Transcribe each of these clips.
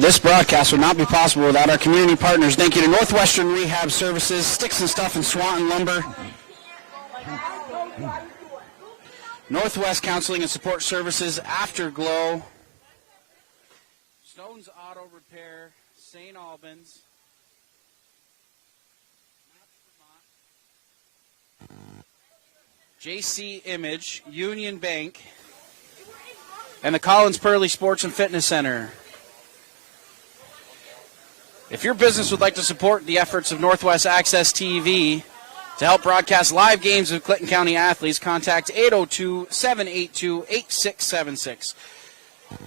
This broadcast would not be possible without our community partners. Thank you to Northwestern Rehab Services, Sticks and Stuff and Swanton Lumber, Northwest Counseling and Support Services, Afterglow, Stone's Auto Repair, St. Albans, JC Image, Union Bank, and the Collins Purley Sports and Fitness Center. If your business would like to support the efforts of Northwest Access TV to help broadcast live games of Clinton County athletes, contact 802-782-8676.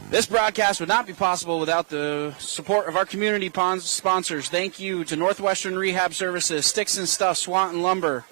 This broadcast would not be possible without the support of our community sponsors. Thank you to Northwestern Rehab Services, Sticks and Stuff, Swanton Lumber,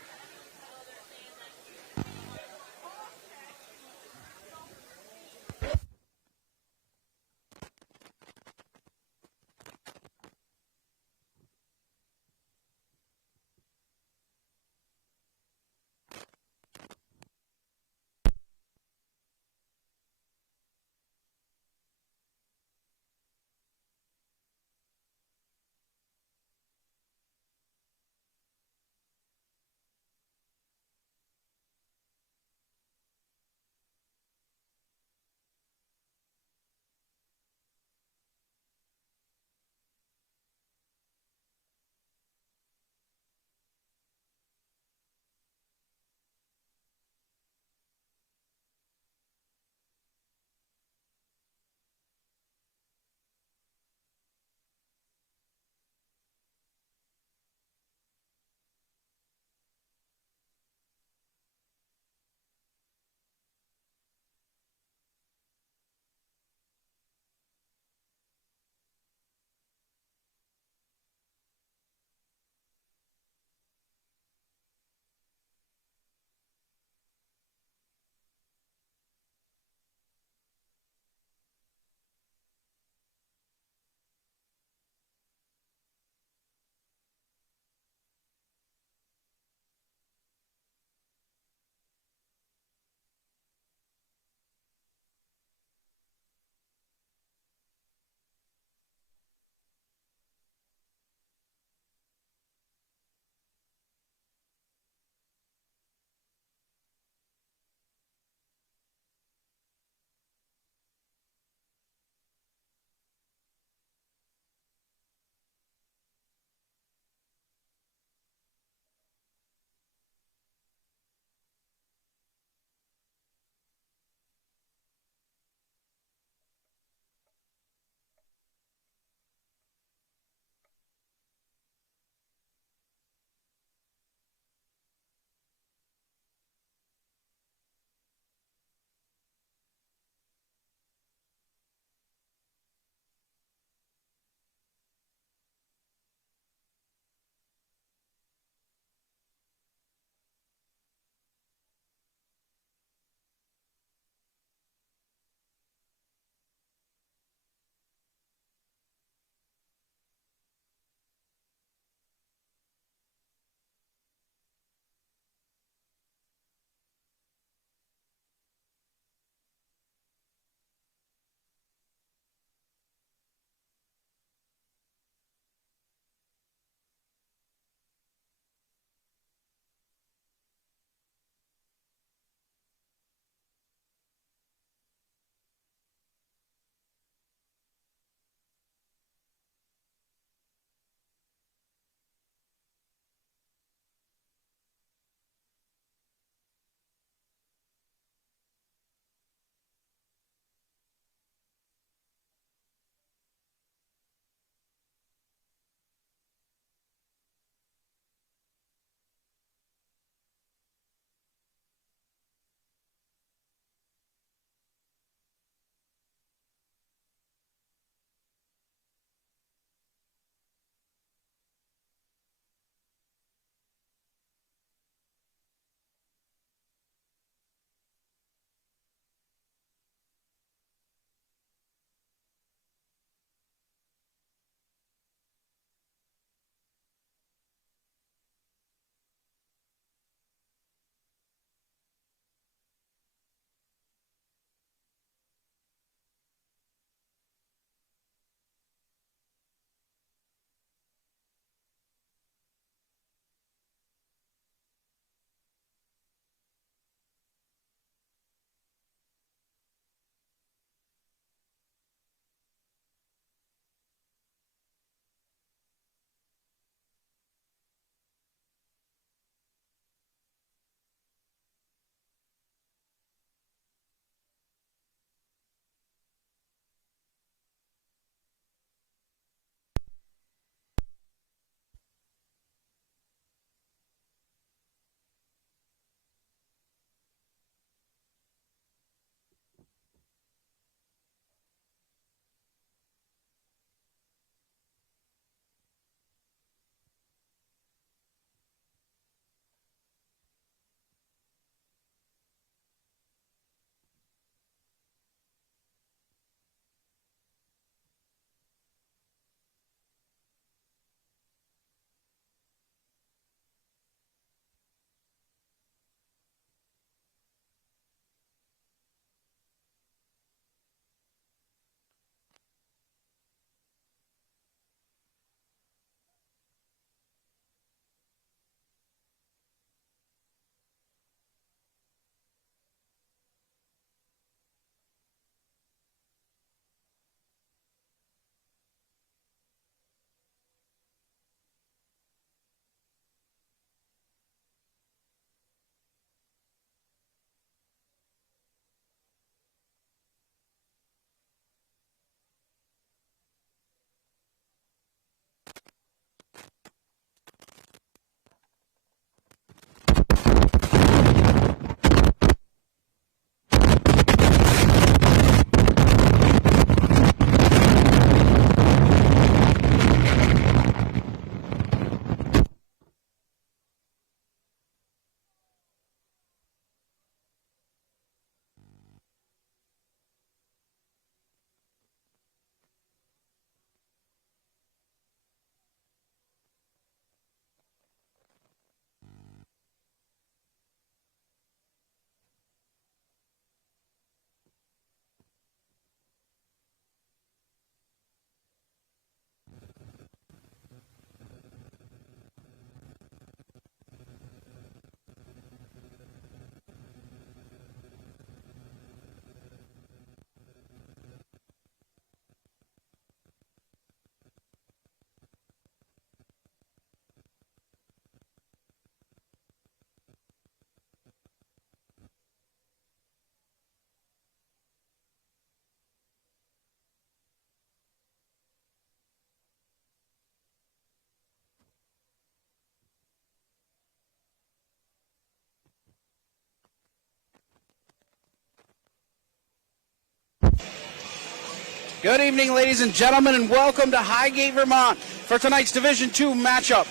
Good evening, ladies and gentlemen, and welcome to Highgate, Vermont for tonight's Division II matchup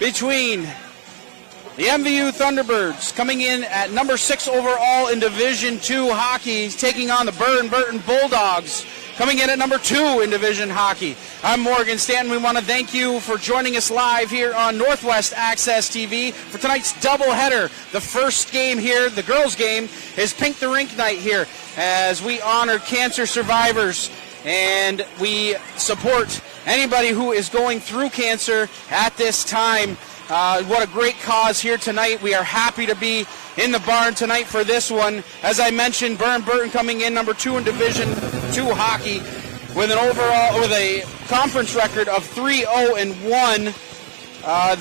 between the MVU Thunderbirds, coming in at number 6 overall in Division II hockey, taking on the Burr and Burton Bulldogs, coming in at number 2 in Division Hockey. I'm Morgan Stanton. We want to thank you for joining us live here on Northwest Access TV for tonight's doubleheader. The first game here, the girls' game, is Pink the Rink night here as we honor cancer survivors and we support anybody who is going through cancer at this time. What a great cause here tonight. We are happy to be in the barn tonight for this one. As I mentioned, Burr and Burton coming in number 2 in Division II hockey with a conference record of 3-0-1.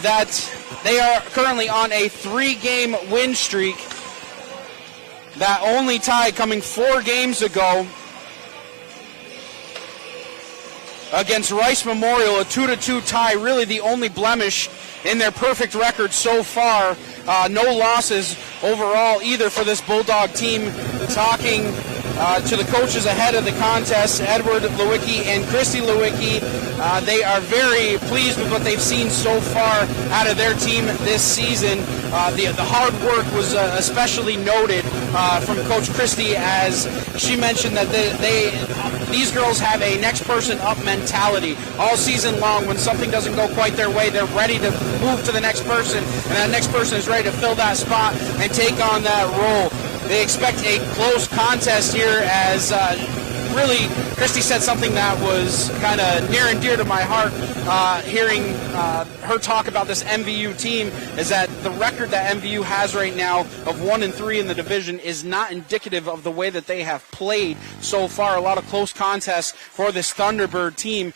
That they are currently on a 3-game win streak. That only tied coming 4 games ago against Rice Memorial, a 2-2 tie, really the only blemish in their perfect record so far. No losses overall either for this Bulldog team. Talking to the coaches ahead of the contest, Edward Lewicki and Christy Lewicki, they are very pleased with what they've seen so far out of their team this season. The hard work was especially noted from Coach Christy, as she mentioned that these girls have a next person up mentality all season long. When something doesn't go quite their way, they're ready to move to the next person, and that next person is ready to fill that spot and take on that role. They expect a close contest here, as really Christy said something that was kind of near and dear to my heart. Hearing her talk about this MVU team is that the record that MVU has right now of 1-3 in the division is not indicative of the way that they have played so far. A lot of close contests for this Thunderbird team.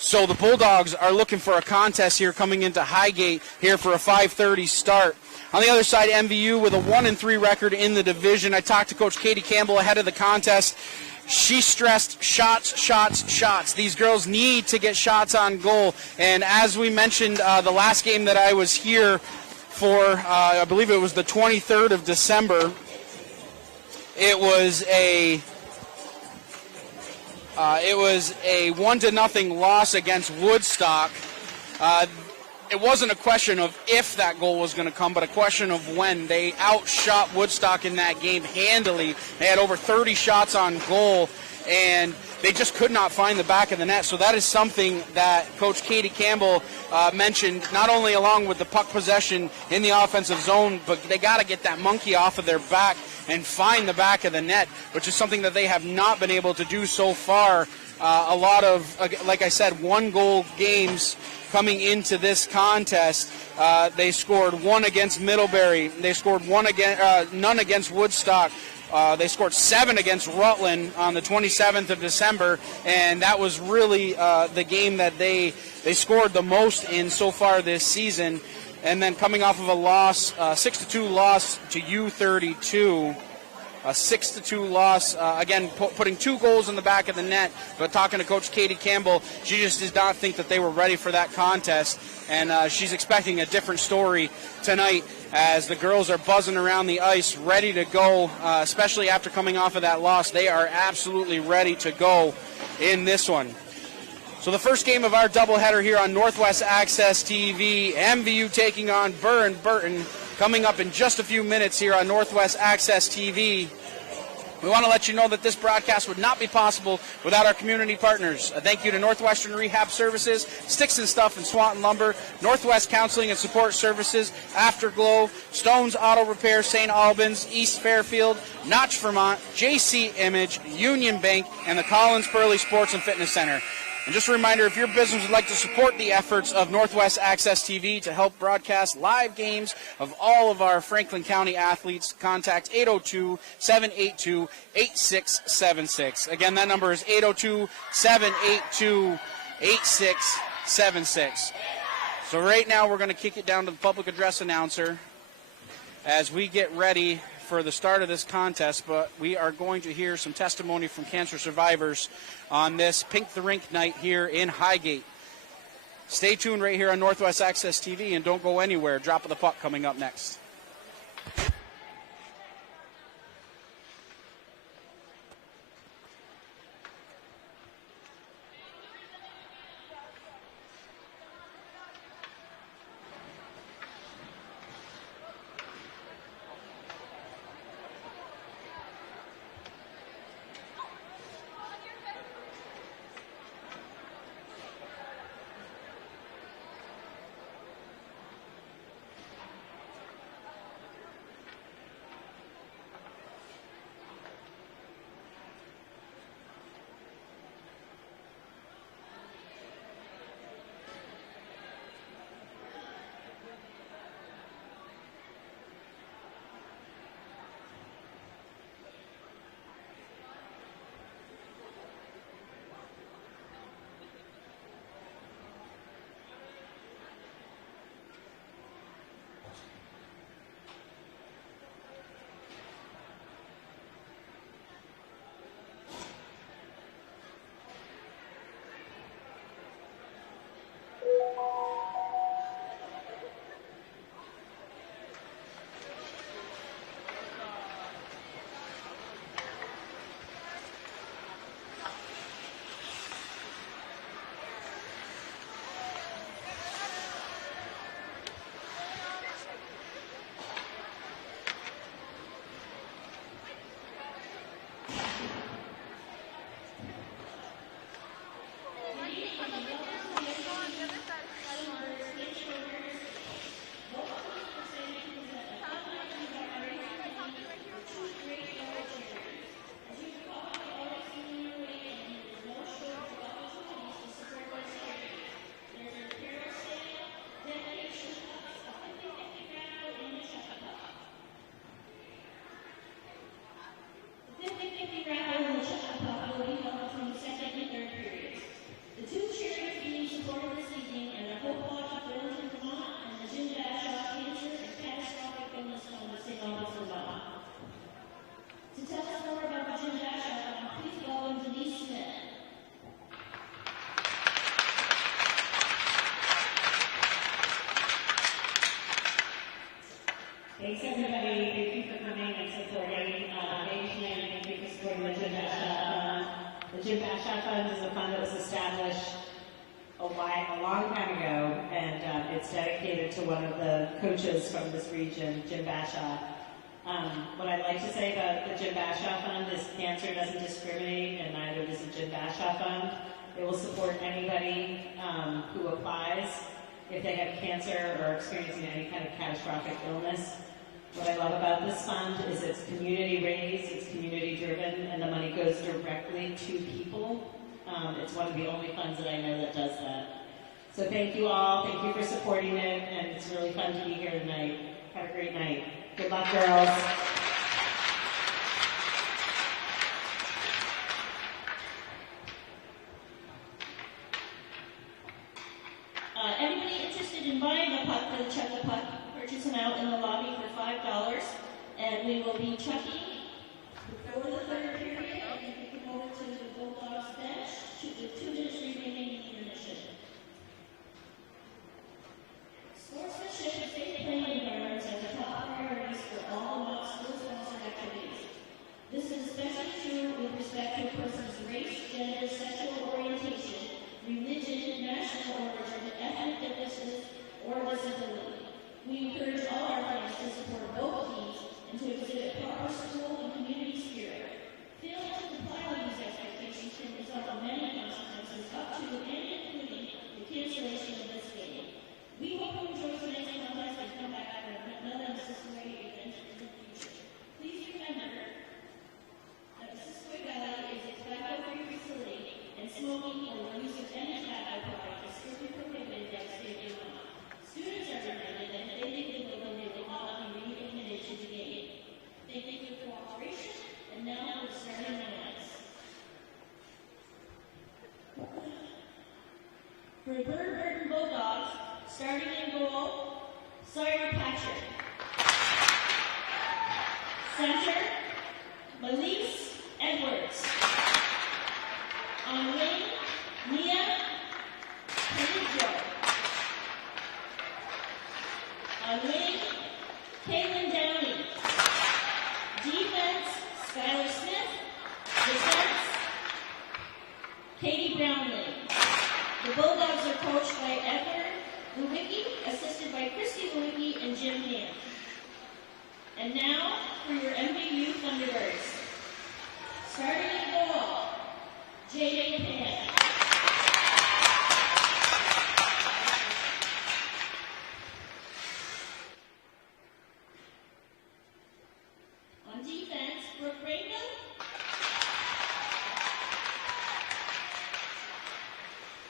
So the Bulldogs are looking for a contest here coming into Highgate here for a 5:30 start. On the other side, MVU with a 1-3 record in the division. I talked to Coach Katie Campbell ahead of the contest. She stressed shots, shots, shots. These girls need to get shots on goal. And as we mentioned, the last game that I was here for, I believe it was the 23rd of December, it was a 1-0 loss against Woodstock. It wasn't a question of if that goal was going to come, but a question of when. They outshot Woodstock in that game handily. They had over 30 shots on goal, and they just could not find the back of the net. So that is something that Coach Katie Campbell mentioned, not only along with the puck possession in the offensive zone, but they got to get that monkey off of their back and find the back of the net, which is something that they have not been able to do so far. A lot of, like I said, 1-goal games coming into this contest. They scored 1 against Middlebury. They scored none against Woodstock. They scored 7 against Rutland on the 27th of December, and that was really the game that they scored the most in so far this season. And then coming off of a loss, 6-2 loss to U32. A 6-2 loss, again, putting 2 goals in the back of the net. But talking to Coach Katie Campbell, she just did not think that they were ready for that contest. And she's expecting a different story tonight as the girls are buzzing around the ice, ready to go, especially after coming off of that loss. They are absolutely ready to go in this one. So the first game of our doubleheader here on Northwest Access TV, MVU taking on Burr and Burton, coming up in just a few minutes here on Northwest Access TV. We want to let you know that this broadcast would not be possible without our community partners. A thank you to Northwestern Rehab Services, Sticks and Stuff and Swanton Lumber, Northwest Counseling and Support Services, Afterglow, Stone's Auto Repair, St. Albans, East Fairfield, Notch, Vermont, JC Image, Union Bank, and the Collins Burley Sports and Fitness Center. And just a reminder, if your business would like to support the efforts of Northwest Access TV to help broadcast live games of all of our Franklin County athletes, contact 802-782-8676. Again, that number is 802-782-8676. So right now we're going to kick it down to the public address announcer as we get ready for the start of this contest, but we are going to hear some testimony from cancer survivors on this Pink the Rink night here in Highgate. Stay tuned right here on Northwest Access TV and don't go anywhere. Drop of the Puck coming up next. Jim Bashaw Fund is a fund that was established a long time ago, and it's dedicated to one of the coaches from this region, Jim Bashaw. What I'd like to say about the Jim Bashaw Fund is cancer doesn't discriminate, and neither does the Jim Bashaw Fund. It will support anybody who applies if they have cancer or experiencing any kind of catastrophic illness. What I love about this fund is it's community raised, it's community driven, and the money goes directly to people. It's one of the only funds that I know that does that. So thank you all, thank you for supporting it, and it's really fun to be here tonight. Have a great night. Good luck, girls. Anybody interested in buying a puck for the Chuck the Puck, purchase them out in the lobby for $5, and we will be chucking for the third period, and you can come over to the Bulldogs bench with 2 minutes remaining in the intermission. Sportsmanship and safe playing environments are the top priorities for all Knox school-sponsored activities. This is especially true with respect to a person's race, gender, sexual orientation, religion, national origin, ethnic differences, or disability. We encourage all our fans to support both teams and to exhibit proper school and community spirit. Failing to comply with these expectations can result in many consequences, up to and including the cancellation of this game. We hope you enjoy tonight's contest and come back for another Mississippi event in the future. Please remember that Mississippi Valley is a tobacco-free facility, and smoking or the use of any tobacco product is strictly prohibited by the state of Vermont. Students are reminded that if they leave the building, they will not be readmitted to the game. Thank you for your cooperation, and now for the starting minutes. For the Burton Bulldogs, starting in goal, Sawyer Patrick. Center, Melise Edwards. On wing, Mia Pedro. On wing, Caitlin Downey. Defense, Skylar Smith. Defense, Katie Brownlee. The Bulldogs are coached by Edward Lewicki, assisted by Christy Lewicki and Jim Ham. And now for your MVU Thunderbirds. Starting at goal, J.A. Pan. On defense, Brooke Rainbow.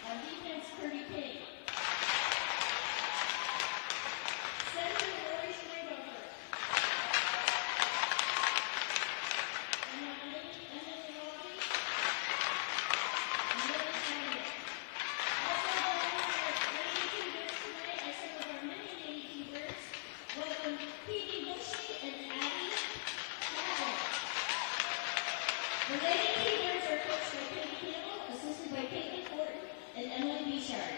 On defense, Kirby King. Center, Lori Schreiber. And on wing, Emma Lobby. And Lily Saturday. Also joining our Lady Keepers tonight are some of our many Lady Keepers. Welcome Phoebe Bushy and Addie Campbell. The Lady Keepers are coached by Katie Campbell, assisted by Caitlin Horton and Emily Bouchard.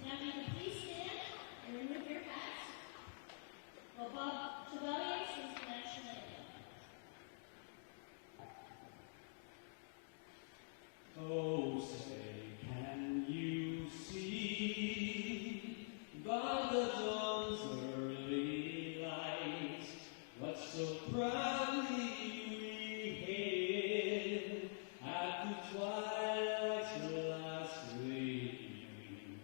Now, if you can please stand and remove your hats while Bob Chevalier sings the national anthem. Oh, say, can you see by the dawn's early light what so proudly we hailed at the twilight's last gleaming,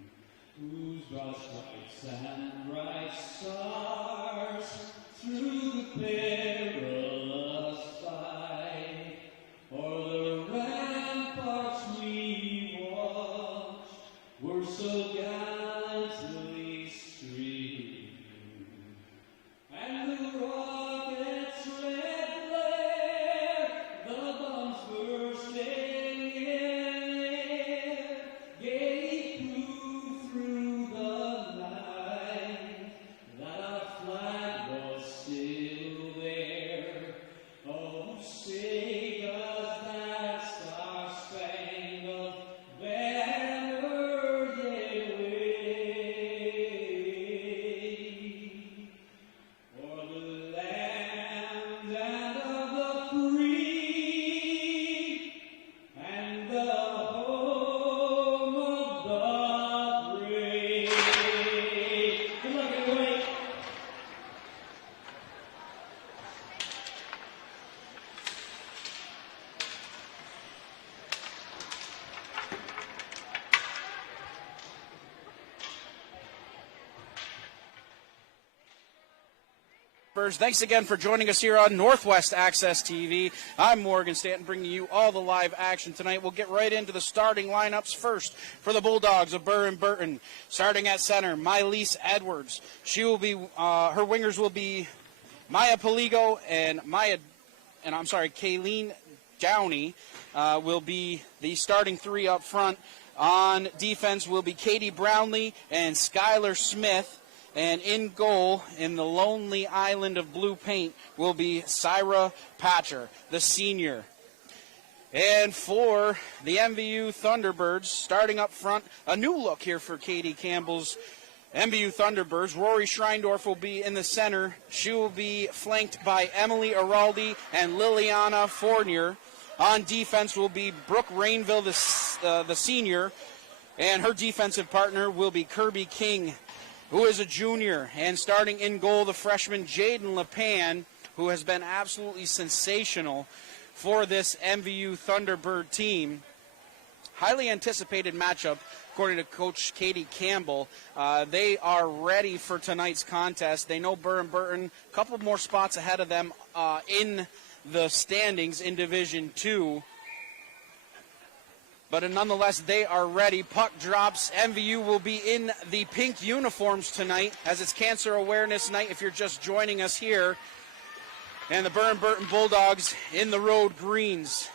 whose broad stripes and bright stars through the perilous fight o'er the ramparts we watched were so gallantly streaming, and the rockets' red Thunderbirds. Thanks again for joining us here on Northwest Access TV. I'm Morgan Stanton, bringing you all the live action tonight. We'll get right into the starting lineups first for the Bulldogs of Burr and Burton. Starting at center, Mylese Edwards. She will be, her wingers will be Maya Poligo and Kayleen Downey will be the starting three up front. On defense will be Katie Brownlee and Skylar Smith. And in goal, in the lonely island of blue paint, will be Syra Patcher, the senior. And for the MVU Thunderbirds, starting up front, a new look here for Katie Campbell's MVU Thunderbirds. Rory Schreindorf will be in the center. She will be flanked by Emily Araldi and Liliana Fournier. On defense will be Brooke Rainville, the senior, and her defensive partner will be Kirby King, who is a junior. And starting in goal, the freshman Jaden LePan, who has been absolutely sensational for this MVU Thunderbird team. Highly anticipated matchup, according to Coach Katie Campbell. They are ready for tonight's contest. They know Burr and Burton, a couple more spots ahead of them in the standings in Division 2. But nonetheless, they are ready. Puck drops. MVU will be in the pink uniforms tonight, as it's Cancer Awareness Night if you're just joining us here. And the Burr and Burton Bulldogs in the road greens.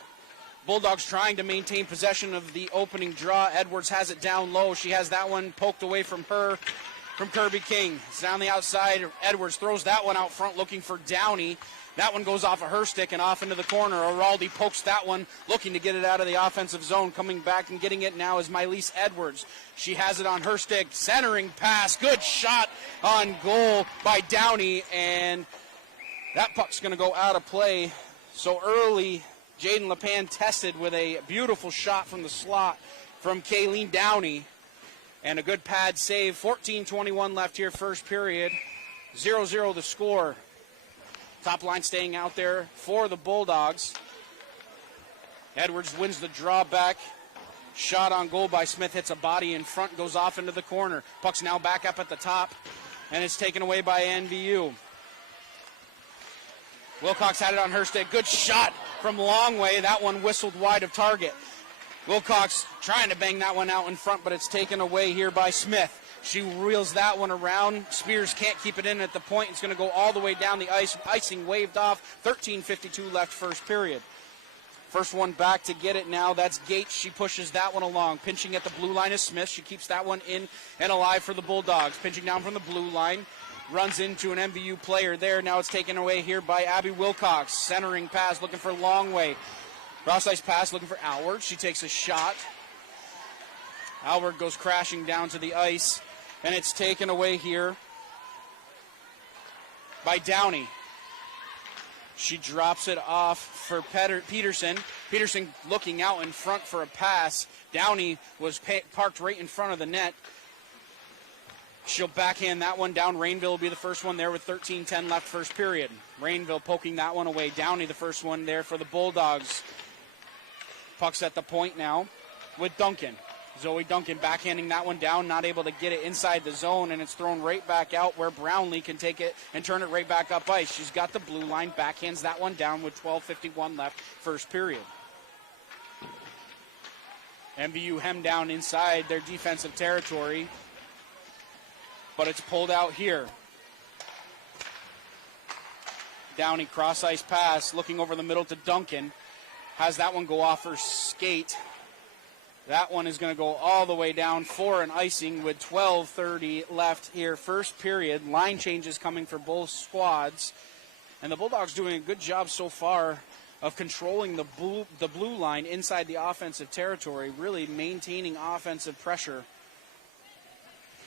Bulldogs trying to maintain possession of the opening draw. Edwards has it down low. She has that one poked away from her, from Kirby King. It's down the outside. Edwards throws that one out front looking for Downey. That one goes off of her stick and off into the corner. Araldi pokes that one, looking to get it out of the offensive zone. Coming back and getting it now is Mylese Edwards. She has it on her stick. Centering pass. Good shot on goal by Downey. And that puck's going to go out of play. So early, Jaden LePan tested with a beautiful shot from the slot from Kayleen Downey. And a good pad save. 14:21 left here, first period. 0-0 the score. Top line staying out there for the Bulldogs. Edwards wins the draw back. Shot on goal by Smith, hits a body in front, goes off into the corner. Puck's now back up at the top, and it's taken away by NVU. Wilcox had it on her stick. Good shot from long way. That one whistled wide of target. Wilcox trying to bang that one out in front, but it's taken away here by Smith. She reels that one around. Spears can't keep it in at the point. It's going to go all the way down the ice. Icing waved off. 13:52 left first period. First one back to get it now. That's Gates. She pushes that one along. Pinching at the blue line is Smith. She keeps that one in and alive for the Bulldogs. Pinching down from the blue line. Runs into an MVU player there. Now it's taken away here by Abby Wilcox. Centering pass looking for Longway. Cross ice pass looking for Alward. She takes a shot. Alward goes crashing down to the ice. And it's taken away here by Downey. She drops it off for Peterson. Peterson looking out in front for a pass. Downey was parked right in front of the net. She'll backhand that one down. Rainville will be the first one there with 13:10 left first period. Rainville poking that one away. Downey the first one there for the Bulldogs. Puck's at the point now with Duncan. Zoe Duncan backhanding that one down, not able to get it inside the zone, and it's thrown right back out where Brownlee can take it and turn it right back up ice. She's got the blue line, backhands that one down with 12:51 left first period. MVU hemmed down inside their defensive territory, but it's pulled out here. Downey cross ice pass, looking over the middle to Duncan. Has that one go off her skate. That one is going to go all the way down for an icing with 12:30 left here. First period, line changes coming for both squads. And the Bulldogs doing a good job so far of controlling the blue line inside the offensive territory, really maintaining offensive pressure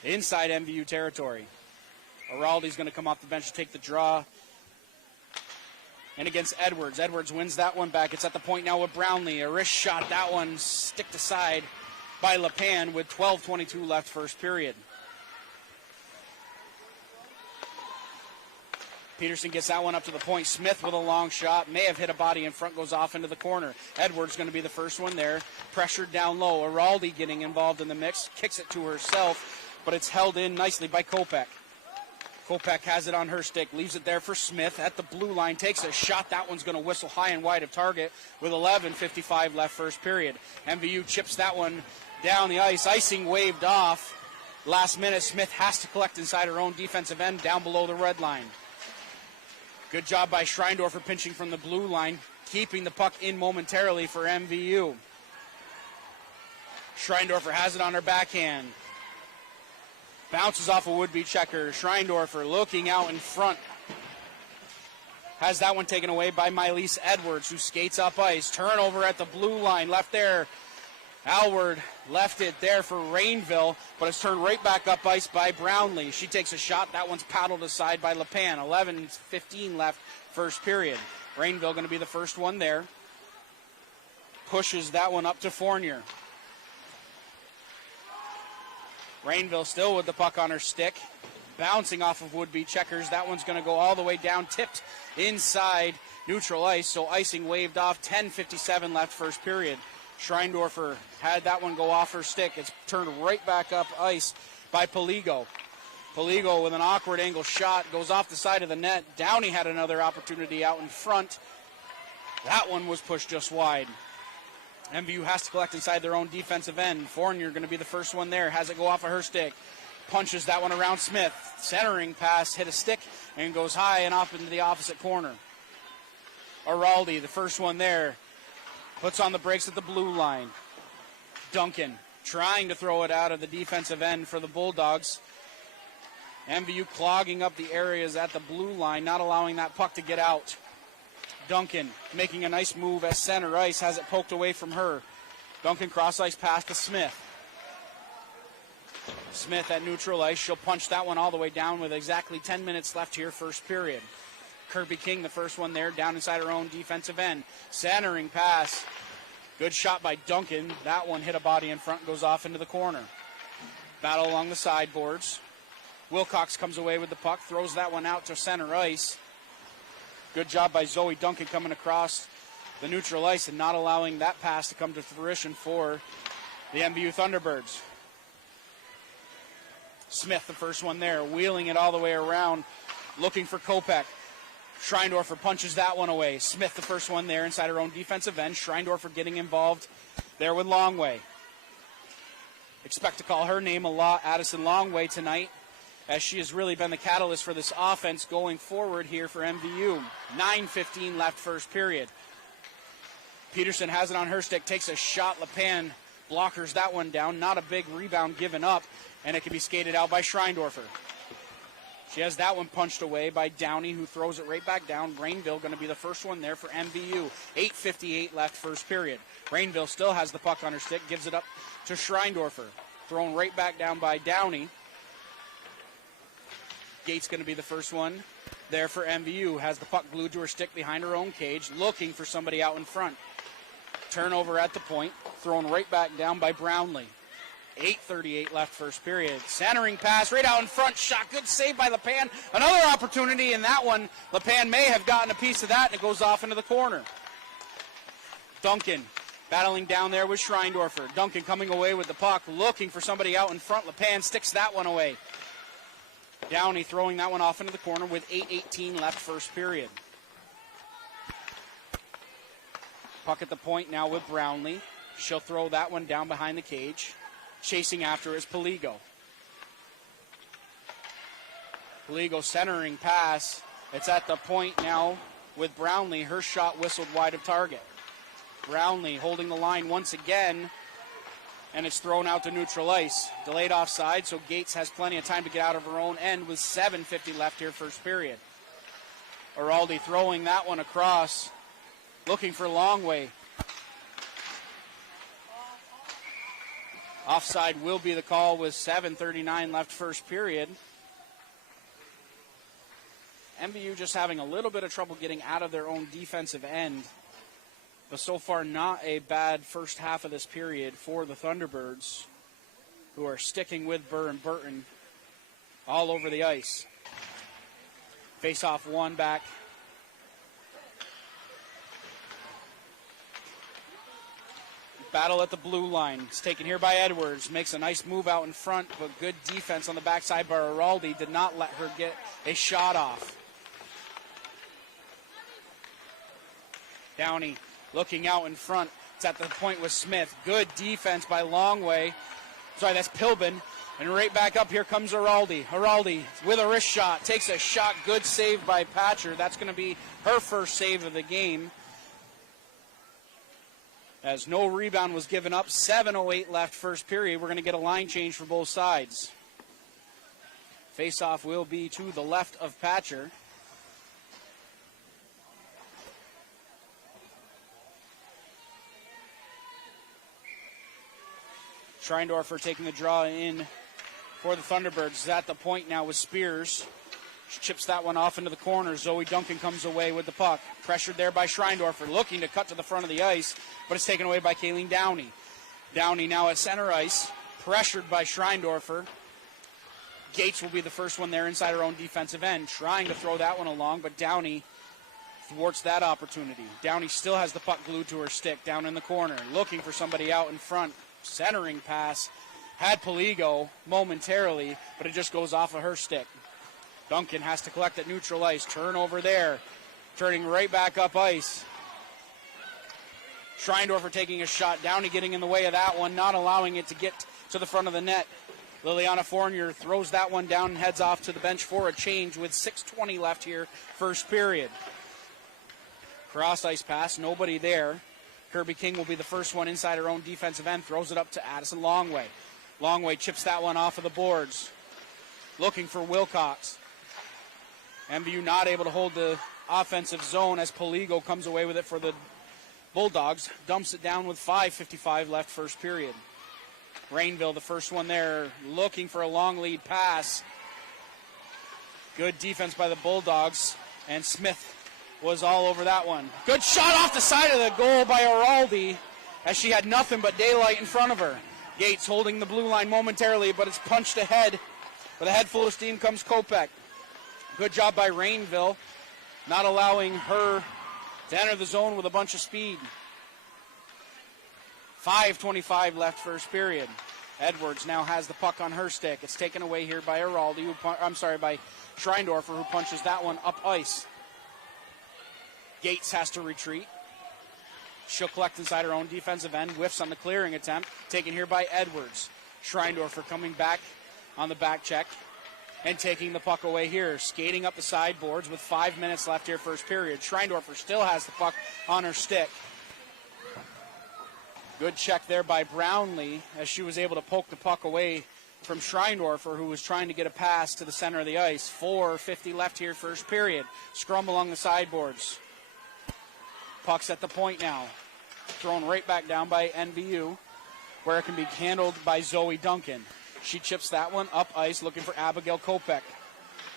inside MVU territory. Araldi's going to come off the bench to take the draw. And against Edwards. Edwards wins that one back. It's at the point now with Brownlee. A wrist shot. That one sticked aside by LePan with 12:22 left first period. Peterson gets that one up to the point. Smith with a long shot. May have hit a body in front. Goes off into the corner. Edwards going to be the first one there. Pressured down low. Araldi getting involved in the mix. Kicks it to herself. But it's held in nicely by Kopech. Kopech has it on her stick, leaves it there for Smith at the blue line, takes a shot. That one's going to whistle high and wide of target with 11:55 left first period. MVU chips that one down the ice, icing waved off. Last minute, Smith has to collect inside her own defensive end down below the red line. Good job by Schreindorfer pinching from the blue line, keeping the puck in momentarily for MVU. Schreindorfer has it on her backhand. Bounces off a would-be checker. Schreindorfer looking out in front. Has that one taken away by Milese Edwards, who skates up ice. Turnover at the blue line, left there. Alward left it there for Rainville, but it's turned right back up ice by Brownlee. She takes a shot. That one's paddled aside by LePan. 11:15 left first period. Rainville going to be the first one there. Pushes that one up to Fournier. Rainville still with the puck on her stick. Bouncing off of would-be checkers. That one's going to go all the way down, tipped inside neutral ice, so icing waved off. 10:57 left first period. Schreindorfer had that one go off her stick. It's turned right back up ice by Poligo. Poligo with an awkward angle shot goes off the side of the net. Downey had another opportunity out in front. That one was pushed just wide. MVU has to collect inside their own defensive end. Fournier going to be the first one there. Has it go off of her stick. Punches that one around Smith. Centering pass, hit a stick, and goes high and off into the opposite corner. Araldi, the first one there. Puts on the brakes at the blue line. Duncan trying to throw it out of the defensive end for the Bulldogs. MVU clogging up the areas at the blue line, not allowing that puck to get out. Duncan making a nice move at center ice, has it poked away from her. Duncan cross ice pass to Smith. Smith at neutral ice, she'll punch that one all the way down with exactly 10 minutes left here first period. Kirby King, the first one there, down inside her own defensive end. Centering pass. Good shot by Duncan. That one hit a body in front, goes off into the corner. Battle along the sideboards. Wilcox comes away with the puck, throws that one out to center ice. Good job by Zoe Duncan coming across the neutral ice and not allowing that pass to come to fruition for the MVU Thunderbirds. Smith, the first one there, wheeling it all the way around, looking for Kopech. Schreindorfer punches that one away. Smith, the first one there, inside her own defensive end. Schreindorfer getting involved there with Longway. Expect to call her name a lot, Addison Longway, tonight, as she has really been the catalyst for this offense going forward here for MVU. 9:15 left first period. Peterson has it on her stick, takes a shot. LePan blockers that one down. Not a big rebound given up, and it can be skated out by Schreindorfer. She has that one punched away by Downey, who throws it right back down. Rainville going to be the first one there for MVU. 8:58 left first period. Rainville still has the puck on her stick, gives it up to Schreindorfer. Thrown right back down by Downey. Gates going to be the first one there for MVU. Has the puck glued to her stick behind her own cage, looking for somebody out in front. Turnover at the point, thrown right back down by Brownlee. 8:38 left first period. Centering pass right out in front. Shot. Good save by LePan. Another opportunity in that one. LePan may have gotten a piece of that, and it goes off into the corner. Duncan battling down there with Schreindorfer. Duncan coming away with the puck, looking for somebody out in front. LePan sticks that one away. Downey throwing that one off into the corner with 8:18 left first period. Puck at the point now with Brownlee. She'll throw that one down behind the cage. Chasing after is Poligo. Poligo centering pass. It's at the point now with Brownlee. Her shot whistled wide of target. Brownlee holding the line once again, and it's thrown out to neutral ice. Delayed offside, so Gates has plenty of time to get out of her own end with 7:50 left here first period. Araldi throwing that one across, looking for Longway. Offside will be the call with 7:39 left first period. MVU just having a little bit of trouble getting out of their own defensive end. But so far, not a bad first half of this period for the Thunderbirds, who are sticking with Burr and Burton all over the ice. Face-off one back. Battle at the blue line. It's taken here by Edwards. Makes a nice move out in front, but good defense on the backside by Araldi. Did not let her get a shot off. Downey looking out in front. It's at the point with Smith. Good defense by Longway. Sorry, that's Pilbin. And right back up here comes Araldi. Araldi with a wrist shot. Takes a shot. Good save by Patcher. That's going to be her first save of the game. As no rebound was given up. 7:08 left first period. We're going to get a line change for both sides. Face-off will be to the left of Patcher. Schreindorfer taking the draw in for the Thunderbirds. At the point now with Spears. She chips that one off into the corner. Zoe Duncan comes away with the puck. Pressured there by Schreindorfer, looking to cut to the front of the ice, but it's taken away by Kayleen Downey. Downey now at center ice, pressured by Schreindorfer. Gates will be the first one there inside her own defensive end, trying to throw that one along, but Downey thwarts that opportunity. Downey still has the puck glued to her stick down in the corner, looking for somebody out in front. Centering pass had Poligo momentarily, but it just goes off of her stick. Duncan has to collect at neutral ice. Turnover there. Turning right back up ice. Schreindorfer taking a shot. Downey getting in the way of that one, not allowing it to get to the front of the net. Liliana Fournier throws that one down and heads off to the bench for a change with 6:20 left here, first period. Cross ice pass, nobody there. Kirby King will be the first one inside her own defensive end. Throws it up to Addison Longway. Longway chips that one off of the boards. Looking for Wilcox. MVU not able to hold the offensive zone as Poligo comes away with it for the Bulldogs. Dumps it down with 5:55 left first period. Rainville, the first one there, looking for a long lead pass. Good defense by the Bulldogs, and Smith was all over that one. Good shot off the side of the goal by Araldi as she had nothing but daylight in front of her. Gates holding the blue line momentarily, but it's punched ahead. With a head full of steam comes Kopech. Good job by Rainville, not allowing her to enter the zone with a bunch of speed. 5:25 left first period. Edwards now has the puck on her stick. It's taken away here by Araldi, by Schreindorfer, who punches that one up ice. Gates has to retreat. She'll collect inside her own defensive end. Whiffs on the clearing attempt. Taken here by Edwards. Schreindorfer coming back on the back check and taking the puck away here. Skating up the sideboards with 5 minutes left here first period. Schreindorfer still has the puck on her stick. Good check there by Brownlee as she was able to poke the puck away from Schreindorfer, who was trying to get a pass to the center of the ice. 4:50 left here first period. Scrum along the sideboards. Puck's at the point now. Thrown right back down by NVU, where it can be handled by Zoe Duncan. She chips that one up ice, looking for Abigail Kopech.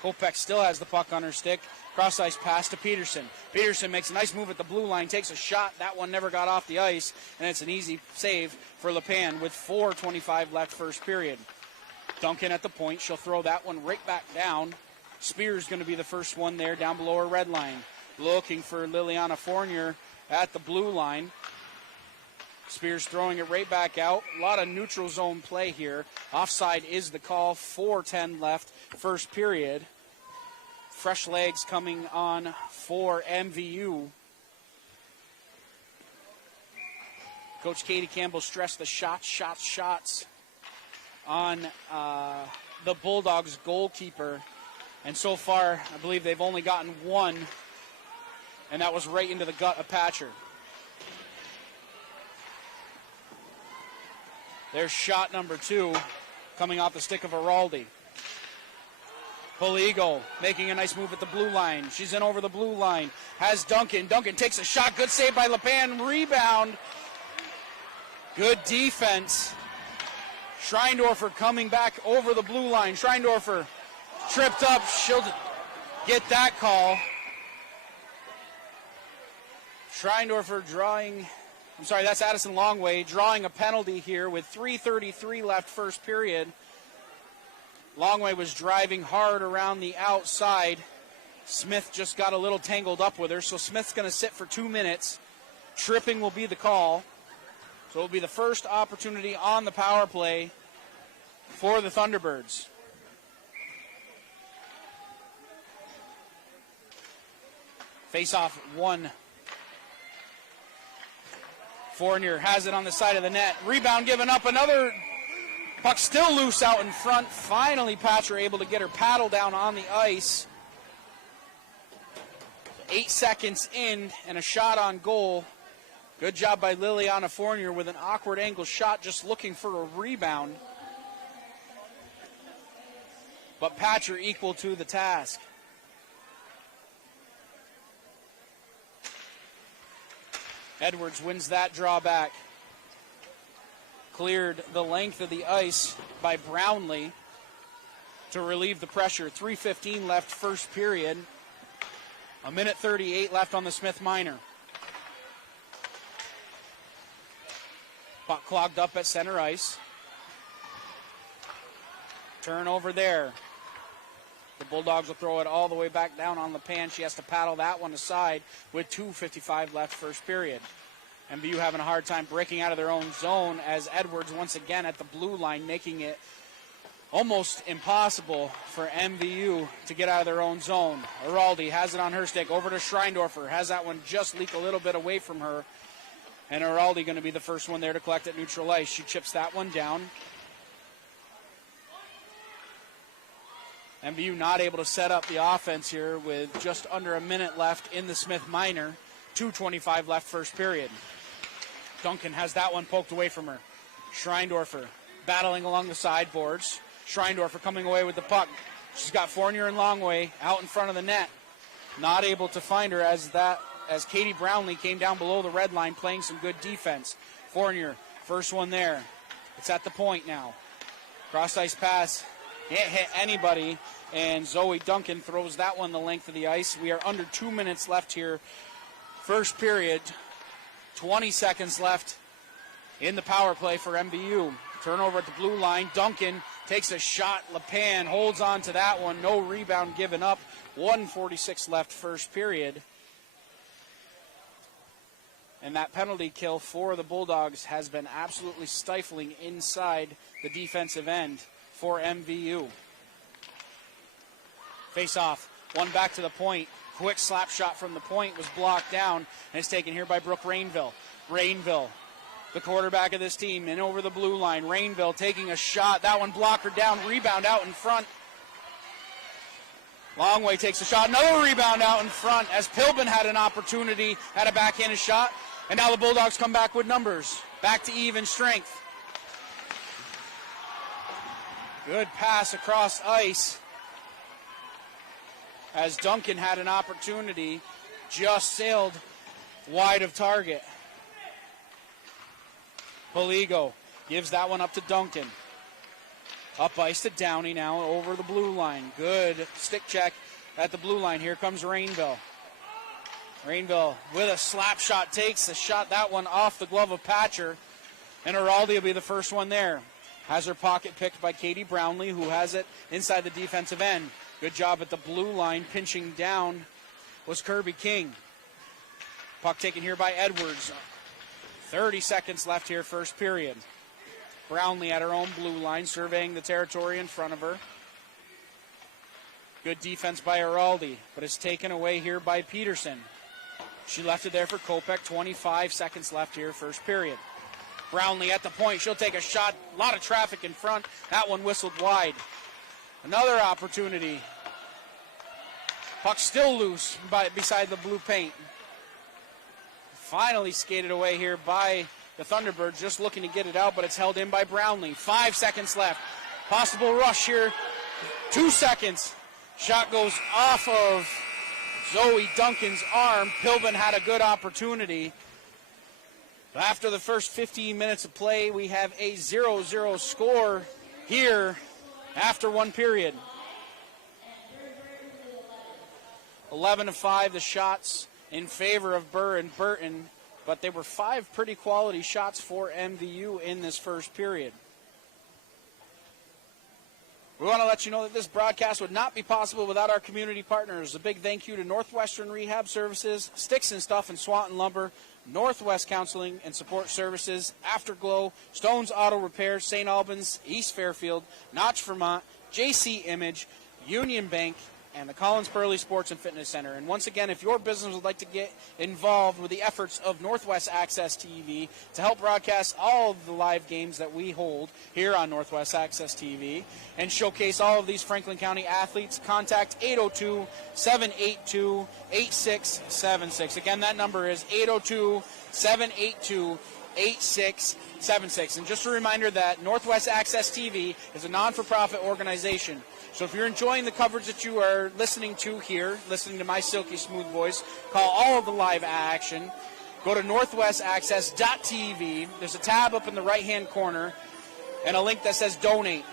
Kopech still has the puck on her stick. Cross ice pass to Peterson. Peterson makes a nice move at the blue line, takes a shot. That one never got off the ice, and it's an easy save for LePan with 4:25 left first period. Duncan at the point. She'll throw that one right back down. Spears going to be the first one there down below her red line. Looking for Liliana Fournier at the blue line. Spears throwing it right back out. A lot of neutral zone play here. Offside is the call. 4:10 left first period. Fresh legs coming on for MVU. Coach Katie Campbell stressed the shots on the Bulldogs goalkeeper. And so far, I believe they've only gotten one, and that was right into the gut of Patcher. There's shot number 2 coming off the stick of Araldi. Poligo making a nice move at the blue line. She's in over the blue line. Has Duncan. Duncan takes a shot. Good save by LePan. Rebound. Good defense. Schreindorfer coming back over the blue line. Schreindorfer tripped up. She'll get that call. Schreindorfer that's Addison Longway drawing a penalty here with 3:33 left first period. Longway was driving hard around the outside. Smith just got a little tangled up with her, so Smith's going to sit for 2 minutes. Tripping will be the call. So it'll be the first opportunity on the power play for the Thunderbirds. Face-off 1. Fournier has it on the side of the net. Rebound given up. Another puck still loose out in front. Finally, Patcher able to get her paddle down on the ice. 8 seconds in and a shot on goal. Good job by Liliana Fournier with an awkward angle shot, just looking for a rebound. But Patcher equal to the task. Edwards wins that draw back. Cleared the length of the ice by Brownlee to relieve the pressure. 3:15 left first period. A minute 38 left on the Smith Minor. Puck clogged up at center ice. Turnover there. The Bulldogs will throw it all the way back down on LePan. She has to paddle that one aside with 2:55 left first period. MVU having a hard time breaking out of their own zone as Edwards once again at the blue line, making it almost impossible for MVU to get out of their own zone. Araldi has it on her stick, over to Schreindorfer, has that one just leak a little bit away from her. And Araldi going to be the first one there to collect at neutral ice. She chips that one down. MVU not able to set up the offense here with just under a minute left in the Smith Minor. 2:25 left first period. Duncan has that one poked away from her. Schreindorfer battling along the sideboards. Schreindorfer coming away with the puck. She's got Fournier and Longway out in front of the net. Not able to find her as Katie Brownlee came down below the red line playing some good defense. Fournier, first one there. It's at the point now. Cross ice pass. Can't hit anybody. And Zoe Duncan throws that one the length of the ice. We are under 2 minutes left here. First period. 20 seconds left in the power play for MVU. Turnover at the blue line. Duncan takes a shot. LePan holds on to that one. No rebound given up. 1:46 left first period. And that penalty kill for the Bulldogs has been absolutely stifling inside the defensive end for MVU. Face off. One back to the point. Quick slap shot from the point was blocked down and is taken here by Brooke Rainville. Rainville, the quarterback of this team, in over the blue line. Rainville taking a shot. That one blocker down. Rebound out in front. Longway takes a shot. Another rebound out in front as Pilbin had an opportunity, had a backhanded shot. And now the Bulldogs come back with numbers. Back to even strength. Good pass across ice as Duncan had an opportunity, just sailed wide of target. Poligo gives that one up to Duncan. Up ice to Downey now over the blue line. Good stick check at the blue line. Here comes Rainville. Rainville with a slap shot takes a shot, that one off the glove of Patcher. And Araldi will be the first one there. Has her pocket picked by Katie Brownlee, who has it inside the defensive end. Good job at the blue line. Pinching down was Kirby King. Puck taken here by Edwards. 30 seconds left here, first period. Brownlee at her own blue line, surveying the territory in front of her. Good defense by Araldi, but it's taken away here by Peterson. She left it there for Kopech. 25 seconds left here, first period. Brownlee at the point. She'll take a shot. A lot of traffic in front. That one whistled wide. Another opportunity. Puck still loose beside the blue paint. Finally skated away here by the Thunderbirds, just looking to get it out, but it's held in by Brownlee. 5 seconds left. Possible rush here. 2 seconds. Shot goes off of Zoe Duncan's arm. Pilbin had a good opportunity. After the first 15 minutes of play, we have a 0-0 score here after one period. 11-5 the shots in favor of Burr and Burton, but they were 5 pretty quality shots for MVU in this first period. We want to let you know that this broadcast would not be possible without our community partners. A big thank you to Northwestern Rehab Services, Sticks and Stuff and Swanton Lumber, Northwest Counseling and Support Services, Afterglow, Stone's Auto Repair, St. Albans, East Fairfield, Notch, Vermont, JC Image, Union Bank, and the Collins Burley Sports and Fitness Center. And once again, if your business would like to get involved with the efforts of Northwest Access TV to help broadcast all of the live games that we hold here on Northwest Access TV and showcase all of these Franklin County athletes, contact 802-782-8676. Again, that number is 802-782-8676. And just a reminder that Northwest Access TV is a non-for-profit organization. So if you're enjoying the coverage that you are listening to here, listening to my silky smooth voice, call all of the live action. Go to northwestaccess.tv. There's a tab up in the right-hand corner and a link that says donate.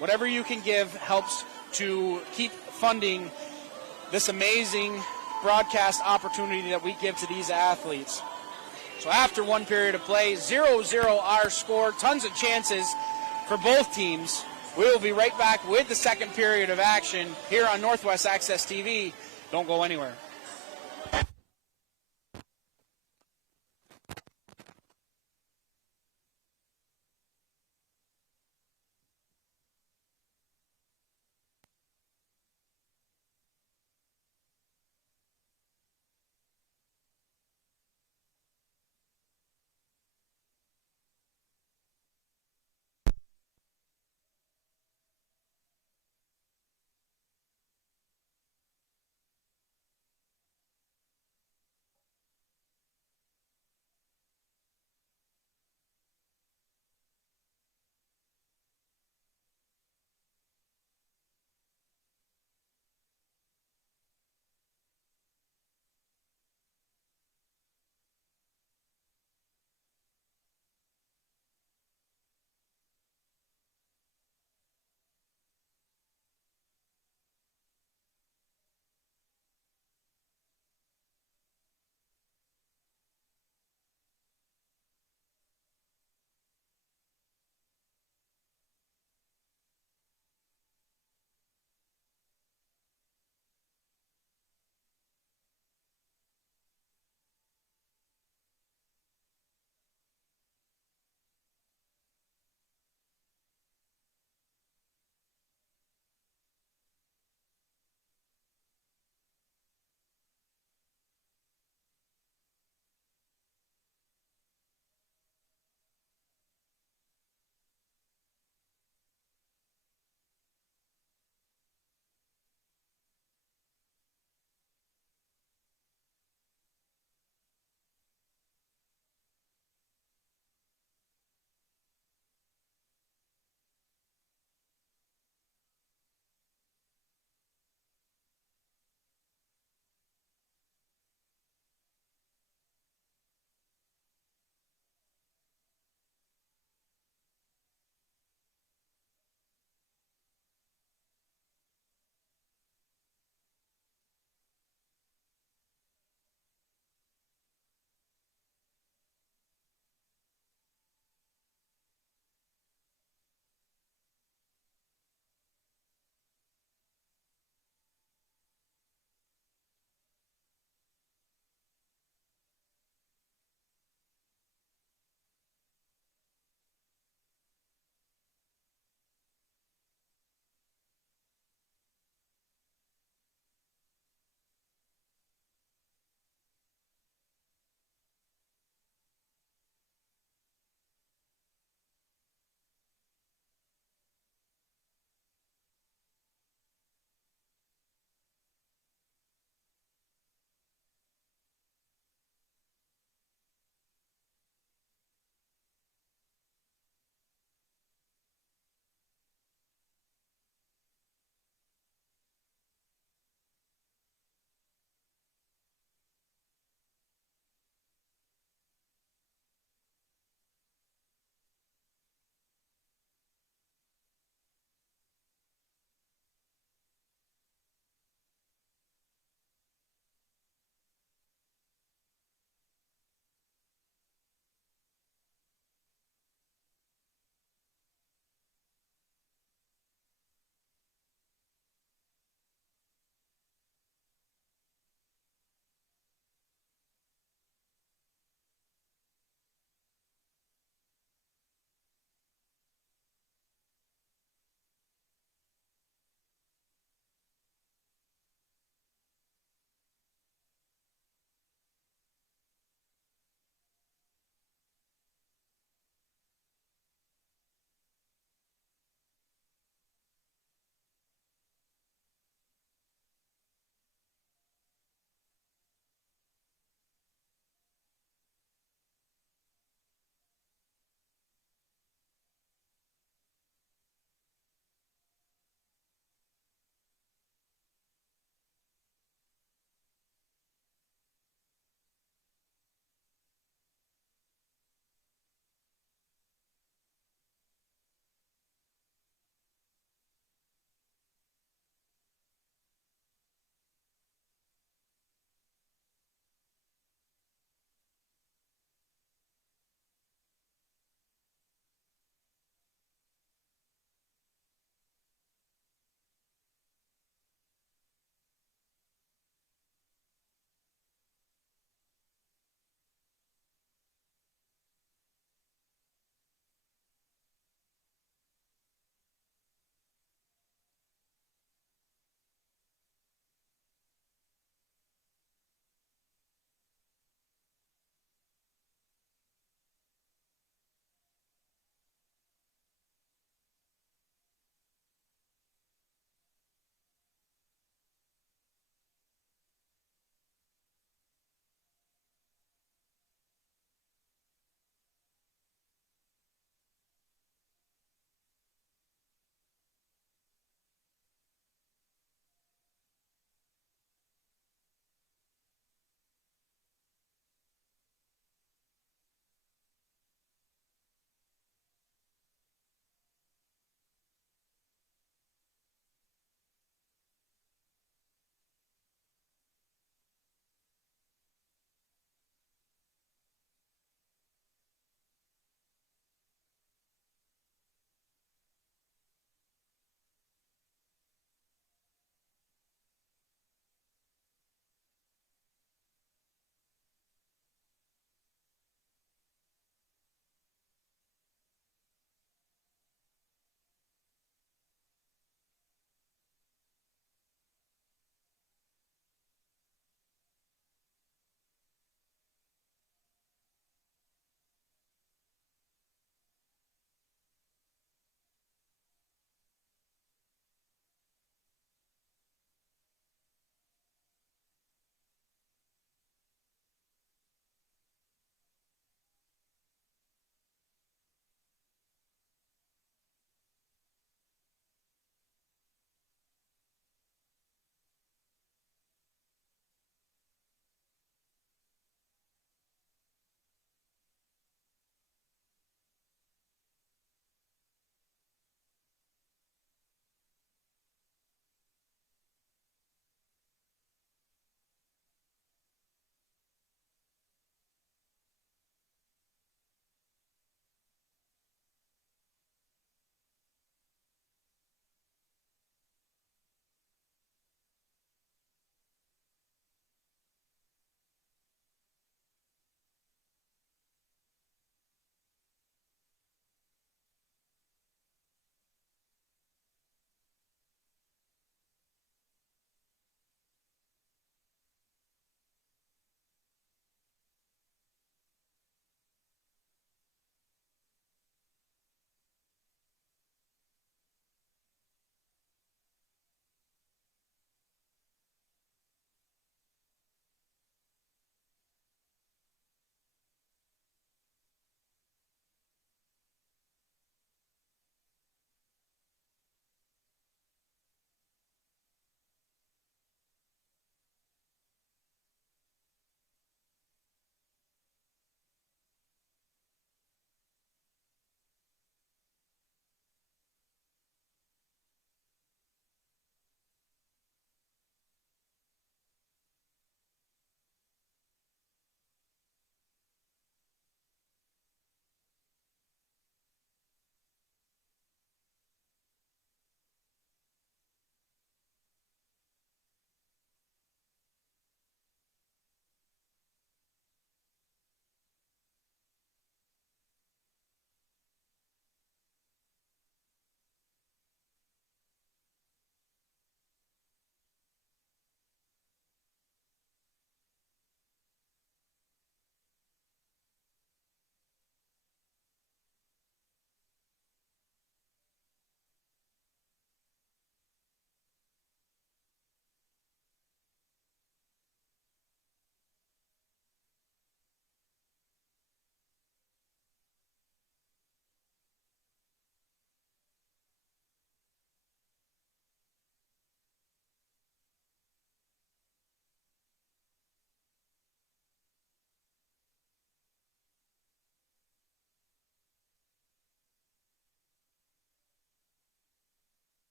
Whatever you can give helps to keep funding this amazing broadcast opportunity that we give to these athletes. So after one period of play, 0-0 our score, tons of chances for both teams. We will be right back with the second period of action here on Northwest Access TV. Don't go anywhere.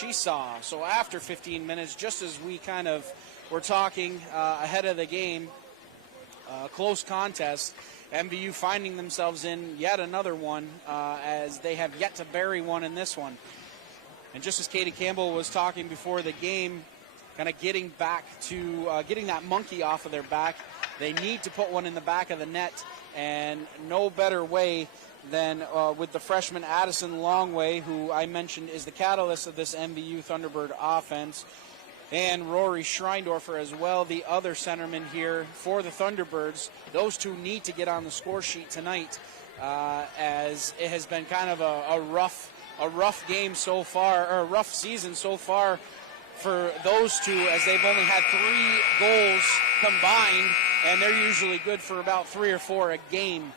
she saw. So after 15 minutes, just as we kind of were talking ahead of the game, close contest, MVU finding themselves in yet another one as they have yet to bury one in this one. And just as Katie Campbell was talking before the game, kind of getting back to getting that monkey off of their back, they need to put one in the back of the net, and no better way than with the freshman Addison Longway, who I mentioned is the catalyst of this MVU Thunderbird offense, and Rory Schreindorfer as well, the other centerman here for the Thunderbirds. Those two need to get on the score sheet tonight, as it has been kind of a rough game so far, or a rough season so far for those two, as they've only had 3 goals combined, and they're usually good for about 3 or 4 a game.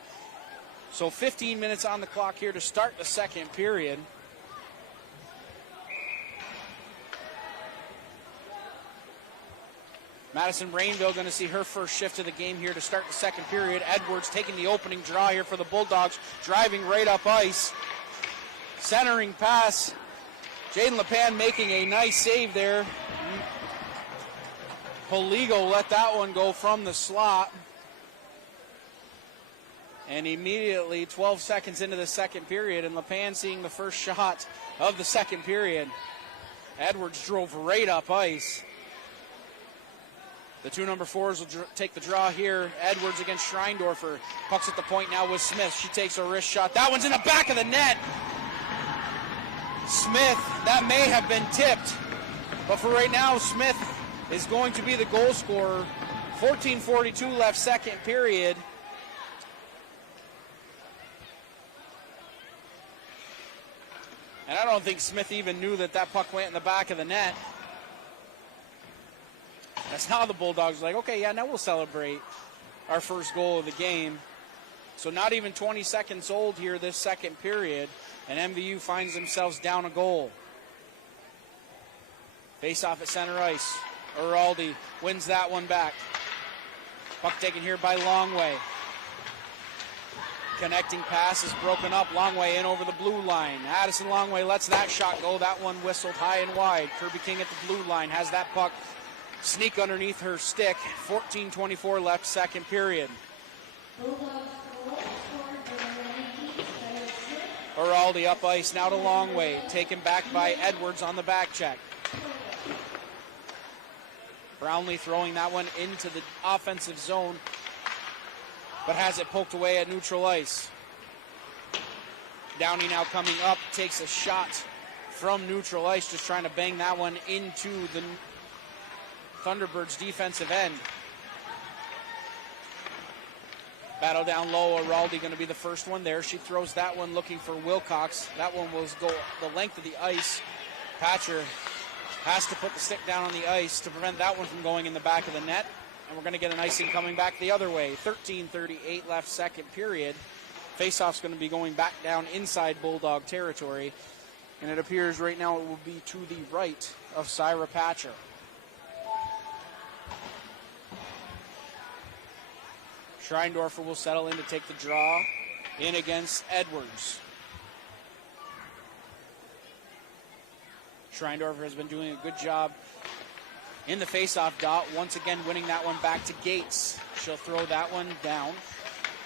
So 15 minutes on the clock here to start the second period. Madison Rainville going to see her first shift of the game here to start the second period. Edwards taking the opening draw here for the Bulldogs, driving right up ice. Centering pass. Jaden LePan making a nice save there. Poligo let that one go from the slot. And immediately 12 seconds into the second period, and LePan seeing the first shot of the second period. Edwards drove right up ice. The 2 number 4s will take the draw here. Edwards against Schreindorfer. Puck's at the point now with Smith. She takes a wrist shot. That one's in the back of the net. Smith, that may have been tipped. But for right now, Smith is going to be the goal scorer. 14:42 left second period. And I don't think Smith even knew that puck went in the back of the net. That's now the Bulldogs like, okay, yeah, now we'll celebrate our first goal of the game. So not even 20 seconds old here this second period, and MVU finds themselves down a goal. Face off at center ice. Uraldi wins that one back. Puck taken here by Longway. Connecting pass is broken up. Longway in over the blue line. Addison Longway lets that shot go. That one whistled high and wide. Kirby King at the blue line has that puck sneak underneath her stick. 14:24 left second period. Uraldi up ice now to Longway. Taken back by Edwards on the back check. Brownlee throwing that one into the offensive zone, but has it poked away at neutral ice. Downey now coming up, takes a shot from neutral ice, just trying to bang that one into the Thunderbirds' defensive end. Battle down low, Uraldi going to be the first one there. She throws that one looking for Wilcox. That one will go the length of the ice. Patcher has to put the stick down on the ice to prevent that one from going in the back of the net. And we're going to get an icing coming back the other way. 13:38 left second period. Faceoff's going to be going back down inside Bulldog territory. And it appears right now it will be to the right of Syra Patcher. Schreindorfer will settle in to take the draw in against Edwards. Schreindorfer has been doing a good job in the faceoff dot, once again winning that one back to Gates. She'll throw that one down.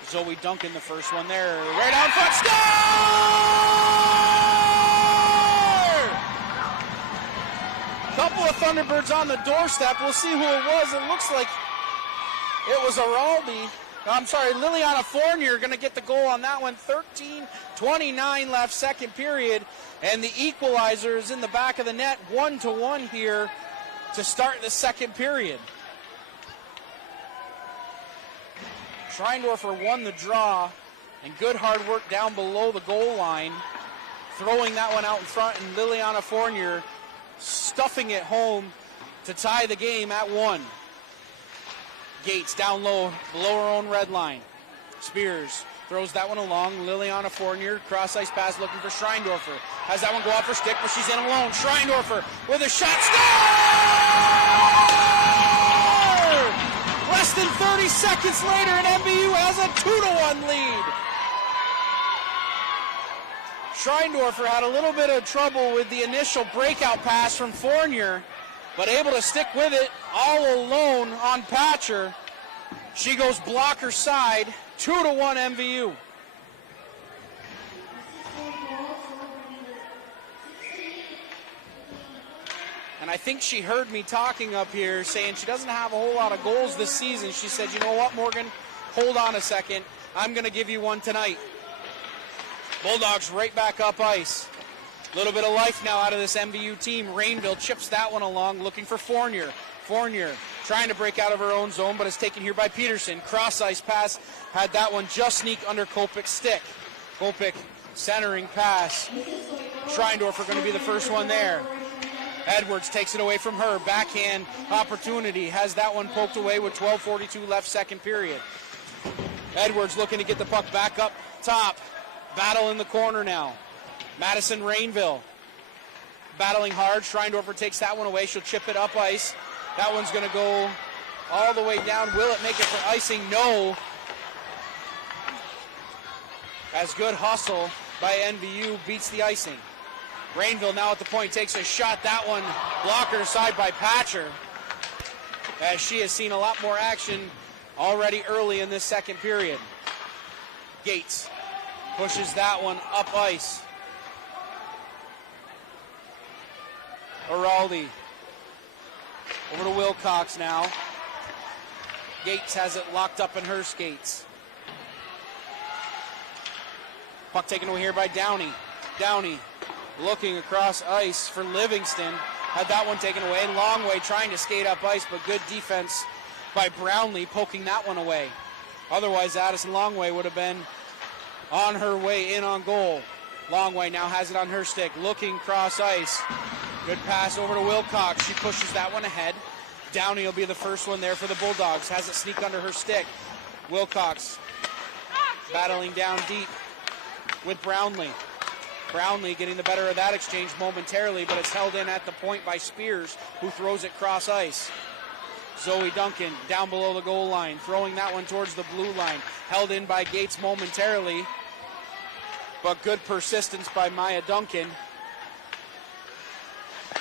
Zoe Duncan, the first one there. Right on front, score! Couple of Thunderbirds on the doorstep. We'll see who it was. It looks like it was Liliana Fournier going to get the goal on that one. 13:29 left second period. And the equalizer is in the back of the net, 1-1 here to start the second period. Schreindorfer won the draw, and good hard work down below the goal line, throwing that one out in front, and Liliana Fournier stuffing it home to tie the game at 1. Gates down low, below her own red line. Spears throws that one along. Liliana Fournier, cross-ice pass looking for Schreindorfer. Has that one go off her stick, but she's in alone. Schreindorfer with a shot. Score! Less than 30 seconds later, and MVU has a 2-1 lead. Schreindorfer had a little bit of trouble with the initial breakout pass from Fournier, but able to stick with it all alone on Patcher. She goes blocker side, 2-1 MVU. And I think she heard me talking up here saying she doesn't have a whole lot of goals this season. She said, you know what, Morgan, hold on a second. I'm going to give you one tonight. Bulldogs right back up ice. A little bit of life now out of this MVU team. Rainville chips that one along, looking for Fournier. Fournier trying to break out of her own zone, but is taken here by Peterson. Cross ice pass, had that one just sneak under Kopik's stick. Kopik centering pass. Schreindorfer going to be the first one there. Edwards takes it away from her. Backhand opportunity. Has that one poked away with 12:42 left, second period. Edwards looking to get the puck back up top. Battle in the corner now. Madison Rainville battling hard. Schreindorfer takes that one away. She'll chip it up ice. That one's going to go all the way down. Will it make it for icing? No. As good hustle by NVU beats the icing. Rainville now at the point takes a shot. That one blocker side by Patcher, as she has seen a lot more action already early in this second period. Gates pushes that one up ice. Araldi over to Wilcox now. Gates has it locked up in her skates. Puck taken away here by Downey. Downey looking across ice for Livingston. Had that one taken away. Longway trying to skate up ice, but good defense by Brownlee poking that one away. Otherwise, Addison Longway would have been on her way in on goal. Longway now has it on her stick, looking cross ice. Good pass over to Wilcox. She pushes that one ahead. Downey will be the first one there for the Bulldogs. Has it sneak under her stick. Wilcox battling down deep with Brownlee. Brownlee getting the better of that exchange momentarily, but it's held in at the point by Spears, who throws it cross ice. Zoe Duncan down below the goal line, throwing that one towards the blue line. Held in by Gates momentarily, but good persistence by Maya Duncan.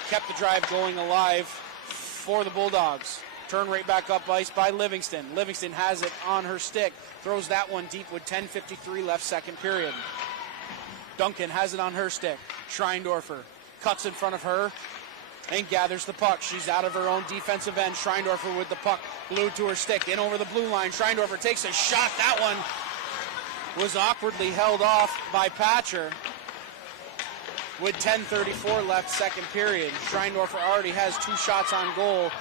Kept the drive going alive for the Bulldogs. Turn right back up ice by Livingston. Livingston has it on her stick. Throws that one deep with 10:53 left, second period. Duncan has it on her stick. Schreindorfer cuts in front of her and gathers the puck. She's out of her own defensive end. Schreindorfer with the puck glued to her stick. In over the blue line. Schreindorfer takes a shot. That one was awkwardly held off by Patcher with 10:34 left, second period. Schreindorfer already has 2 shots on goal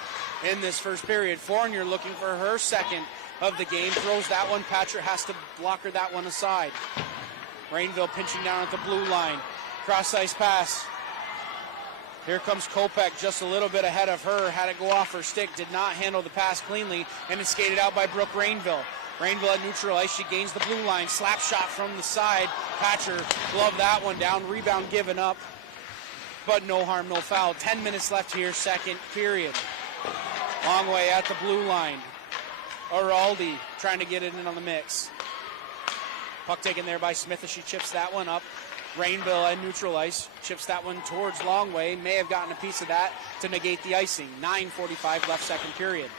in this first period. Fournier looking for her second of the game. Throws that one. Patcher has to blocker that one aside. Rainville pinching down at the blue line. Cross ice pass. Here comes Kopek just a little bit ahead of her. Had it go off her stick. Did not handle the pass cleanly. And is skated out by Brooke Rainville. Rainville at neutral ice. She gains the blue line. Slap shot from the side. Patcher gloved that one down. Rebound given up. But no harm, no foul. 10 minutes left here, second period. Long way at the blue line. Araldi trying to get it in on the mix. Puck taken there by Smith as she chips that one up. Rainville at neutral ice. Chips that one towards Longway. May have gotten a piece of that to negate the icing. 9:45 left, second period.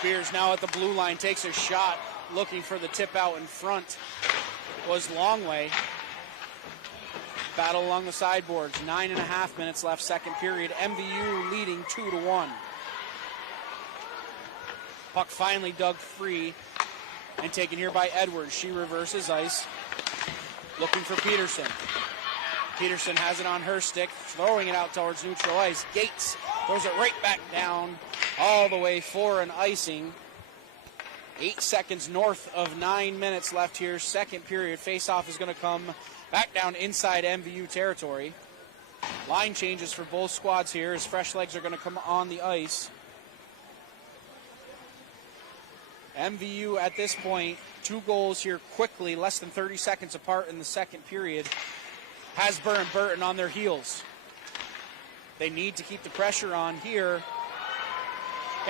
Spears now at the blue line. Takes a shot. Looking for the tip out in front was Longway. Battle along the sideboards. 9.5 minutes left, second period. MVU leading 2-1. Puck finally dug free and taken here by Edwards. She reverses ice, looking for Peterson. Peterson has it on her stick, throwing it out towards neutral ice. Gates throws it right back down, all the way for an icing. 8 seconds north of 9 minutes left here, second period. Face-off is going to come back down inside MVU territory. Line changes for both squads here as fresh legs are going to come on the ice. MVU at this point, 2 goals here quickly, less than 30 seconds apart in the second period, has Burr and Burton on their heels. They need to keep the pressure on here.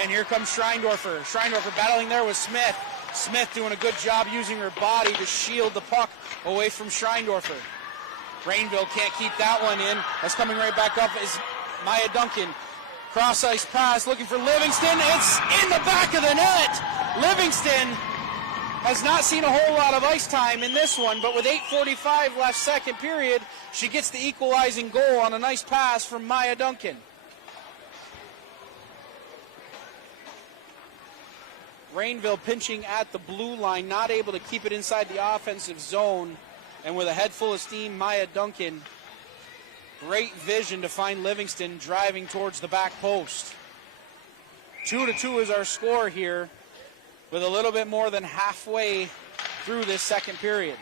And here comes Schreindorfer. Schreindorfer battling there with Smith. Smith doing a good job using her body to shield the puck away from Schreindorfer. Rainville can't keep that one in. That's coming right back up is Maya Duncan. Cross ice pass looking for Livingston. It's in the back of the net. Livingston has not seen a whole lot of ice time in this one, but with 8:45 left second period, she gets the equalizing goal on a nice pass from Maya Duncan. Rainville pinching at the blue line, not able to keep it inside the offensive zone. And with a head full of steam, Maya Duncan, great vision to find Livingston driving towards the back post. 2-2 is our score here, with a little bit more than halfway through this second period.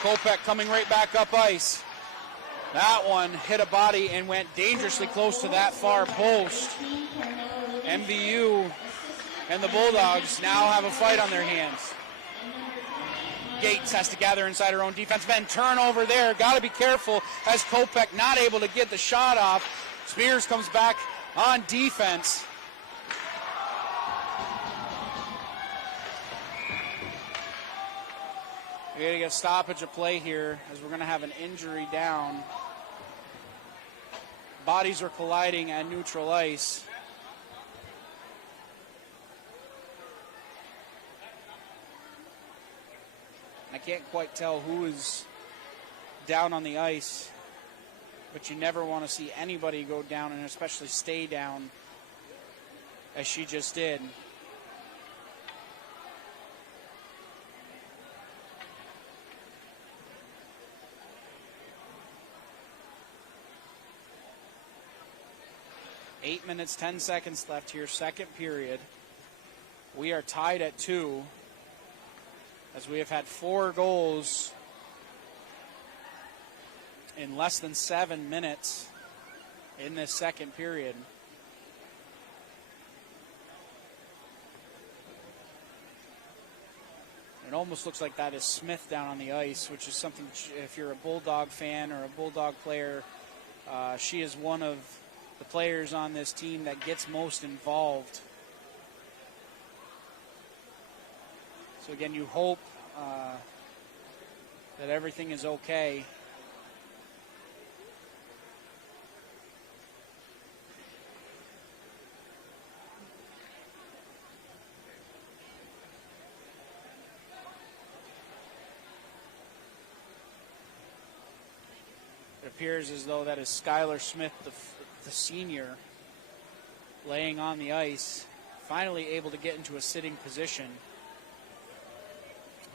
Kopech coming right back up ice. That one hit a body and went dangerously close to that far post. MVU and the Bulldogs now have a fight on their hands. Gates has to gather inside her own defense. Men, turnover there. Got to be careful as Kopech not able to get the shot off. Spears comes back on defense. We're going to get a stoppage of play here as we're going to have an injury down. Bodies are colliding at neutral ice. I can't quite tell who is down on the ice, but you never want to see anybody go down, and especially stay down as she just did. Eight minutes, 10 seconds left here, second period. We are tied at 2, as we have had 4 goals in less than 7 minutes in this second period. It almost looks like that is Smith down on the ice, which is something, if you're a Bulldog fan or a Bulldog player, she is one of the players on this team that gets most involved. So again, you hope that everything is okay. It appears as though that is Skylar Smith, the senior, laying on the ice, finally able to get into a sitting position.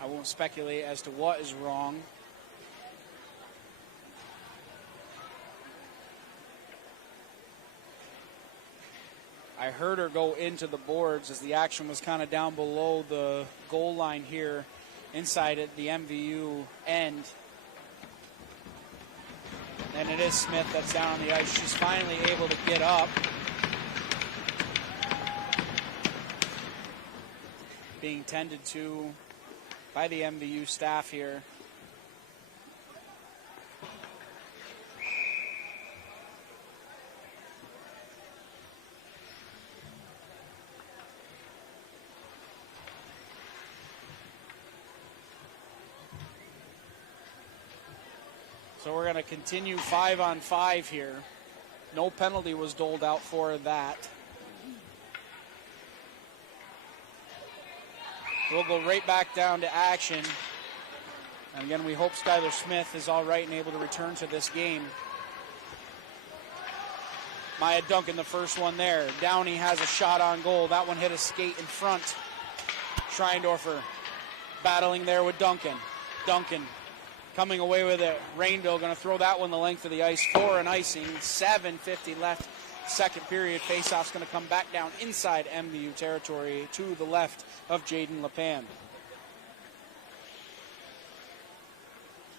I won't speculate as to what is wrong. I heard her go into the boards as the action was kind of down below the goal line here inside at the MVU end. And it is Smith that's down on the ice. She's finally able to get up. Being tended to by the MVU staff here. So we're going to continue 5-on-5 here. No penalty was doled out for that. We'll go right back down to action. And again, we hope Skylar Smith is all right and able to return to this game. Maya Duncan, the first one there. Downey has a shot on goal. That one hit a skate in front. Schreindorfer battling there with Duncan. Duncan coming away with it. Rainville going to throw that one the length of the ice for an icing. 7:50 left. Second period. Faceoff's going to come back down inside MVU territory to the left of Jaden LePan.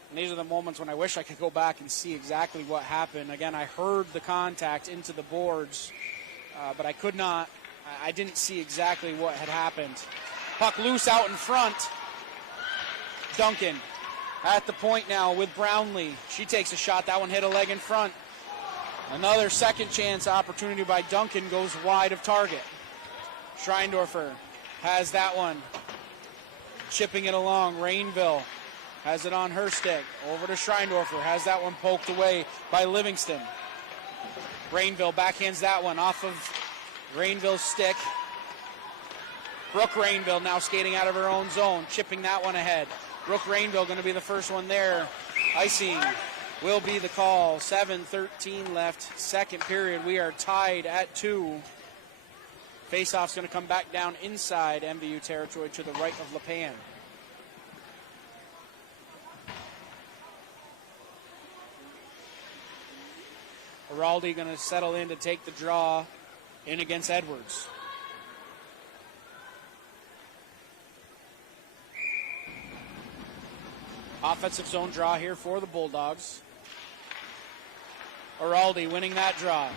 And these are the moments when I wish I could go back and see exactly what happened. Again, I heard the contact into the boards, but I could not. I didn't see exactly what had happened. Puck loose out in front. Duncan at the point now with Brownlee. She takes a shot. That one hit a leg in front. Another second chance opportunity by Duncan goes wide of target. Schreindorfer has that one. Chipping it along. Rainville has it on her stick. Over to Schreindorfer. Has that one poked away by Livingston. Rainville backhands that one off of Rainville's stick. Brooke Rainville now skating out of her own zone. Chipping that one ahead. Brooke Rainville going to be the first one there. Icing will be the call. 7:13 left. Second period. We are tied at 2. Faceoff's going to come back down inside MVU territory to the right of Lepan. Araldi going to settle in to take the draw in against Edwards. Offensive zone draw here for the Bulldogs. Araldi winning that draw.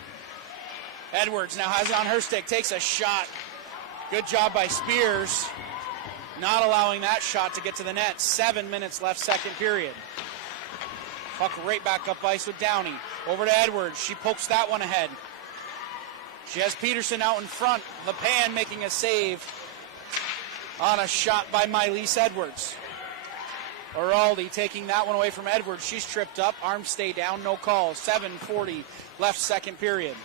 Edwards now has it on her stick, takes a shot. Good job by Spears, not allowing that shot to get to the net. 7 minutes left, second period. Puck right back up ice with Downey. Over to Edwards, she pokes that one ahead. She has Peterson out in front. Lepan making a save on a shot by Mylese Edwards. Araldi taking that one away from Edwards. She's tripped up, arms stay down, no call. 7:40 left, second period.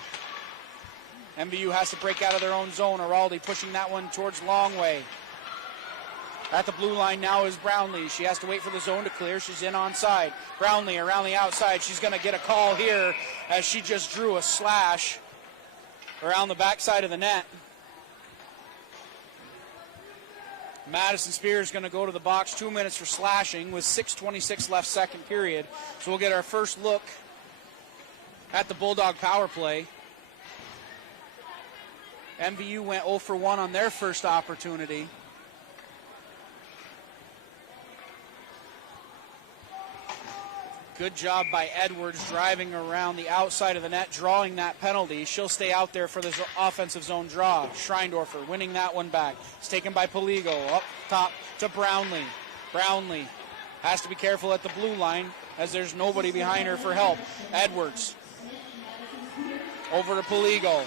MVU has to break out of their own zone. Araldi pushing that one towards Longway. At the blue line now is Brownlee. She has to wait for the zone to clear. She's in onside. Brownlee around the outside. She's going to get a call here as she just drew a slash around the backside of the net. Madison Spears going to go to the box. 2 minutes for slashing with 6:26 left, second period. So we'll get our first look at the Bulldog power play. MVU went 0 for 1 on their first opportunity. Good job by Edwards driving around the outside of the net, drawing that penalty. She'll stay out there for this offensive zone draw. Schreindorfer winning that one back. It's taken by Poligo. Up top to Brownlee. Brownlee has to be careful at the blue line as there's nobody behind her for help. Edwards over to Poligo.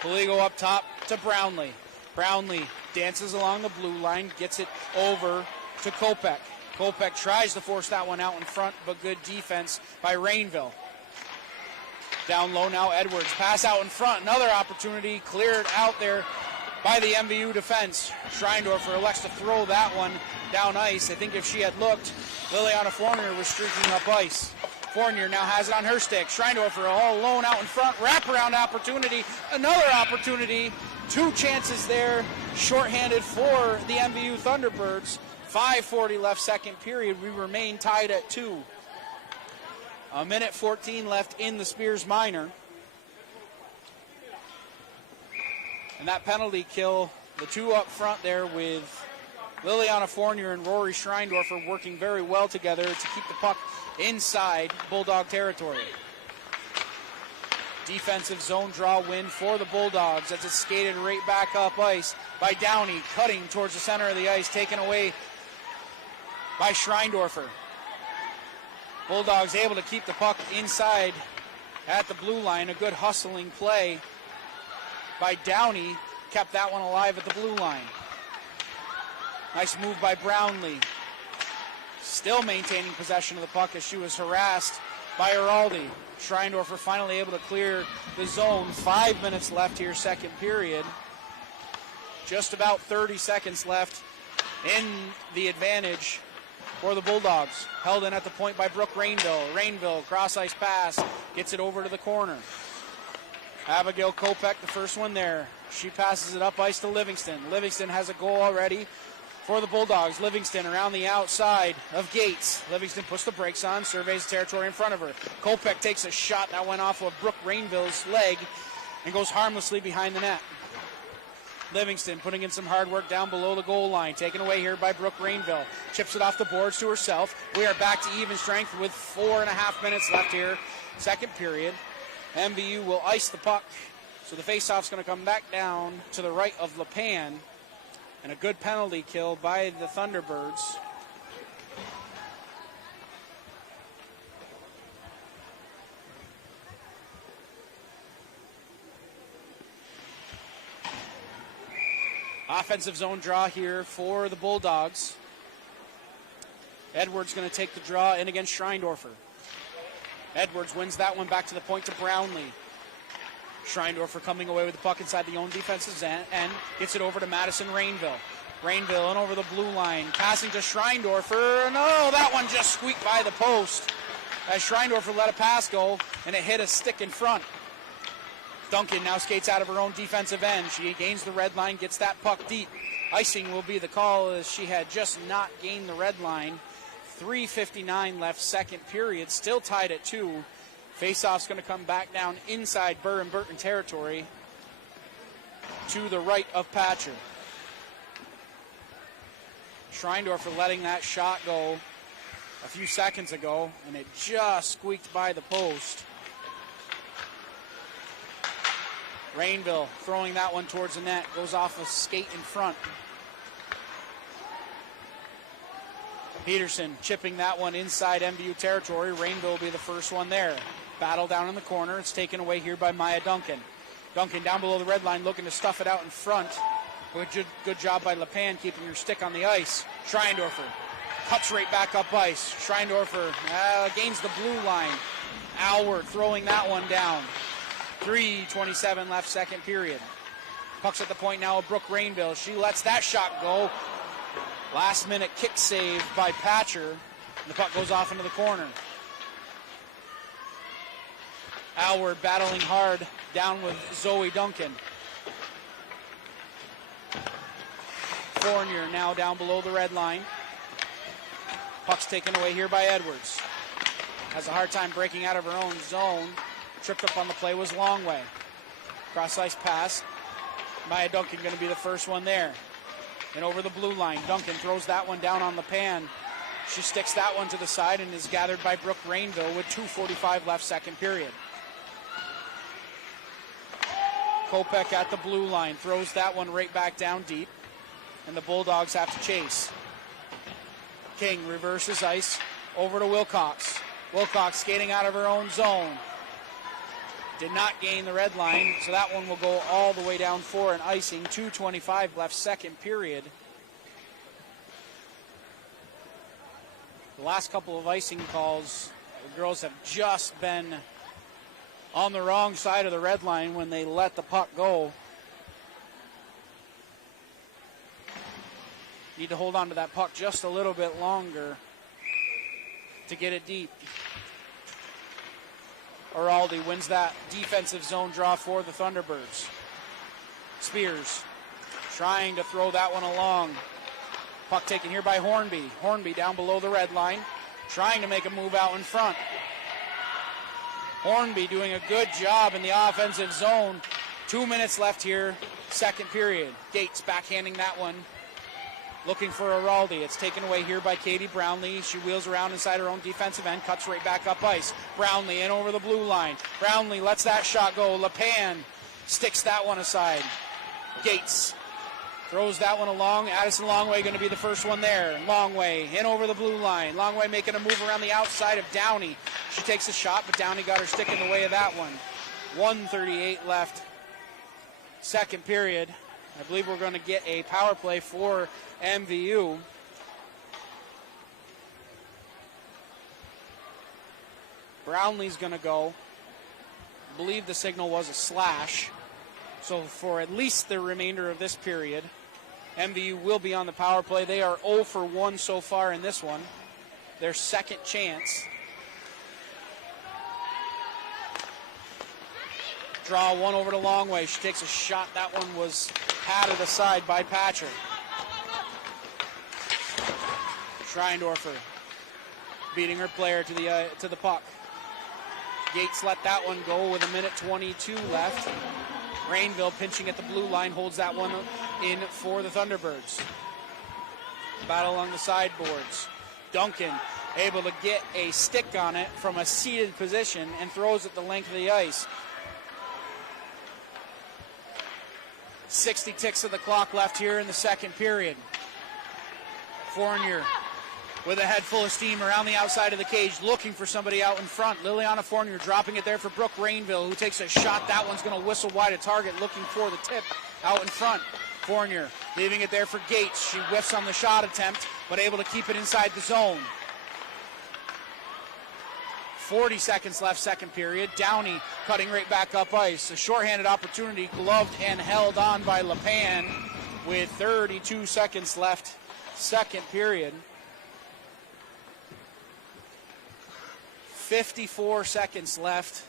Poligo up top to Brownlee. Brownlee dances along the blue line, gets it over to Kopech. Kopech tries to force that one out in front, but good defense by Rainville. Down low now, Edwards. Pass out in front. Another opportunity cleared out there by the MVU defense. Schreindorfer elects to throw that one down ice. I think if she had looked, Liliana Fournier was streaking up ice. Fournier now has it on her stick. Schreindorfer all alone out in front. Wraparound opportunity. Another opportunity. 2 chances there. Shorthanded for the MVU Thunderbirds. 5:40 left, second period. We remain tied at 2. 1:14 left in the Spears minor. And that penalty kill, the 2 up front there with Liliana Fournier and Rory Schreindorfer working very well together to keep the puck inside Bulldog territory. Defensive zone draw win for the Bulldogs as it's skated right back up ice by Downey, cutting towards the center of the ice, taken away by Schreindorfer. Bulldogs able to keep the puck inside at the blue line. A good hustling play by Downey kept that one alive at the blue line. Nice move by Brownlee. Still maintaining possession of the puck as she was harassed by Araldi. Schreindorfer finally able to clear the zone. 5 minutes left here, second period. Just about 30 seconds left in the advantage for the Bulldogs. Held in at the point by Brooke Rainville. Rainville, cross-ice pass, gets it over to the corner. Abigail Kopech, the first one there. She passes it up ice to Livingston. Livingston has a goal already for the Bulldogs. Livingston around the outside of Gates. Livingston puts the brakes on, surveys the territory in front of her. Kopech takes a shot that went off of Brooke Rainville's leg and goes harmlessly behind the net. Livingston putting in some hard work down below the goal line. Taken away here by Brooke Rainville. Chips it off the boards to herself. We are back to even strength with 4.5 minutes left here. Second period. MVU will ice the puck. So the faceoff's going to come back down to the right of Lepan. And a good penalty kill by the Thunderbirds. Offensive zone draw here for the Bulldogs. Edwards going to take the draw in against Schreindorfer. Edwards wins that one back to the point to Brownlee. Schreindorfer coming away with the puck inside the own defensive end. Gets it over to Madison Rainville. Rainville and over the blue line. Passing to Schreindorfer. No, that one just squeaked by the post as Schreindorfer let a pass go, and it hit a stick in front. Duncan now skates out of her own defensive end. She gains the red line, gets that puck deep. Icing will be the call as she had just not gained the red line. 3:59 left, second period, still tied at 2. Faceoff's going to come back down inside Burr and Burton territory to the right of Patcher. Schreindorfer letting that shot go a few seconds ago, and it just squeaked by the post. Rainville throwing that one towards the net, goes off a skate in front. Peterson chipping that one inside MVU territory. Rainville will be the first one there. Battle down in the corner. It's taken away here by Maya Duncan. Duncan down below the red line looking to stuff it out in front. Good job by LePan keeping her stick on the ice. Schreindorfer cuts right back up ice. Schreindorfer gains the blue line. Alward throwing that one down. 3:27 left, second period. Puck's at the point now of Brooke Rainville. She lets that shot go. Last minute kick save by Patcher. The puck goes off into the corner. Alward battling hard down with Zoe Duncan. Fournier now down below the red line. Puck's taken away here by Edwards. Has a hard time breaking out of her own zone. Tripped up on the play was Longway. Cross ice pass. Maya Duncan going to be the first one there. And over the blue line, Duncan throws that one down on LePan. She sticks that one to the side and is gathered by Brooke Rainville with 2:45 left, second period. Kopech at the blue line, throws that one right back down deep, and the Bulldogs have to chase. King reverses ice over to Wilcox. Wilcox skating out of her own zone. Did not gain the red line, so that one will go all the way down for an icing. 2:25 left, second period. The last couple of icing calls, the girls have just been on the wrong side of the red line when they let the puck go. Need to hold on to that puck just a little bit longer to get it deep. Araldi wins that defensive zone draw for the Thunderbirds. Spears trying to throw that one along. Puck taken here by Hornby. Hornby down below the red line, trying to make a move out in front. Hornby doing a good job in the offensive zone. 2 minutes left here, second period. Gates backhanding that one. Looking for Araldi. It's taken away here by Katie Brownlee. She wheels around inside her own defensive end, cuts right back up ice. Brownlee in over the blue line. Brownlee lets that shot go. LePan sticks that one aside. Gates throws that one along. Addison Longway going to be the first one there. Longway in over the blue line. Longway making a move around the outside of Downey. She takes a shot, but Downey got her stick in the way of that one. 1:38 left, second period. I believe we're going to get a power play for MVU. Brownlee's going to go. I believe the signal was a slash. So for at least the remainder of this period, MVU will be on the power play. They are 0 for 1 so far in this one. Their second chance. Draw one over to Longway. She takes a shot. That one was patted aside by Patcher. Schreindorfer beating her player to the puck. Gates let that one go with 1:22 left. Rainville pinching at the blue line holds that one in for the Thunderbirds. Battle along the sideboards. Duncan able to get a stick on it from a seated position and throws it the length of the ice. 60 ticks of the clock left here in the second period. Fournier with a head full of steam around the outside of the cage, looking for somebody out in front. Liliana Fournier dropping it there for Brooke Rainville, who takes a shot. That one's going to whistle wide of target, looking for the tip out in front. Fournier leaving it there for Gates. She whiffs on the shot attempt, but able to keep it inside the zone. 40 seconds left, second period. Downey cutting right back up ice. A shorthanded opportunity, gloved and held on by LePan with 32 seconds left, second period. 54 seconds left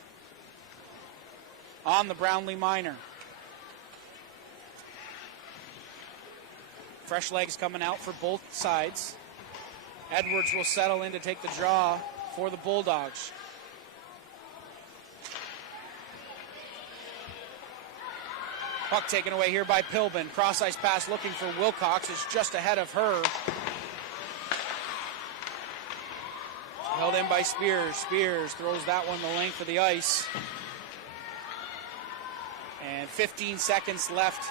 on the Brownlee Minor. Fresh legs coming out for both sides. Edwards will settle in to take the draw for the Bulldogs. Puck taken away here by Pilbin. Cross-ice pass looking for Wilcox. Is just ahead of her. Held in by Spears. Spears throws that one the length of the ice. And 15 seconds left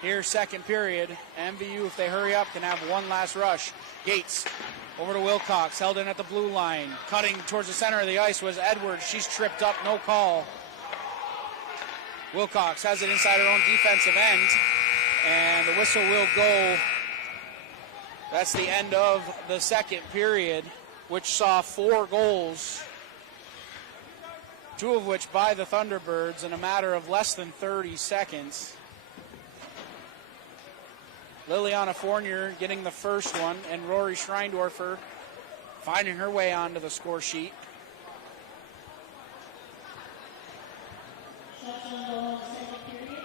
here, second period. MVU, if they hurry up, can have one last rush. Gates over to Wilcox, held in at the blue line. Cutting towards the center of the ice was Edwards. She's tripped up, no call. Wilcox has it inside her own defensive end, and the whistle will go. That's the end of the second period, which saw 4 goals, 2 of which by the Thunderbirds in a matter of less than 30 seconds. Liliana Fournier getting the first one, and Rory Schreindorfer finding her way onto the score sheet.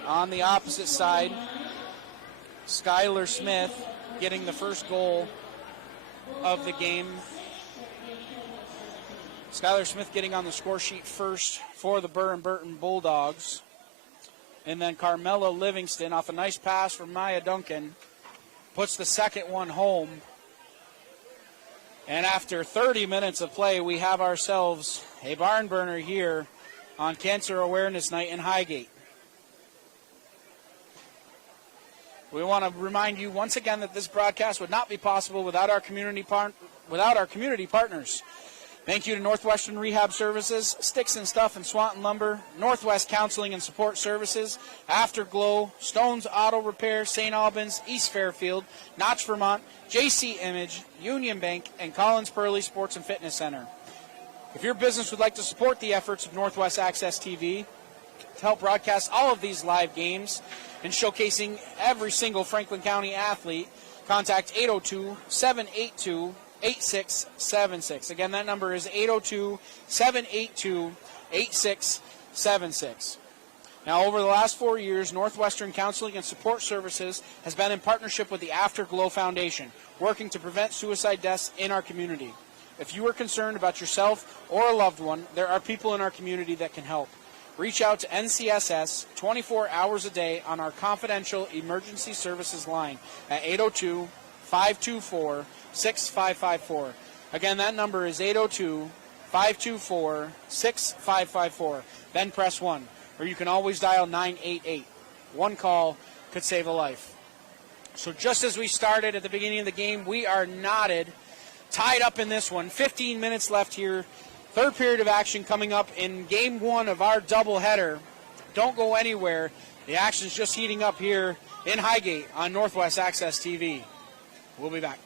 On the opposite side, Skylar Smith getting the first goal of the game. Skylar Smith getting on the score sheet first for the Burr and Burton Bulldogs. And then Carmela Livingston, off a nice pass from Maya Duncan, puts the second one home. And after 30 minutes of play, we have ourselves a barn burner here on Cancer Awareness Night in Highgate. We want to remind you once again that this broadcast would not be possible without our community partners. Thank you to Northwestern Rehab Services, Sticks and Stuff and Swanton Lumber, Northwest Counseling and Support Services, Afterglow, Stone's Auto Repair, St. Albans, East Fairfield, Notch, Vermont, JC Image, Union Bank, and Collins Pearly Sports and Fitness Center. If your business would like to support the efforts of Northwest Access TV to help broadcast all of these live games and showcasing every single Franklin County athlete, contact 802-782-8676. Again, that number is 802-782-8676. Now, over the last 4 years, Northwestern Counseling and Support Services has been in partnership with the Afterglow Foundation, working to prevent suicide deaths in our community. If you are concerned about yourself or a loved one, there are people in our community that can help. Reach out to NCSS 24 hours a day on our confidential emergency services line at 802-524-6554. Again, that number is 802-524-6554. Then press 1. Or you can always dial 988. One call could save a life. So just as we started at the beginning of the game, we are knotted, tied up in this one. 15 minutes left here. Third period of action coming up in game 1 of our doubleheader. Don't go anywhere. The action's just heating up here in Highgate on Northwest Access TV. We'll be back.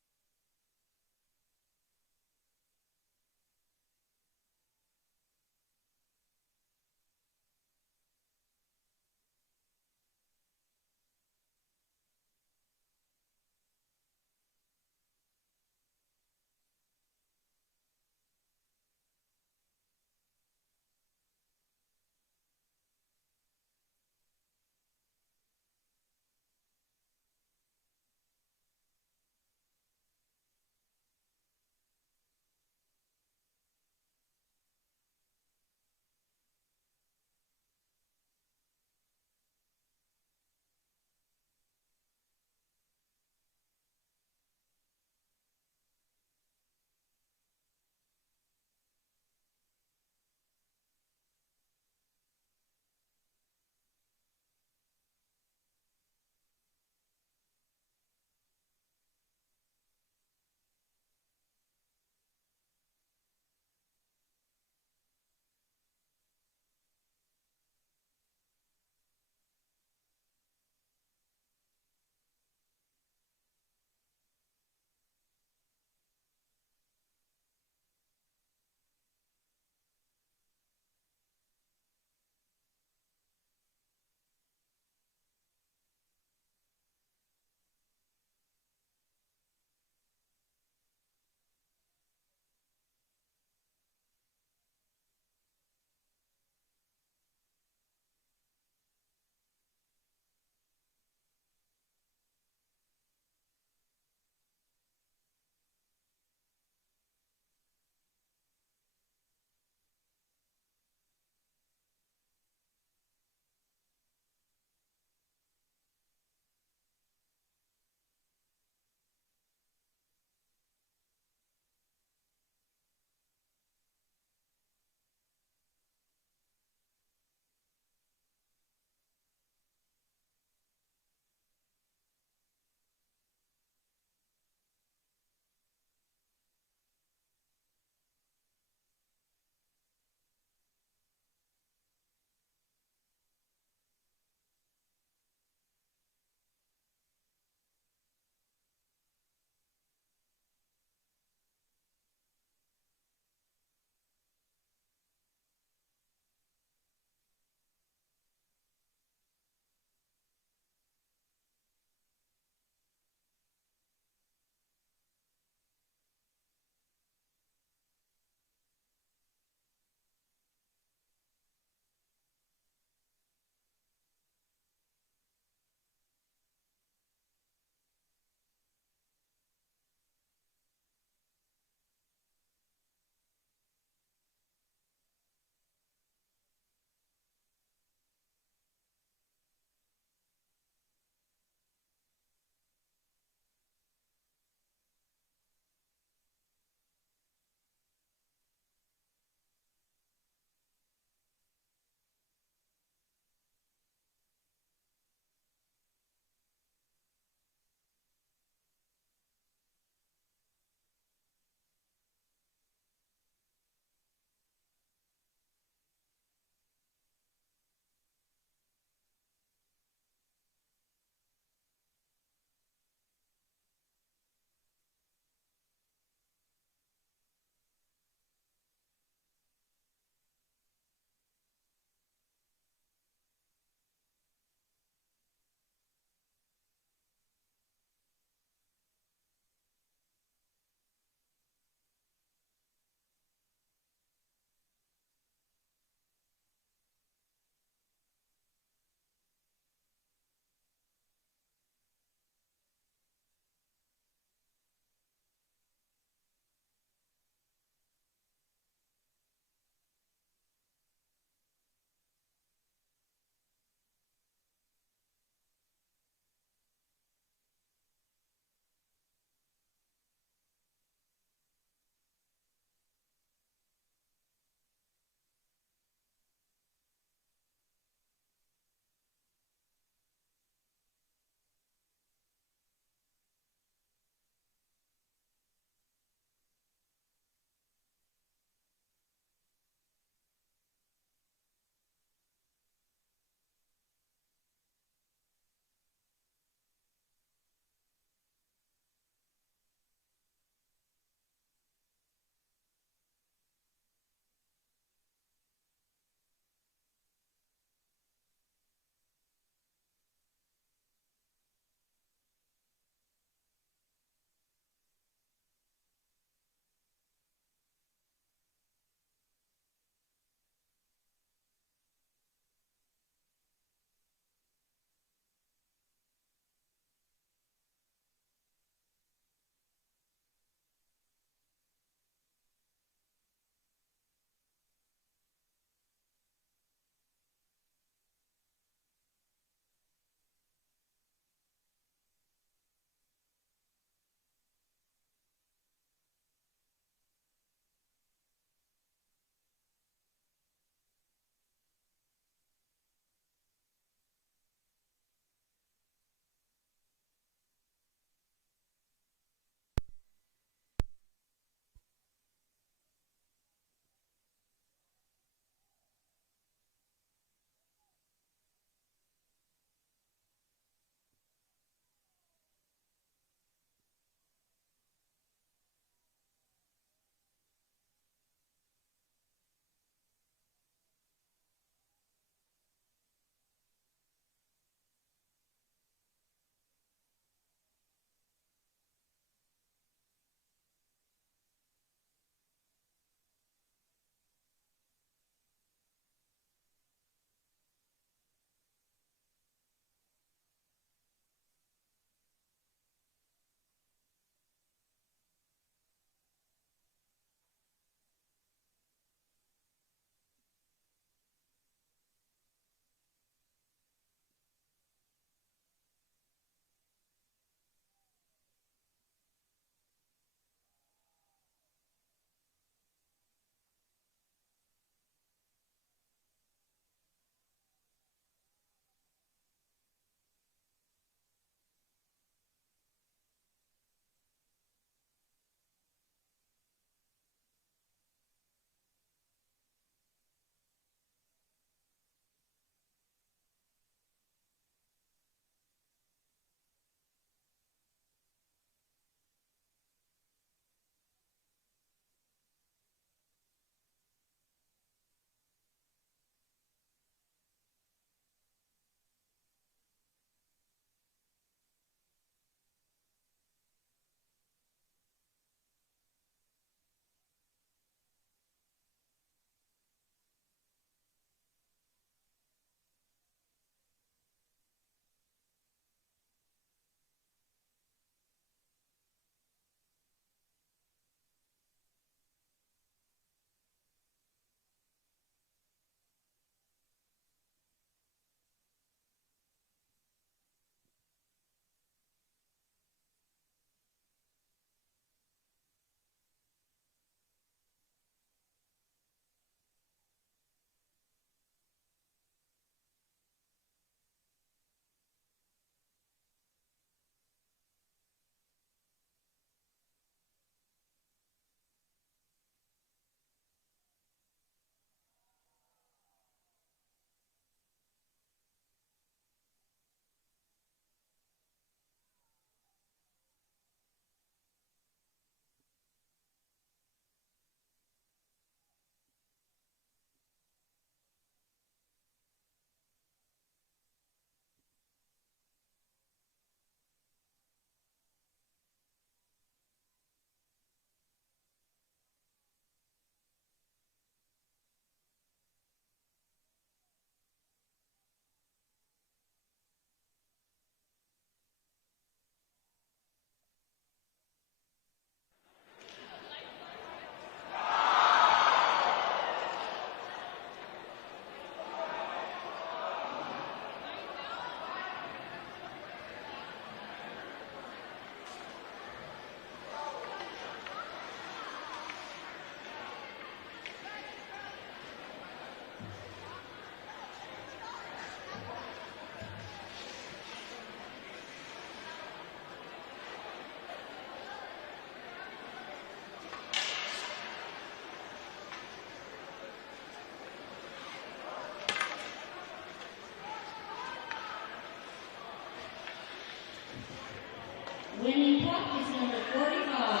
Winning puck is number 45.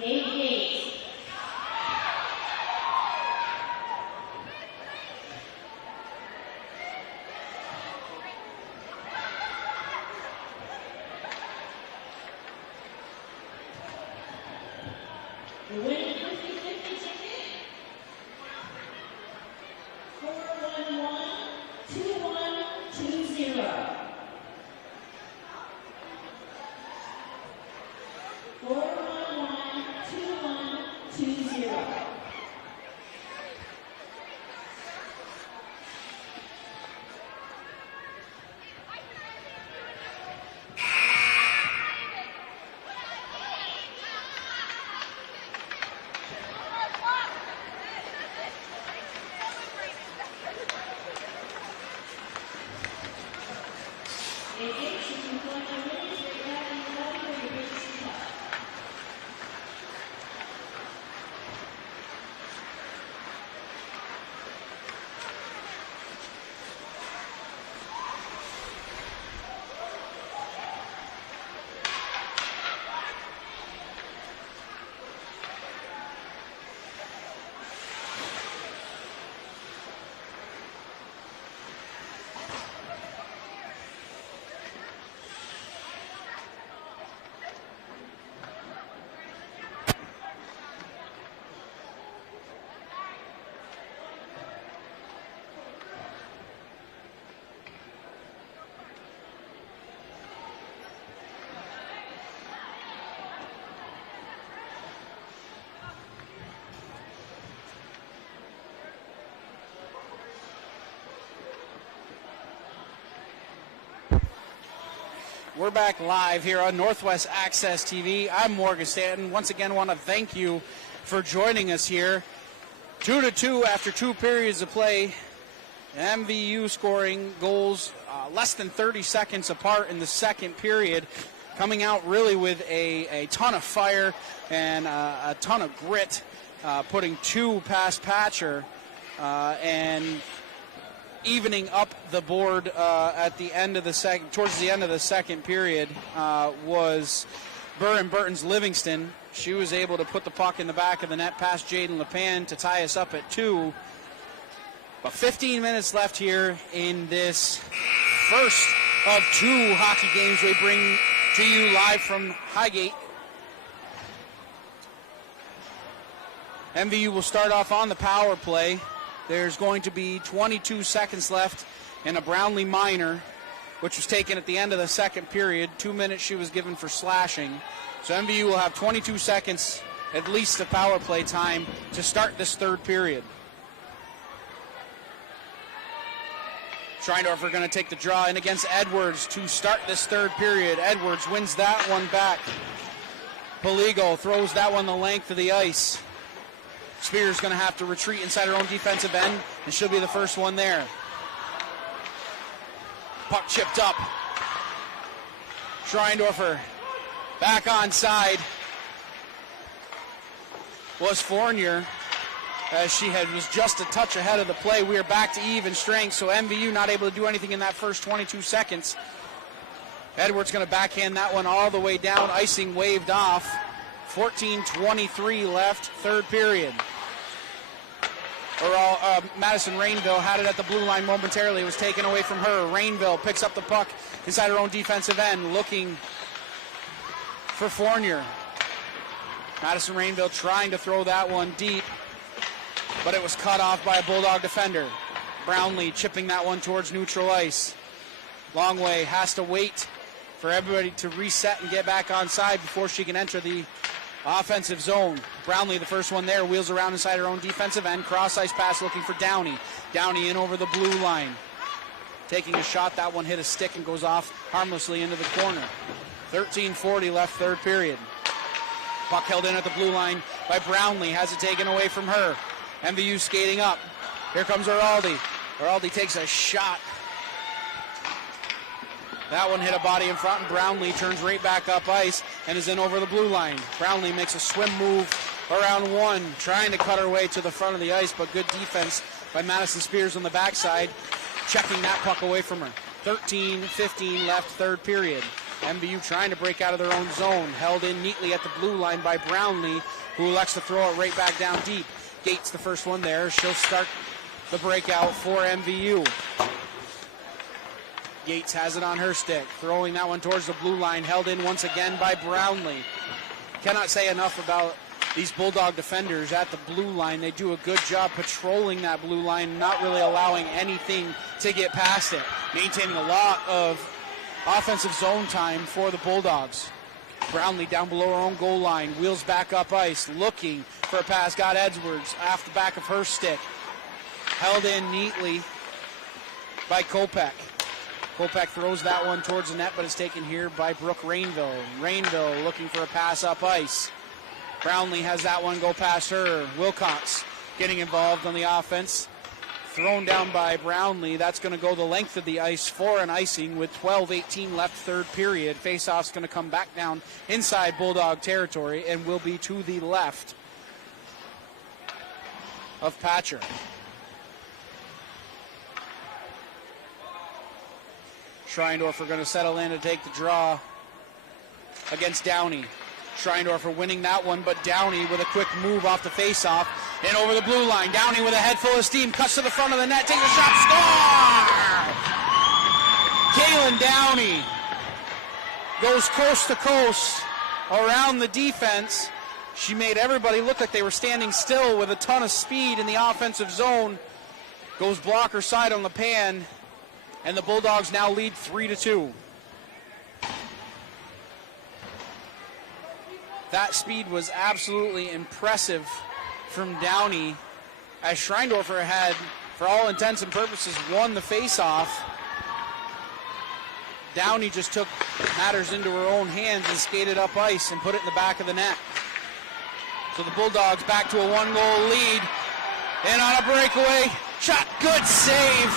Gabe Gates. The winning 50-50 ticket, 411-2120. 411-2120. We're back live here on Northwest Access TV. I'm Morgan Stanton. Once again, want to thank you for joining us here. 2-2 after 2 periods of play. MVU scoring goals less than 30 seconds apart in the second period, coming out really with a ton of fire and a ton of grit, putting 2 past Patcher and evening up the board at the end of the towards the end of the second period was Burr and Burton's Livingston. She was able to put the puck in the back of the net past Jaden LePan to tie us up at 2. But 15 minutes left here in this first of 2 hockey games we bring to you live from Highgate. MVU will start off on the power play. There's going to be 22 seconds left in a Brownlee minor, which was taken at the end of the second period. 2 minutes she was given for slashing. So MVU will have 22 seconds at least of power play time to start this third period. Schreindorfer going to take the draw in against Edwards to start this third period. Edwards wins that one back. Poligo throws that one the length of the ice. Spears going to have to retreat inside her own defensive end, and she'll be the first one there. Puck chipped up. Schreindorfer back onside was Fournier, as she was just a touch ahead of the play. We are back to even strength, so MVU not able to do anything in that first 22 seconds. Edwards going to backhand that one all the way down. Icing waved off. 14:23 left, third period. Madison Rainville had it at the blue line momentarily. It was taken away from her. Rainville picks up the puck inside her own defensive end, looking for Fournier. Madison Rainville trying to throw that one deep, but it was cut off by a Bulldog defender. Brownlee chipping that one towards neutral ice. Longway has to wait for everybody to reset and get back on side before she can enter the offensive zone. Brownlee, the first one there, wheels around inside her own defensive end. Cross ice pass looking for Downey. Downey in over the blue line. Taking a shot, that one hit a stick and goes off harmlessly into the corner. 13:40 left, third period. Puck held in at the blue line by Brownlee. Has it taken away from her. MVU skating up. Here comes Araldi. Araldi takes a shot. That one hit a body in front, and Brownlee turns right back up ice and is in over the blue line. Brownlee makes a swim move around one, trying to cut her way to the front of the ice, but good defense by Madison Spears on the backside. checking that puck away from her. 13-15 left, third period. MVU trying to break out of their own zone. Held in neatly at the blue line by Brownlee, who elects to throw it right back down deep. Gates the first one there. She'll start the breakout for MVU. Gates has it on her stick. Throwing that one towards the blue line. Held in once again by Brownlee. Cannot say enough about these Bulldog defenders at the blue line. They do a good job patrolling that blue line, not really allowing anything to get past it. Maintaining a lot of offensive zone time for the Bulldogs. Brownlee down below her own goal line. Wheels back up ice. Looking for a pass. Got Edwards off the back of her stick. Held in neatly by Kopech. Kopech throws that one towards the net, but it's taken here by Brooke Rainville. Rainville looking for a pass up ice. Brownlee has that one go past her. Wilcox getting involved on the offense. Thrown down by Brownlee. That's going to go the length of the ice for an icing with 12-18 left, third period. Faceoff's going to come back down inside Bulldog territory and will be to the left of Patcher. Schreindorfer going to settle in to take the draw against Downey. Schreindorfer winning that one, but Downey with a quick move off the faceoff and over the blue line. Downey with a head full of steam, cuts to the front of the net, takes a shot, score! Kaylin Downey goes coast to coast around the defense. She made everybody look like they were standing still with a ton of speed in the offensive zone. Goes blocker side on the pan, and the Bulldogs now lead 3-2. That speed was absolutely impressive from Downey, as Schreindorfer had, for all intents and purposes, won the face-off. Downey just took matters into her own hands and skated up ice and put it in the back of the net. So the Bulldogs back to a one-goal lead. And on a breakaway shot, good save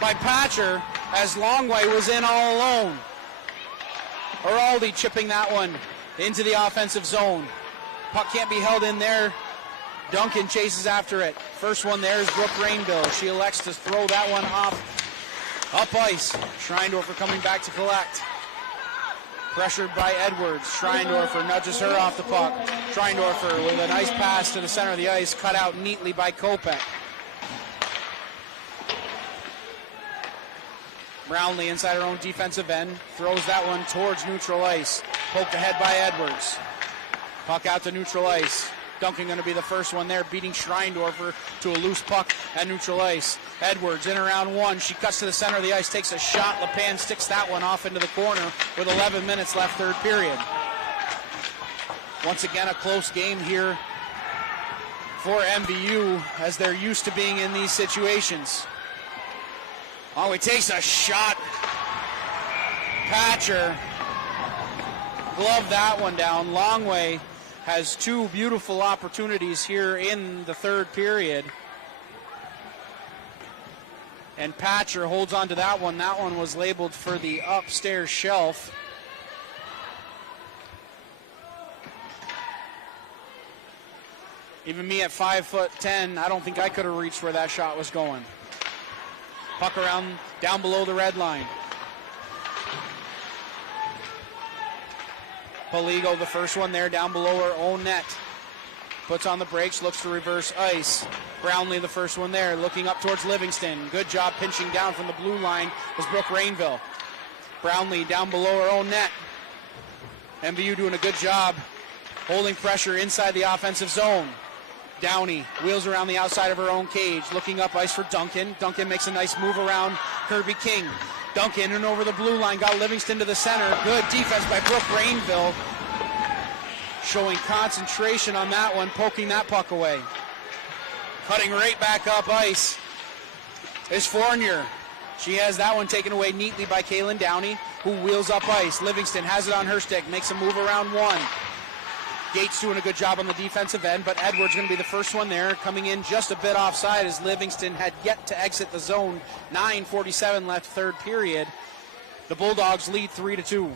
by Patcher, as Longway was in all alone. Araldi chipping that one into the offensive zone. Puck can't be held in there. Duncan chases after it. First one there is Brooke Rainville. She elects to throw that one up ice. Schreindorfer coming back to collect. Pressured by Edwards. Schreindorfer nudges her off the puck. Schreindorfer with a nice pass to the center of the ice, cut out neatly by Kopech. Brownlee inside her own defensive end, throws that one towards neutral ice. Poked ahead by Edwards. Puck out to neutral ice. Duncan going to be the first one there, beating Schreindorfer to a loose puck at neutral ice. Edwards in around one. She cuts to the center of the ice, takes a shot. LePan sticks that one off into the corner with 11 minutes left, third period. Once again, a close game here for MVU, as they're used to being in these situations. Oh, he takes a shot. Patcher gloved that one down. Longway has two beautiful opportunities here in the third period. And Patcher holds on to that one. That one was labeled for the upstairs shelf. Even me at 5'10", I don't think I could have reached where that shot was going. Puck around down below the red line. Poligo, the first one there, down below her own net. Puts on the brakes, looks to reverse ice. Brownlee, the first one there, looking up towards Livingston. Good job pinching down from the blue line was Brooke Rainville. Brownlee down below her own net. MVU doing a good job holding pressure inside the offensive zone. Downey wheels around the outside of her own cage, looking up ice for Duncan. Duncan makes a nice move around Kirby King. Duncan and over the blue line, got Livingston to the center. Good defense by Brooke Rainville. Showing concentration on that one, poking that puck away. Cutting right back up ice is Fournier. She has that one taken away neatly by Kaylin Downey, who wheels up ice. Livingston has it on her stick, makes a move around one. Gates doing a good job on the defensive end, but Edwards going to be the first one there, coming in just a bit offside as Livingston had yet to exit the zone. 9:47 left, third period. The Bulldogs lead 3-2.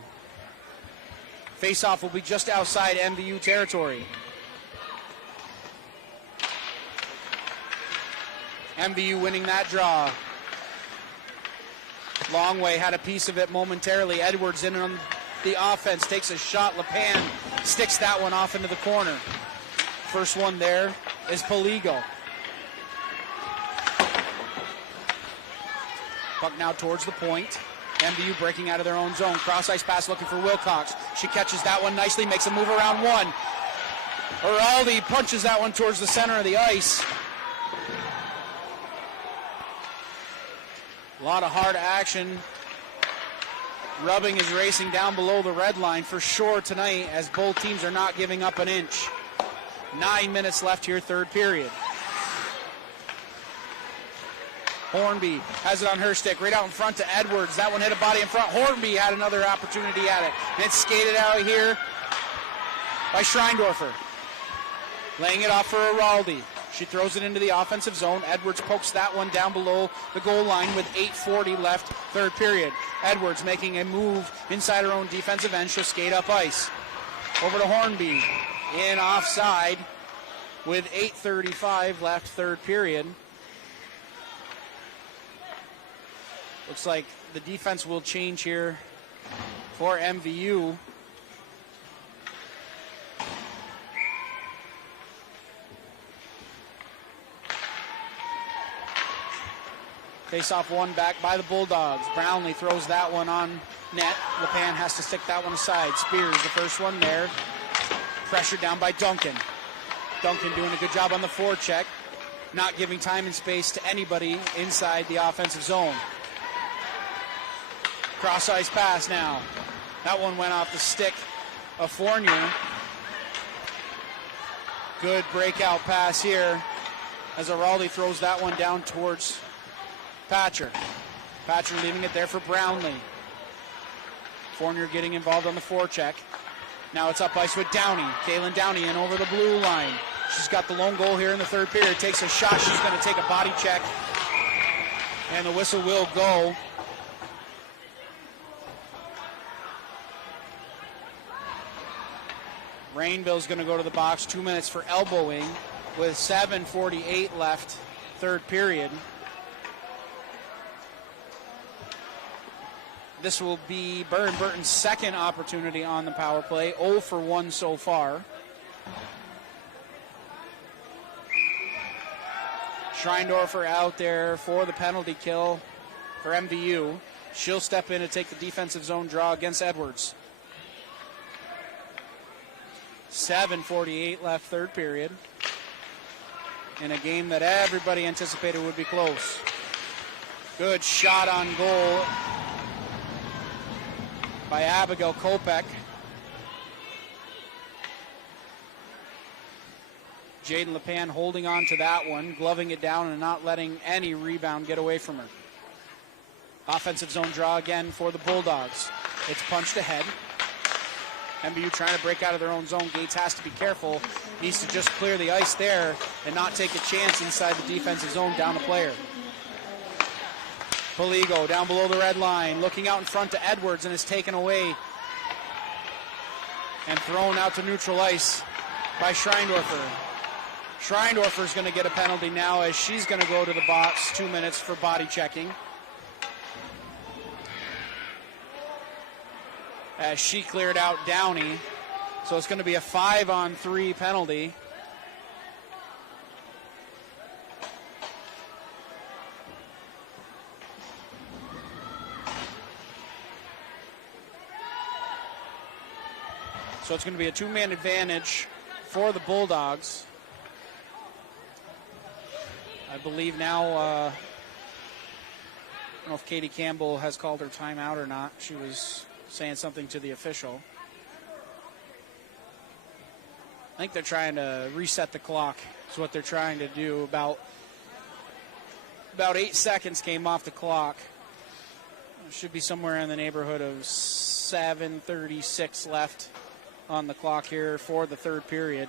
Faceoff will be just outside MVU territory. MVU winning that draw. Longway had a piece of it momentarily. Edwards in on the offense, takes a shot. LePan sticks that one off into the corner. First one there is Poligo. Puck now towards the point. MVU breaking out of their own zone. Cross-ice pass looking for Wilcox. She catches that one nicely, makes a move around one. Araldi punches that one towards the center of the ice. A lot of hard action. Rubbing is racing down below the red line for sure tonight, as both teams are not giving up an inch. 9 minutes left here, third period. Hornby has it on her stick, right out in front to Edwards. That one hit a body in front. Hornby had another opportunity at it. And it's skated out here by Schreindorfer. Laying it off for Araldi. She throws it into the offensive zone. Edwards pokes that one down below the goal line with 8:40 left, third period. Edwards making a move inside her own defensive end. She'll skate up ice. Over to Hornby. In offside with 8:35 left, third period. Looks like the defense will change here for MVU. Face-off one back by the Bulldogs. Brownlee throws that one on net. LePan has to stick that one aside. Spears, the first one there. Pressured down by Duncan. Duncan doing a good job on the forecheck. Not giving time and space to anybody inside the offensive zone. Cross-ice pass now. That one went off the stick of Fournier. Good breakout pass here as Araldi throws that one down towards Patcher. Patcher leaving it there for Brownlee. Fournier getting involved on the forecheck. Now it's up ice with Downey. Kaylin Downey in over the blue line. She's got the lone goal here in the third period. Takes a shot. She's going to take a body check. And the whistle will go. Rainville's going to go to the box. 2 minutes for elbowing with 7:48 left, third period. This will be Burr and Burton's second opportunity on the power play. 0 for 1 so far. Schreindorfer out there for the penalty kill for MVU. She'll step in and take the defensive zone draw against Edwards. 7:48 left, third period. In a game that everybody anticipated would be close. Good shot on goal by Abigail Kopech. Jaden LePan holding on to that one, gloving it down and not letting any rebound get away from her. Offensive zone draw again for the Bulldogs. It's punched ahead. MVU trying to break out of their own zone. Gates has to be careful. Needs to just clear the ice there and not take a chance inside the defensive zone down a player. Poligo down below the red line, looking out in front to Edwards, and is taken away and thrown out to neutral ice by Schreindorfer. Schreindorfer's going to get a penalty now as she's going to go to the box. 2 minutes for body checking. As she cleared out Downey. So it's going to be a 5-on-3 penalty. So it's going to be a two-man advantage for the Bulldogs. I believe now, I don't know if Katie Campbell has called her timeout or not. She was saying something to the official. I think they're trying to reset the clock. Is what they're trying to do. About 8 seconds came off the clock. It should be somewhere in the neighborhood of 7:36 left on the clock here for the third period.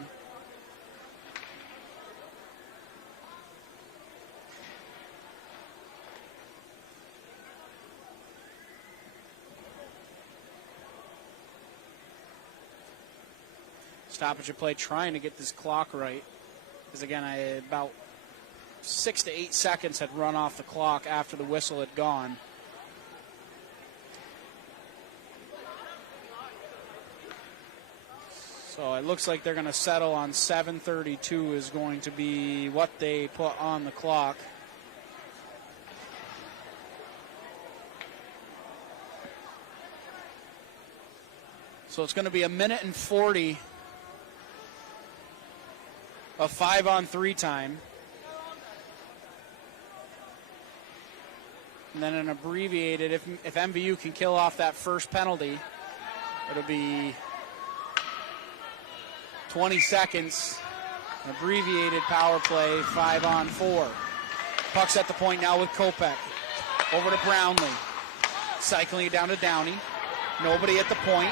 Stoppage of play trying to get this clock right. Because again, about 6 to 8 seconds had run off the clock after the whistle had gone. So it looks like they're going to settle on 7:32 is going to be what they put on the clock. So it's going to be 1:40 of 5-on-3 time. And then an abbreviated, if MVU can kill off that first penalty, it'll be 20 seconds, an abbreviated power play, 5-on-4. Puck's at the point now with Kopech. Over to Brownlee. Cycling it down to Downey. Nobody at the point.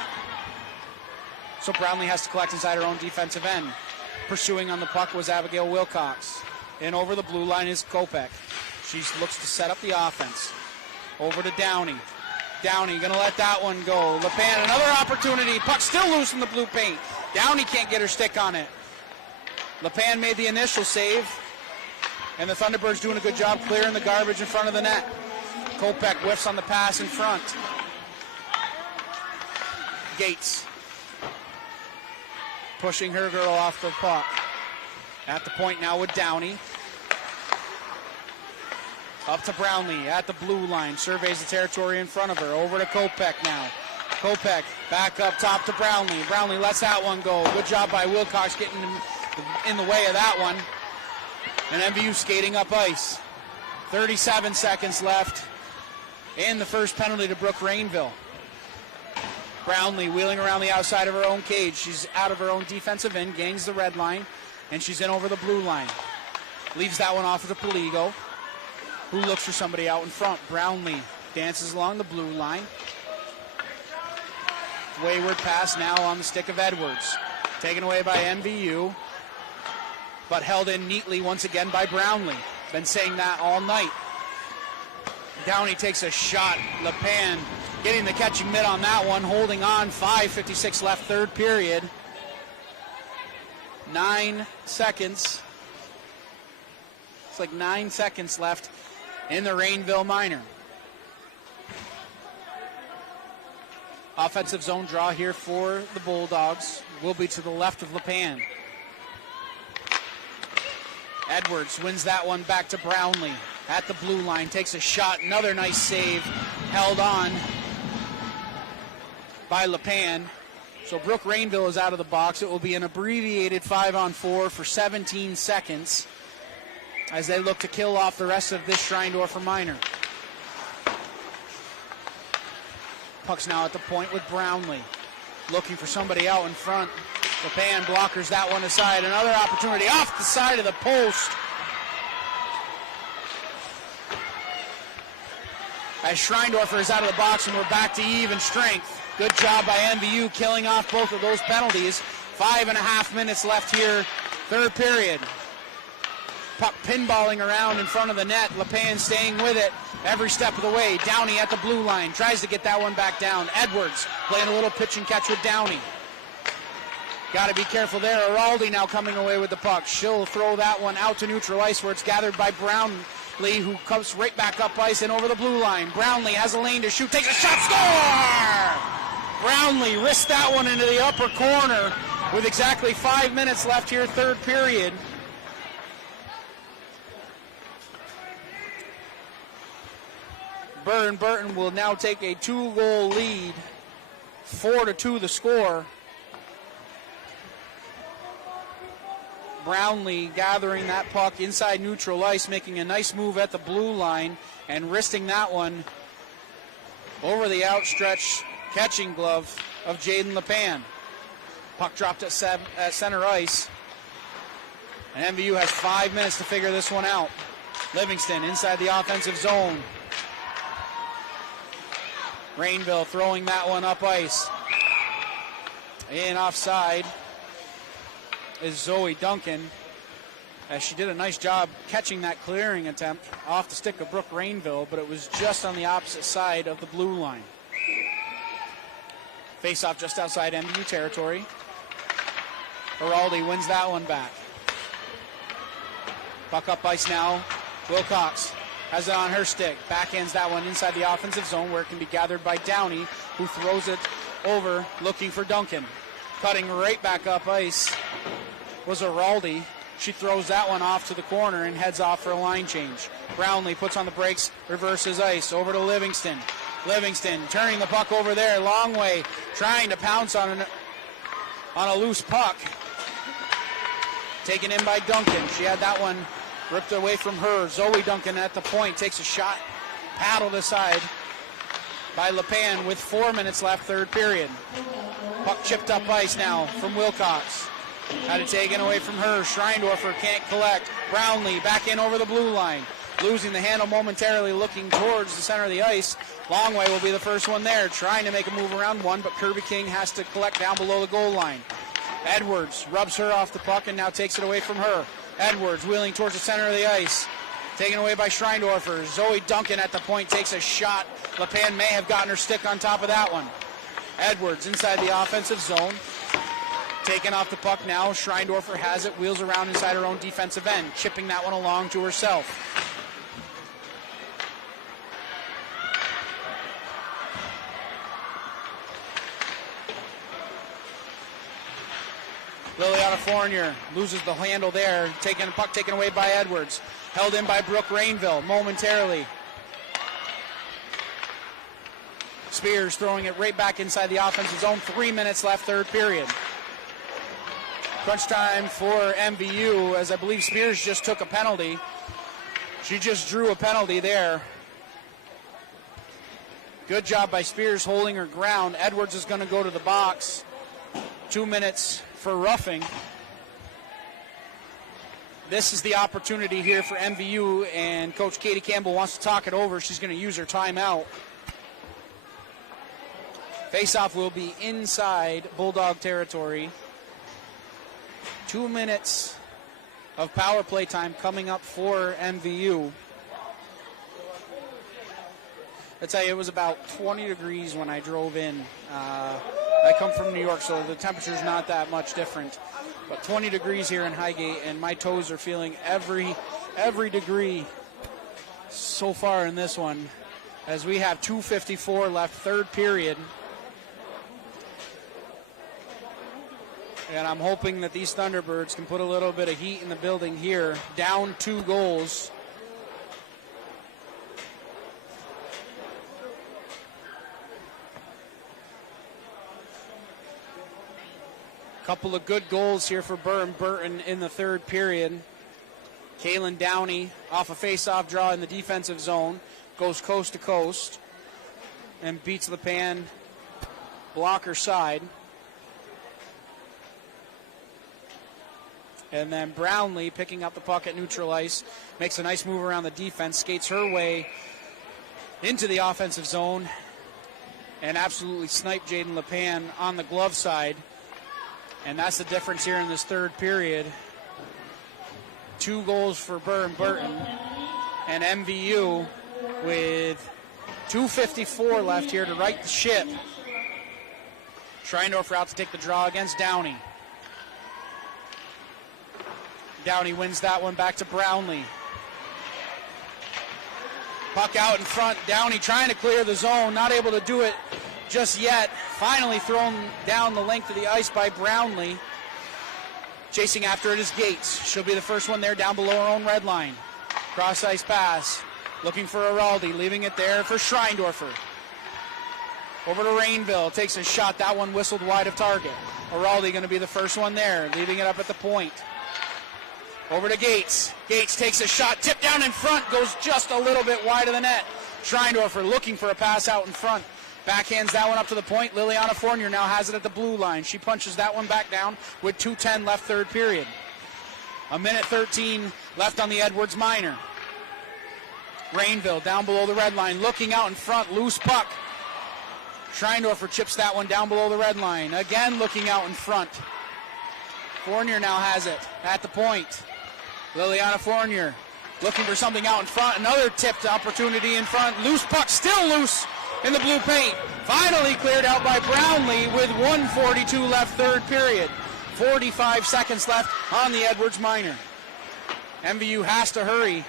So Brownlee has to collect inside her own defensive end. Pursuing on the puck was Abigail Wilcox. In over the blue line is Kopech. She looks to set up the offense. Over to Downey. Downey going to let that one go. LePan, another opportunity. Puck still loose in the blue paint. Downey can't get her stick on it. LePan made the initial save. And the Thunderbirds doing a good job clearing the garbage in front of the net. Kopech whiffs on the pass in front. Gates. Pushing her girl off the puck. At the point now with Downey. Up to Brownlee at the blue line. Surveys the territory in front of her. Over to Kopech now. Kopech back up top to Brownlee. Brownlee lets that one go. Good job by Wilcox getting in the way of that one. And MVU skating up ice. 37 seconds left in the first penalty to Brooke Rainville. Brownlee wheeling around the outside of her own cage. She's out of her own defensive end, gangs the red line, and she's in over the blue line. Leaves that one off to Poligo, who looks for somebody out in front. Brownlee dances along the blue line. Wayward pass now on the stick of Edwards. Taken away by MVU, but held in neatly once again by Brownlee. Been saying that all night. Downey takes a shot. LePan getting the catching mitt on that one, holding on. 5:56 left, third period. 9 seconds. It's like 9 seconds left in the Rainville Minor. Offensive zone draw here for the Bulldogs. Will be to the left of LePan. Edwards wins that one back to Brownlee at the blue line. Takes a shot. Another nice save. Held on by LePan. So Brooke Rainville is out of the box. It will be an abbreviated 5-on-4 for 17 seconds as they look to kill off the rest of this Schreindorfer Minor. Puck's now at the point with Brownlee. Looking for somebody out in front. LePan blockers that one aside. Another opportunity off the side of the post. As Schreindorfer is out of the box and we're back to even strength. Good job by MVU killing off both of those penalties. 5.5 minutes left here, third period. Puck pinballing around in front of the net. LePan staying with it every step of the way. Downey at the blue line. Tries to get that one back down. Edwards playing a little pitch and catch with Downey. Got to be careful there. Araldi now coming away with the puck. She'll throw that one out to neutral ice where it's gathered by Brownlee, who comes right back up ice and over the blue line. Brownlee has a lane to shoot. Takes a shot. Score! Brownlee risked that one into the upper corner with exactly 5 minutes left here, third period. Burr and Burton will now take a 2-goal lead. 4-2 the score. Brownlee gathering that puck inside neutral ice, making a nice move at the blue line and wristing that one over the outstretched catching glove of Jaden LePan. Puck dropped at center ice. And MVU has 5 minutes to figure this one out. Livingston inside the offensive zone. Rainville throwing that one up ice. In offside is Zoe Duncan, as she did a nice job catching that clearing attempt off the stick of Brooke Rainville, but it was just on the opposite side of the blue line. Face-off just outside MVU territory. Araldi wins that one back. Puck up ice now. Wilcox has it on her stick. Backhands that one inside the offensive zone where it can be gathered by Downey, who throws it over looking for Duncan. Cutting right back up ice was Araldi. She throws that one off to the corner and heads off for a line change. Brownlee puts on the brakes, reverses ice, over to Livingston. Livingston turning the puck over there, long way, trying to pounce on a loose puck. Taken in by Duncan. She had that one ripped away from her. Zoe Duncan at the point takes a shot, paddled aside by LePan with 4 minutes left, third period. Puck chipped up ice now from Wilcox. Had it taken away from her. Schreindorfer can't collect. Brownlee back in over the blue line. Losing the handle momentarily, looking towards the center of the ice. Longway will be the first one there, trying to make a move around one, but Kirby King has to collect down below the goal line. Edwards rubs her off the puck and now takes it away from her. Edwards wheeling towards the center of the ice. Taken away by Schreindorfer. Zoe Duncan at the point takes a shot. LePan may have gotten her stick on top of that one. Edwards inside the offensive zone. Taken off the puck now. Schreindorfer has it, wheels around inside her own defensive end, chipping that one along to herself. Liliana Fournier loses the handle there. Puck taken away by Edwards. Held in by Brooke Rainville momentarily. Spears throwing it right back inside the offensive zone. 3 minutes left, third period. Crunch time for MVU, as I believe Spears just took a penalty. She just drew a penalty there. Good job by Spears holding her ground. Edwards is going to go to the box. 2 minutes for roughing. This is the opportunity here for MVU, and Coach Katie Campbell wants to talk it over. She's going to use her timeout. Face-off will be inside Bulldog territory. 2 minutes of power play time coming up for MVU. I tell you, it was about 20 degrees when I drove in. I come from New York, so the temperature's not that much different. But 20 degrees here in Highgate, and my toes are feeling every degree so far in this one, as we have 2:54 left, third period. And I'm hoping that these Thunderbirds can put a little bit of heat in the building here. Down 2 goals. Couple of good goals here for Burr and Burton in the third period. Kaylin Downey off a face-off draw in the defensive zone. Goes coast to coast and beats LePan blocker side. And then Brownlee picking up the puck at neutral ice. Makes a nice move around the defense. Skates her way into the offensive zone. And absolutely sniped Jaden LePan on the glove side. And that's the difference here in this third period. 2 goals for Burr and Burton. And MVU with 2:54 left here to right the ship. Schreindorfer out to take the draw against Downey. Downey wins that one back to Brownlee. Puck out in front. Downey trying to clear the zone. Not able to do it just yet. Finally thrown down the length of the ice by Brownlee. Chasing after it is Gates. She'll be the first one there down below her own red line. Cross ice pass. Looking for Araldi. Leaving it there for Schreindorfer. Over to Rainville. Takes a shot. That one whistled wide of target. Araldi going to be the first one there. Leaving it up at the point. Over to Gates. Gates takes a shot. Tipped down in front. Goes just a little bit wide of the net. Schreindorfer looking for a pass out in front. Backhands that one up to the point. Liliana Fournier now has it at the blue line. She punches that one back down with 2:10 left third period. 1:13 left on the Edwards minor. Rainville down below the red line. Looking out in front. Loose puck. Schreindorfer chips that one down below the red line. Again looking out in front. Fournier now has it at the point. Liliana Fournier looking for something out in front. Another tipped opportunity in front. Loose puck, still loose in the blue paint. Finally cleared out by Brownlee with 1:42 left third period. 45 seconds left on the Edwards minor. MVU has to hurry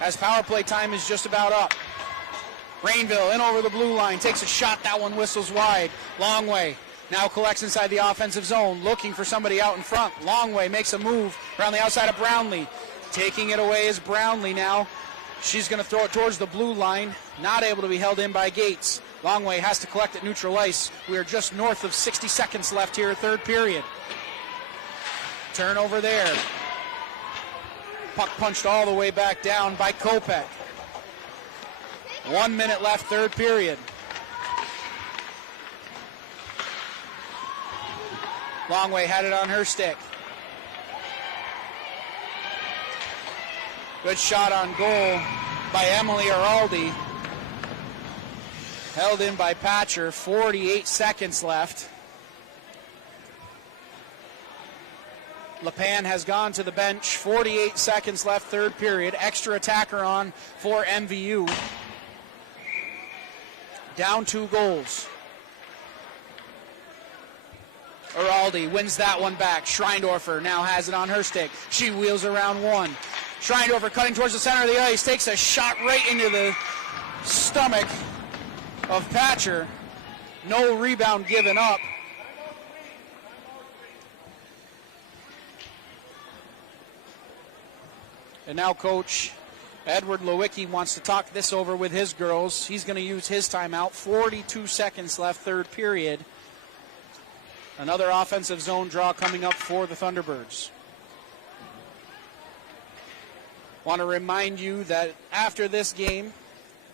as power play time is just about up. Rainville in over the blue line. Takes a shot. That one whistles wide. Long way. Now collects inside the offensive zone, looking for somebody out in front. Longway makes a move around the outside of Brownlee. Taking it away is Brownlee now. She's going to throw it towards the blue line. Not able to be held in by Gates. Longway has to collect at neutral ice. We are just north of 60 seconds left here, third period. Turnover there. Puck punched all the way back down by Kopech. 1 minute left, third period. Longway had it on her stick. Good shot on goal by Emily Araldi. Held in by Patcher. 48 seconds left. LePan has gone to the bench. 48 seconds left, third period. Extra attacker on for MVU. Down 2 goals. Araldi wins that one back. Schreindorfer now has it on her stick. She wheels around one. Schreindorfer cutting towards the center of the ice. Takes a shot right into the stomach of Patcher. No rebound given up. And now Coach Edward Lewicki wants to talk this over with his girls. He's going to use his timeout. 42 seconds left, third period. Another offensive zone draw coming up for the Thunderbirds. Want to remind you that after this game,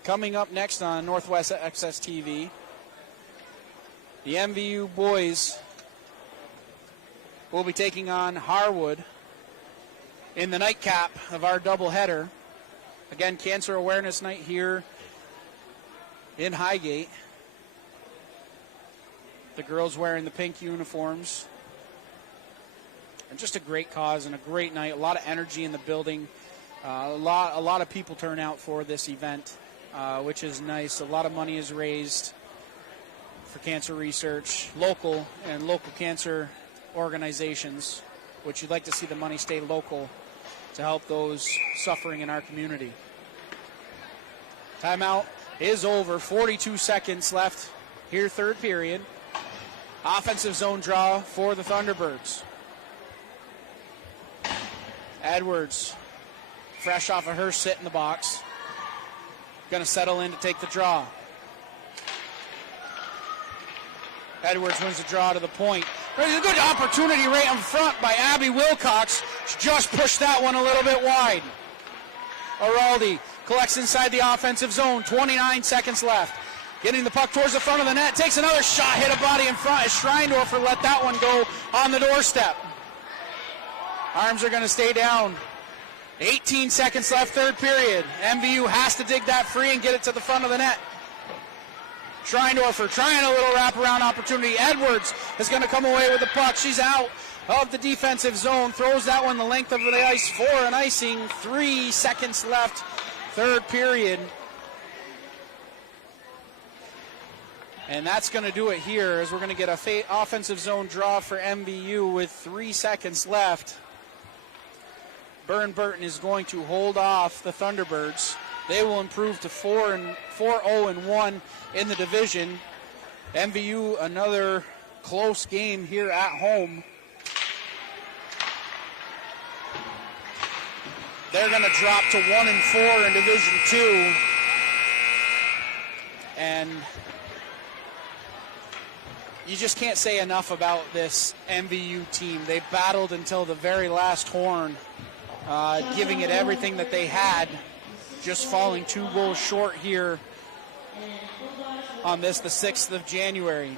coming up next on Northwest Access TV, the MVU boys will be taking on Harwood in the nightcap of our doubleheader. Again, Cancer Awareness Night here in Highgate. The girls wearing the pink uniforms. And just a great cause and a great night. A lot of energy in the building. A lot of people turn out for this event, which is nice. A lot of money is raised for cancer research, local cancer organizations, which you'd like to see the money stay local to help those suffering in our community. Timeout is over. 42 seconds left here, third period. Offensive zone draw for the Thunderbirds. Edwards, fresh off of her sit in the box. Going to settle in to take the draw. Edwards wins the draw to the point. There's a good opportunity right in front by Abby Wilcox. She just pushed that one a little bit wide. Araldi collects inside the offensive zone. 29 seconds left. Getting the puck towards the front of the net. Takes another shot, hit a body in front as Schreindorfer let that one go on the doorstep. Arms are going to stay down. 18 seconds left, third period. MVU has to dig that free and get it to the front of the net. Schreindorfer trying a little wraparound opportunity. Edwards is going to come away with the puck. She's out of the defensive zone. Throws that one the length of the ice for an icing. 3 seconds left, third period. And that's going to do it here as we're going to get a offensive zone draw for MVU with 3 seconds left. Burton is going to hold off the Thunderbirds. They will improve to 4-0-1 in the division. MVU, another close game here at home. They're going to drop to 1-4 in Division 2. And you just can't say enough about this MVU team. They battled until the very last horn, giving it everything that they had, just falling 2 goals short here on this, the 6th of January.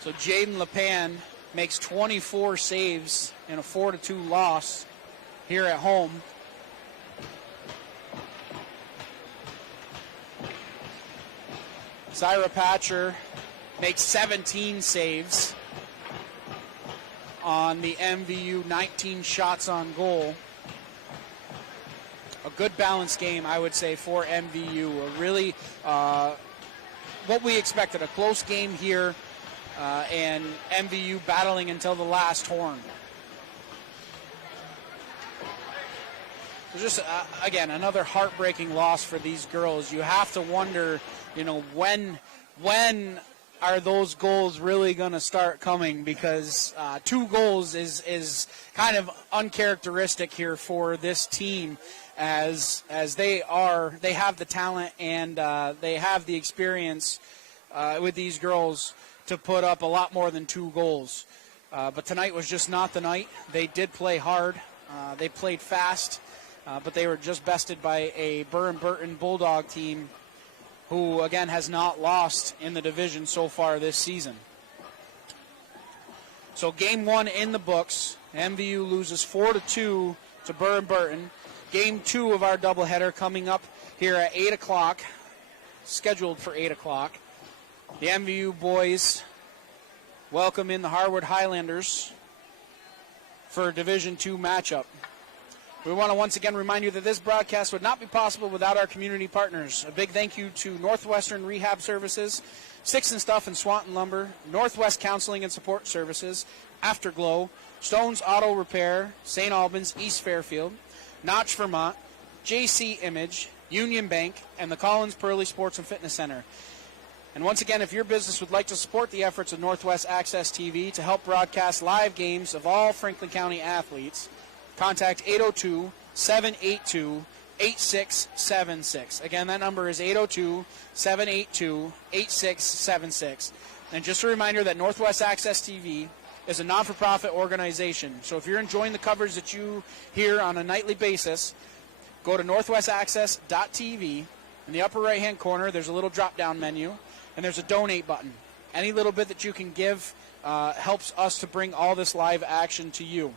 So Jaden LePan makes 24 saves in a 4-2 loss here at home. Zyra Patcher makes 17 saves on the MVU, 19 shots on goal. A good balanced game, I would say, for MVU. A really, what we expected, a close game here, and MVU battling until the last horn. just, again, another heartbreaking loss for these girls. You have to wonder, when are those goals really going to start coming? Because 2 goals is kind of uncharacteristic here for this team, as they have the talent and they have the experience with these girls to put up a lot more than 2 goals. But tonight was just not the night. They did play hard. They played fast. But they were just bested by a Burr and Burton Bulldog team who, again, has not lost in the division so far this season. So game 1 in the books. MVU loses 4-2 to Burr and Burton. Game 2 of our doubleheader coming up here at 8 o'clock, scheduled for 8 o'clock. The MVU boys welcome in the Harwood Highlanders for a Division II matchup. We want to once again remind you that this broadcast would not be possible without our community partners. A big thank you to Northwestern Rehab Services, Sticks and Stuff and Swanton Lumber, Northwest Counseling and Support Services, Afterglow, Stone's Auto Repair, St. Albans, East Fairfield, Notch, Vermont, JC Image, Union Bank, and the Collins Pearly Sports and Fitness Center. And once again, if your business would like to support the efforts of Northwest Access TV to help broadcast live games of all Franklin County athletes, contact 802-782-8676. Again, that number is 802-782-8676. And just a reminder that Northwest Access TV is a non-for-profit organization. So if you're enjoying the coverage that you hear on a nightly basis, go to northwestaccess.tv. In the upper right-hand corner, there's a little drop-down menu, and there's a donate button. Any little bit that you can give helps us to bring all this live action to you.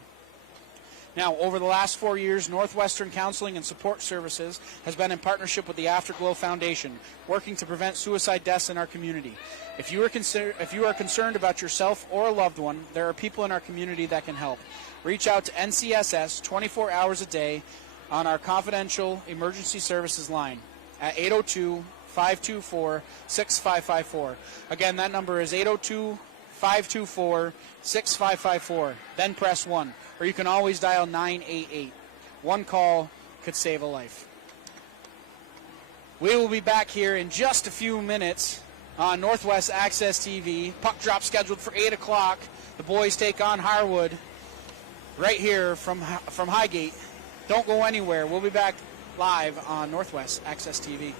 Now, over the last 4 years, Northwestern Counseling and Support Services has been in partnership with the Afterglow Foundation, working to prevent suicide deaths in our community. If you are concerned about yourself or a loved one, there are people in our community that can help. Reach out to NCSS 24 hours a day on our confidential emergency services line at 802-524-6554. Again, that number is 802-524-6554. Then press 1. Or you can always dial 988. One call could save a life. We will be back here in just a few minutes on Northwest Access TV. Puck drop scheduled for 8 o'clock. The boys take on Harwood right here from Highgate. Don't go anywhere. We'll be back live on Northwest Access TV.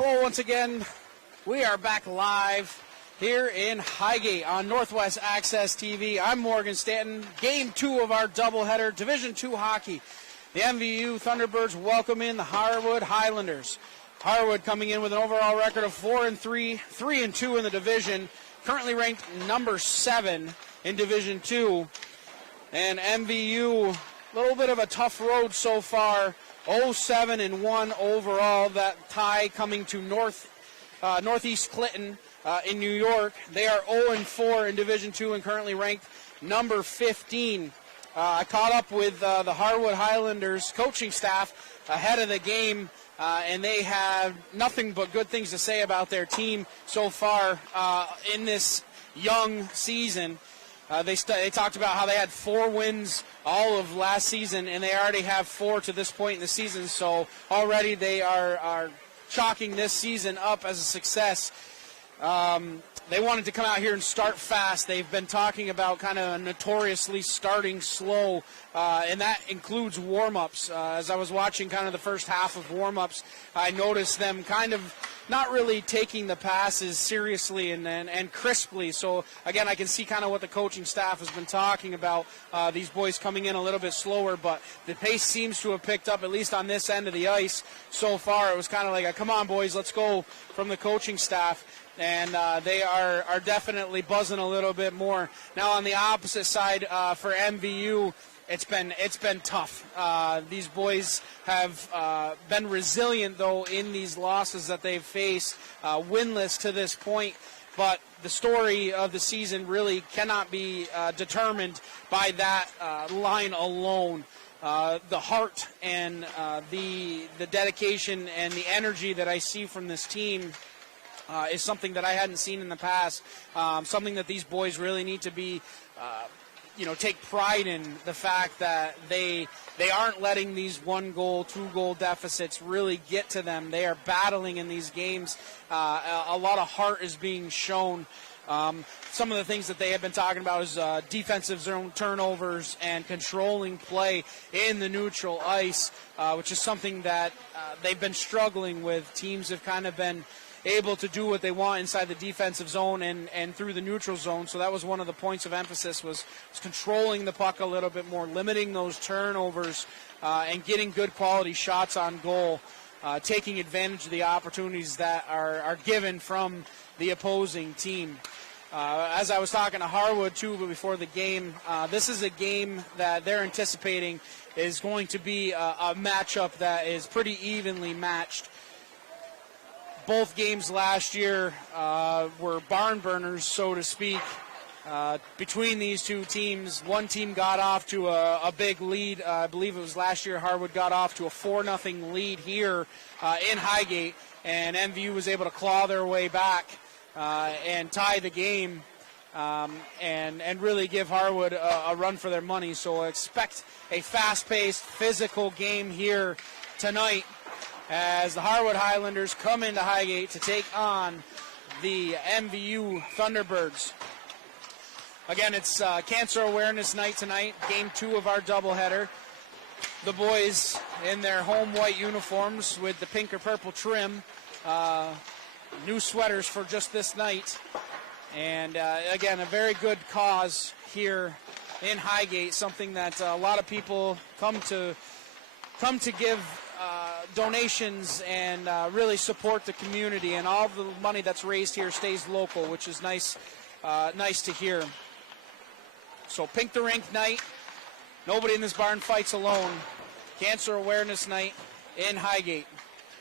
Hello once again. We are back live here in Highgate on Northwest Access TV. I'm Morgan Stanton. Game 2 of our doubleheader, Division II hockey. The MVU Thunderbirds welcome in the Harwood Highlanders. Harwood coming in with an overall record of 4-3, 3-2 in the division. Currently ranked number 7 in Division II. And MVU, a little bit of a tough road so far. 0-7-1 overall. That tie coming to Northeast Clinton in New York. They are 0-4 in Division II and currently ranked number 15. I caught up with the Harwood Highlanders coaching staff ahead of the game, and they have nothing but good things to say about their team so far in this young season. They talked about how they had 4 wins all of last season, and they already have 4 to this point in the season. So already they are chalking this season up as a success. They wanted to come out here and start fast. They've been talking about kind of notoriously starting slow, and that includes warm-ups. As I was watching kind of the first half of warm-ups, I noticed them kind of not really taking the passes seriously and crisply. So, again, I can see kind of what the coaching staff has been talking about, these boys coming in a little bit slower, but the pace seems to have picked up, at least on this end of the ice so far. It was kind of like a, come on, boys, let's go from the coaching staff. And they are definitely buzzing a little bit more. Now on the opposite side for MVU, it's been tough. These boys have been resilient though in these losses that they've faced, winless to this point. But the story of the season really cannot be determined by that line alone. The heart and the dedication and the energy that I see from this team is something that I hadn't seen in the past, something that these boys really need to be, take pride in the fact that they aren't letting these 1-goal, 2-goal deficits really get to them. They are battling in these games. A lot of heart is being shown. Some of the things that they have been talking about is defensive zone turnovers and controlling play in the neutral ice, which is something that they've been struggling with. Teams have kind of been able to do what they want inside the defensive zone and through the neutral zone. So that was one of the points of emphasis was controlling the puck a little bit more, limiting those turnovers, and getting good quality shots on goal, taking advantage of the opportunities that are given from the opposing team. As I was talking to Harwood, too, before the game, this is a game that they're anticipating is going to be a matchup that is pretty evenly matched. Both games last year were barn burners, so to speak, between these two teams. One team got off to a big lead. I believe it was last year Harwood got off to a 4-0 lead here in Highgate, and MVU was able to claw their way back and tie the game and really give Harwood a run for their money. So expect a fast-paced, physical game here tonight as the Harwood Highlanders come into Highgate to take on the MVU Thunderbirds. Again, it's Cancer Awareness Night tonight, Game 2 of our doubleheader. The boys in their home white uniforms with the pink or purple trim, new sweaters for just this night. And again, a very good cause here in Highgate, something that a lot of people come to give donations and really support the community, and all the money that's raised here stays local, which is nice to hear. So Pink the Rink night, nobody in this barn fights alone. Cancer Awareness Night in Highgate.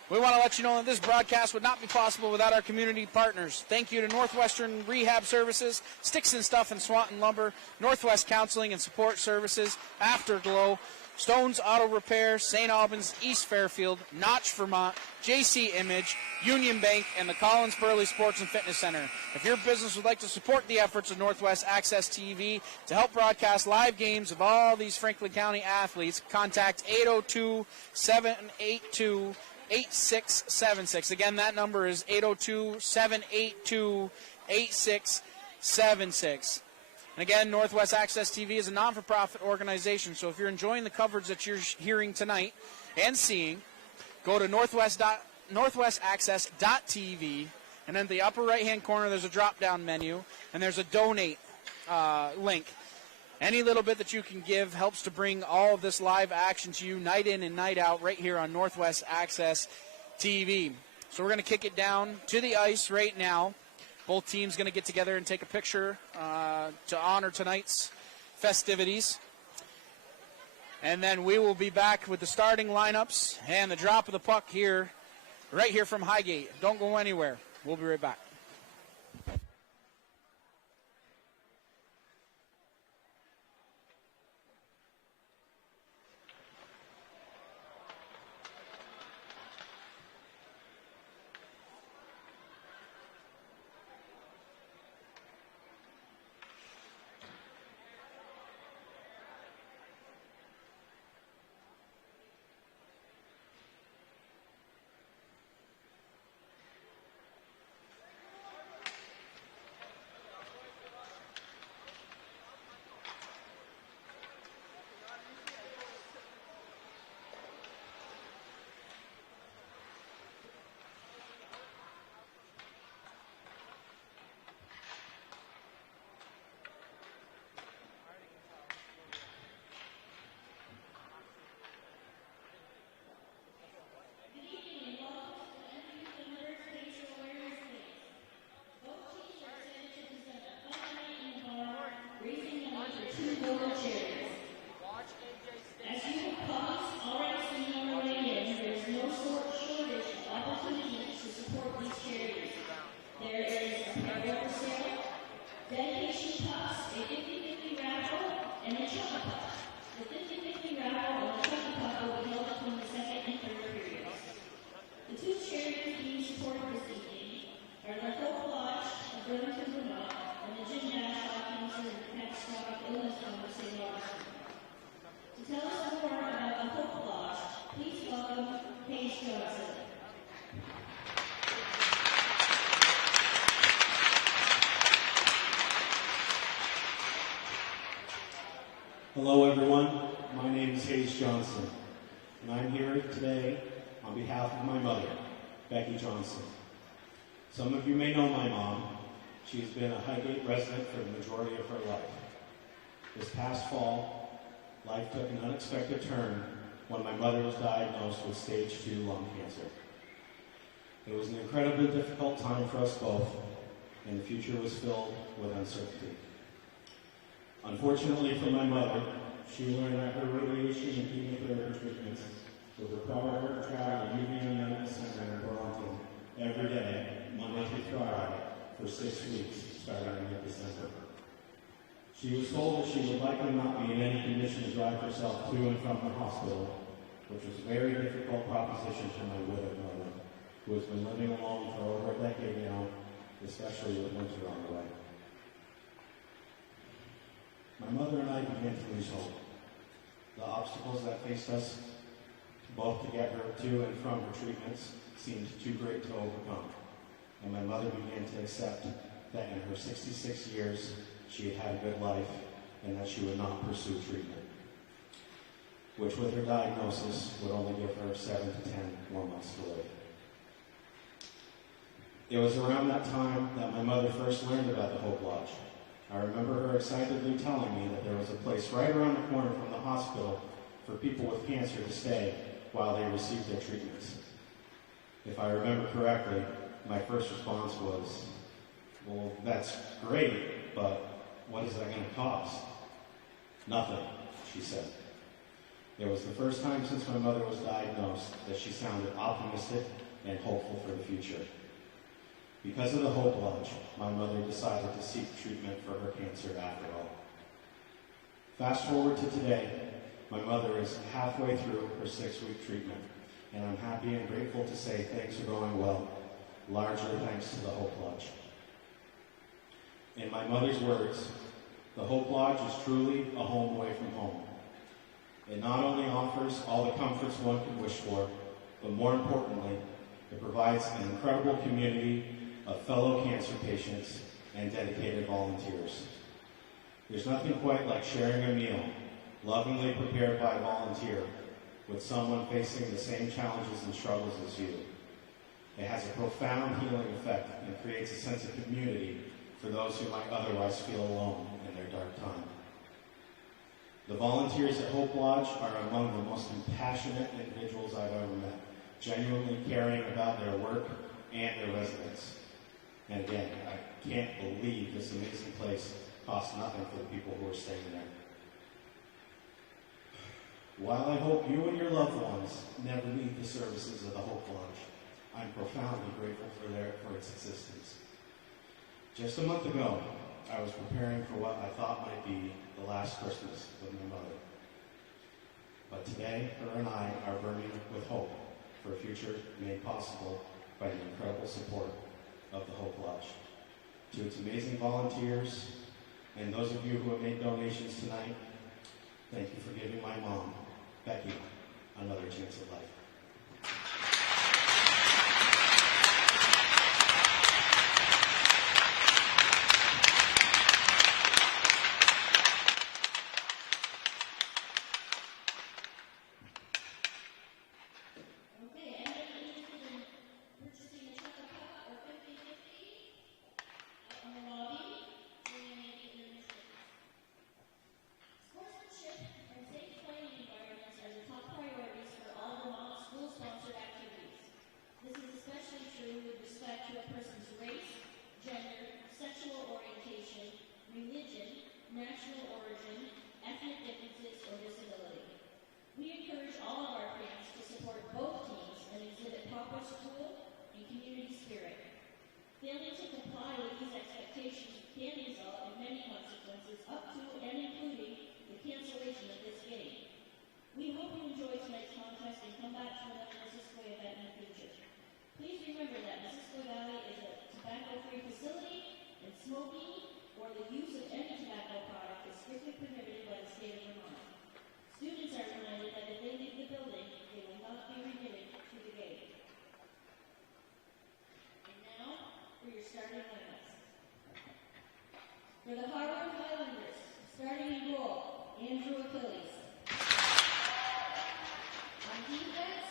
We want to let you know that this broadcast would not be possible without our community partners. Thank you to Northwestern Rehab Services, Sticks and Stuff and Swanton Lumber, Northwest Counseling and Support Services, Afterglow, Stone's Auto Repair, St. Albans, East Fairfield, Notch, Vermont, JC Image, Union Bank, and the Collins Burley Sports and Fitness Center. If your business would like to support the efforts of Northwest Access TV to help broadcast live games of all these Franklin County athletes, contact 802-782-8676. Again, that number is 802-782-8676. And again, Northwest Access TV is a non-for-profit organization, so if you're enjoying the coverage that you're hearing tonight and seeing, go to northwestaccess.tv, and then in the upper right-hand corner there's a drop-down menu, and there's a donate link. Any little bit that you can give helps to bring all of this live action to you night in and night out right here on Northwest Access TV. So we're going to kick it down to the ice right now. Both teams going to get together and take a picture to honor tonight's festivities. And then we will be back with the starting lineups and the drop of the puck here, right here from Highgate. Don't go anywhere. We'll be right back. Hello everyone, my name is Hayes Johnson, and I'm here today on behalf of my mother, Becky Johnson. Some of you may know my mom. She has been a Highgate resident for the majority of her life. This past fall, life took an unexpected turn when my mother was diagnosed with stage 2 lung cancer. It was an incredibly difficult time for us both, and the future was filled with uncertainty. Unfortunately for my mother, she learned that her radiation and chemotherapy treatments would require her to travel to UVM Medical Center in Burton every day, Monday through Friday, for 6 weeks, starting in mid-December. She was told that she would likely not be in any condition to drive herself to and from the hospital, which was a very difficult proposition for my widowed mother, who has been living alone for over a decade now, especially with winter on the way. My mother and I began to lose hope. The obstacles that faced us, both to get her to and from her treatments, seemed too great to overcome. And my mother began to accept that in her 66 years, she had had a good life and that she would not pursue treatment, which with her diagnosis would only give her 7 to 10 more months to live. It was around that time that my mother first learned about the Hope Lodge. I remember her excitedly telling me that there was a place right around the corner from the hospital for people with cancer to stay while they received their treatments. If I remember correctly, my first response was, well, that's great, but what is that going to cost? Nothing, she said. It was the first time since my mother was diagnosed that she sounded optimistic and hopeful for the future. Because of the Hope Lodge, my mother decided to seek treatment for her cancer after all. Fast forward to today, my mother is halfway through her 6-week treatment, and I'm happy and grateful to say things are going well, largely thanks to the Hope Lodge. In my mother's words, the Hope Lodge is truly a home away from home. It not only offers all the comforts one could wish for, but more importantly, it provides an incredible community of fellow cancer patients and dedicated volunteers. There's nothing quite like sharing a meal, lovingly prepared by a volunteer, with someone facing the same challenges and struggles as you. It has a profound healing effect and creates a sense of community for those who might otherwise feel alone in their dark time. The volunteers at Hope Lodge are among the most compassionate individuals I've ever met, genuinely caring about their work and their residents. And again, I can't believe this amazing place costs nothing for the people who are staying there. While I hope you and your loved ones never leave the services of the Hope Lodge, I'm profoundly grateful for its existence. Just a month ago, I was preparing for what I thought might be the last Christmas with my mother. But today, her and I are burning with hope for a future made possible by the incredible support of the Hope Lodge. To its amazing volunteers and those of you who have made donations tonight, thank you for giving my mom, Becky, another chance at life. Failing to comply with these expectations can result in many consequences, up to and including the cancellation of this game. We hope you enjoy tonight's contest and come back to another Missisquoi event in the future. Please remember that Missisquoi Valley is a tobacco-free facility, and smoking or the use of any tobacco product is strictly prohibited by the state of Vermont. Students are reminded that if they leave the building, they will not be admitted to the gate. And now, for your starting lineups. For the Harwood Highlanders, starting in goal, Andrew Achilles. On defense,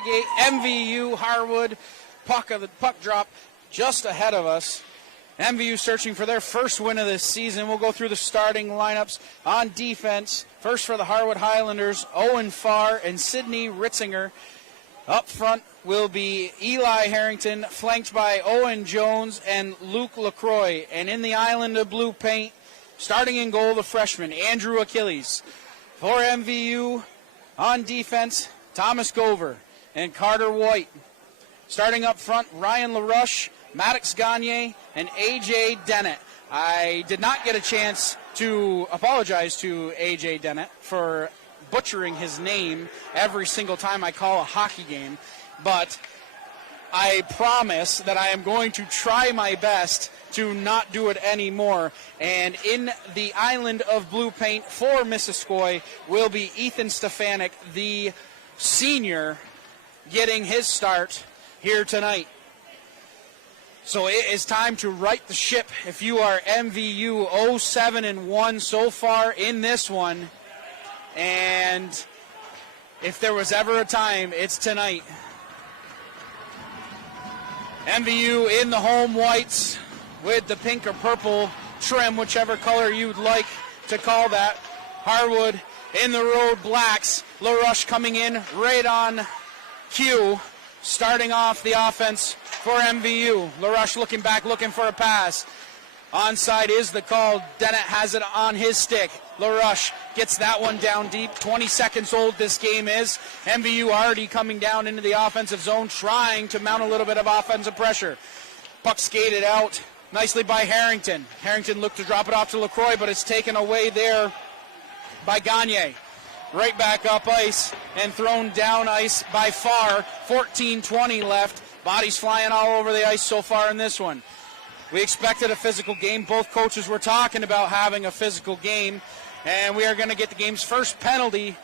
MVU, Harwood, puck drop just ahead of us. MVU searching for their first win of this season. We'll go through the starting lineups on defense. First for the Harwood Highlanders, Owen Farr and Sidney Ritzinger. Up front will be Eli Harrington, flanked by Owen Jones and Luke LaCroix. And in the island of blue paint, starting in goal, the freshman, Andrew Achilles. For MVU, on defense, Thomas Gover and Carter White. Starting up front, Ryan LaRush, Maddox Gagne, and A.J. Dennett. I did not get a chance to apologize to A.J. Dennett for butchering his name every single time I call a hockey game, but I promise that I am going to try my best to not do it anymore. And in the island of blue paint for Missisquoi will be Ethan Stefanik, the senior, getting his start here tonight. So it is time to right the ship. If you are MVU 0-7-1 so far in this one, and if there was ever a time, it's tonight. MVU in the home whites with the pink or purple trim, whichever color you'd like to call that. Harwood in the road blacks. LaRush coming in right on cue, starting off the offense for MVU. LaRush looking back, looking for a pass. Onside is the call. Dennett has it on his stick. LaRush gets that one down deep. 20 seconds old this game is. MVU already coming down into the offensive zone, trying to mount a little bit of offensive pressure. Puck skated out nicely by Harrington. Harrington looked to drop it off to LaCroix, but it's taken away there by Gagne. Right back up ice and thrown down ice by Farr. 14:20 left. Bodies flying all over the ice so far in this one. We expected a physical game. Both coaches were talking about having a physical game, and we are going to get the game's first penalty.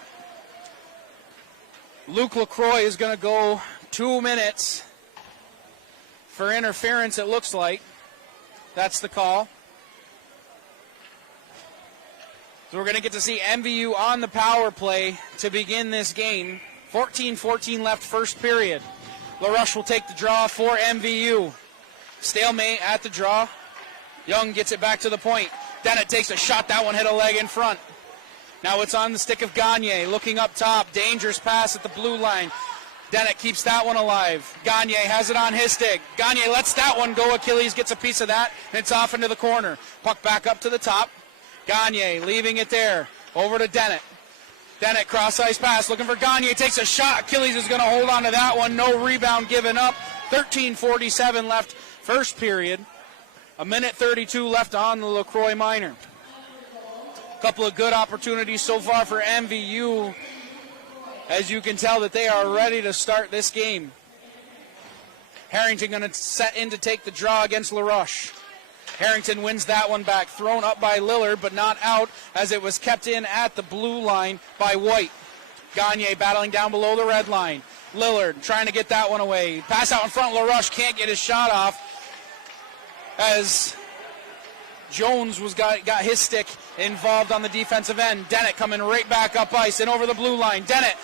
Luke LaCroix is going to go 2 minutes for interference, it looks like. That's the call. So we're going to get to see MVU on the power play to begin this game. 14-14 left, first period. LaRush will take the draw for MVU. Stalemate at the draw. Young gets it back to the point. Dennett takes a shot. That one hit a leg in front. Now it's on the stick of Gagne. Looking up top. Dangerous pass at the blue line. Dennett keeps that one alive. Gagne has it on his stick. Gagne lets that one go. Achilles gets a piece of that. And it's off into the corner. Puck back up to the top. Gagne leaving it there. Over to Dennett. Dennett cross-ice pass. Looking for Gagne. Takes a shot. Achilles is going to hold on to that one. No rebound given up. 13:47 left. First period, 1:32 left on the LaCroix minor. A couple of good opportunities so far for MVU, as you can tell that they are ready to start this game. Harrington going to set in to take the draw against LaRush. Harrington wins that one back, thrown up by Lillard, but not out as it was kept in at the blue line by White. Gagne battling down below the red line. Lillard trying to get that one away. Pass out in front, LaRush can't get his shot off, as Jones got his stick involved on the defensive end. Dennett coming right back up ice and over the blue line. Dennett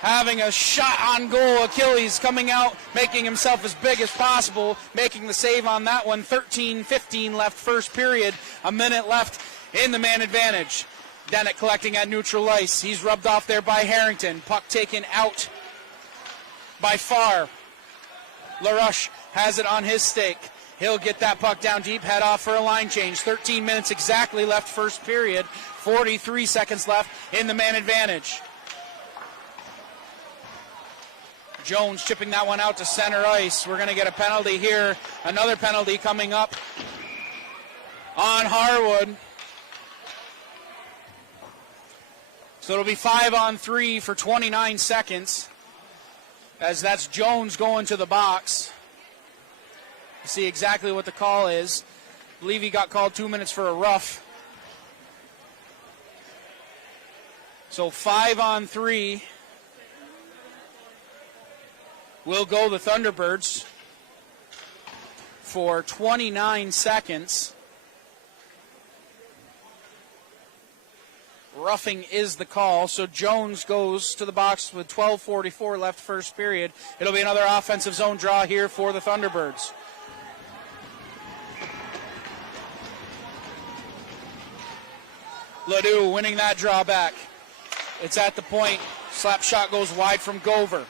having a shot on goal. Achilles coming out, making himself as big as possible, making the save on that one. 13:15 left first period. A minute left in the man advantage. Dennett collecting at neutral ice. He's rubbed off there by Harrington. Puck taken out by Farr. LaRush has it on his stick. He'll get that puck down deep, head off for a line change. 13 minutes exactly left first period. 43 seconds left in the man advantage. Jones chipping that one out to center ice. We're going to get a penalty here. Another penalty coming up on Harwood. So it'll be 5-on-3 for 29 seconds, as that's Jones going to the box. See exactly what the call is. I believe he got called 2 minutes for a rough. So 5-on-3 will go the Thunderbirds for 29 seconds. Roughing is the call, so Jones goes to the box with 12:44 left first period. It'll be another offensive zone draw here for the Thunderbirds. Ledoux winning that draw back. It's at the point. Slap shot goes wide from Gover.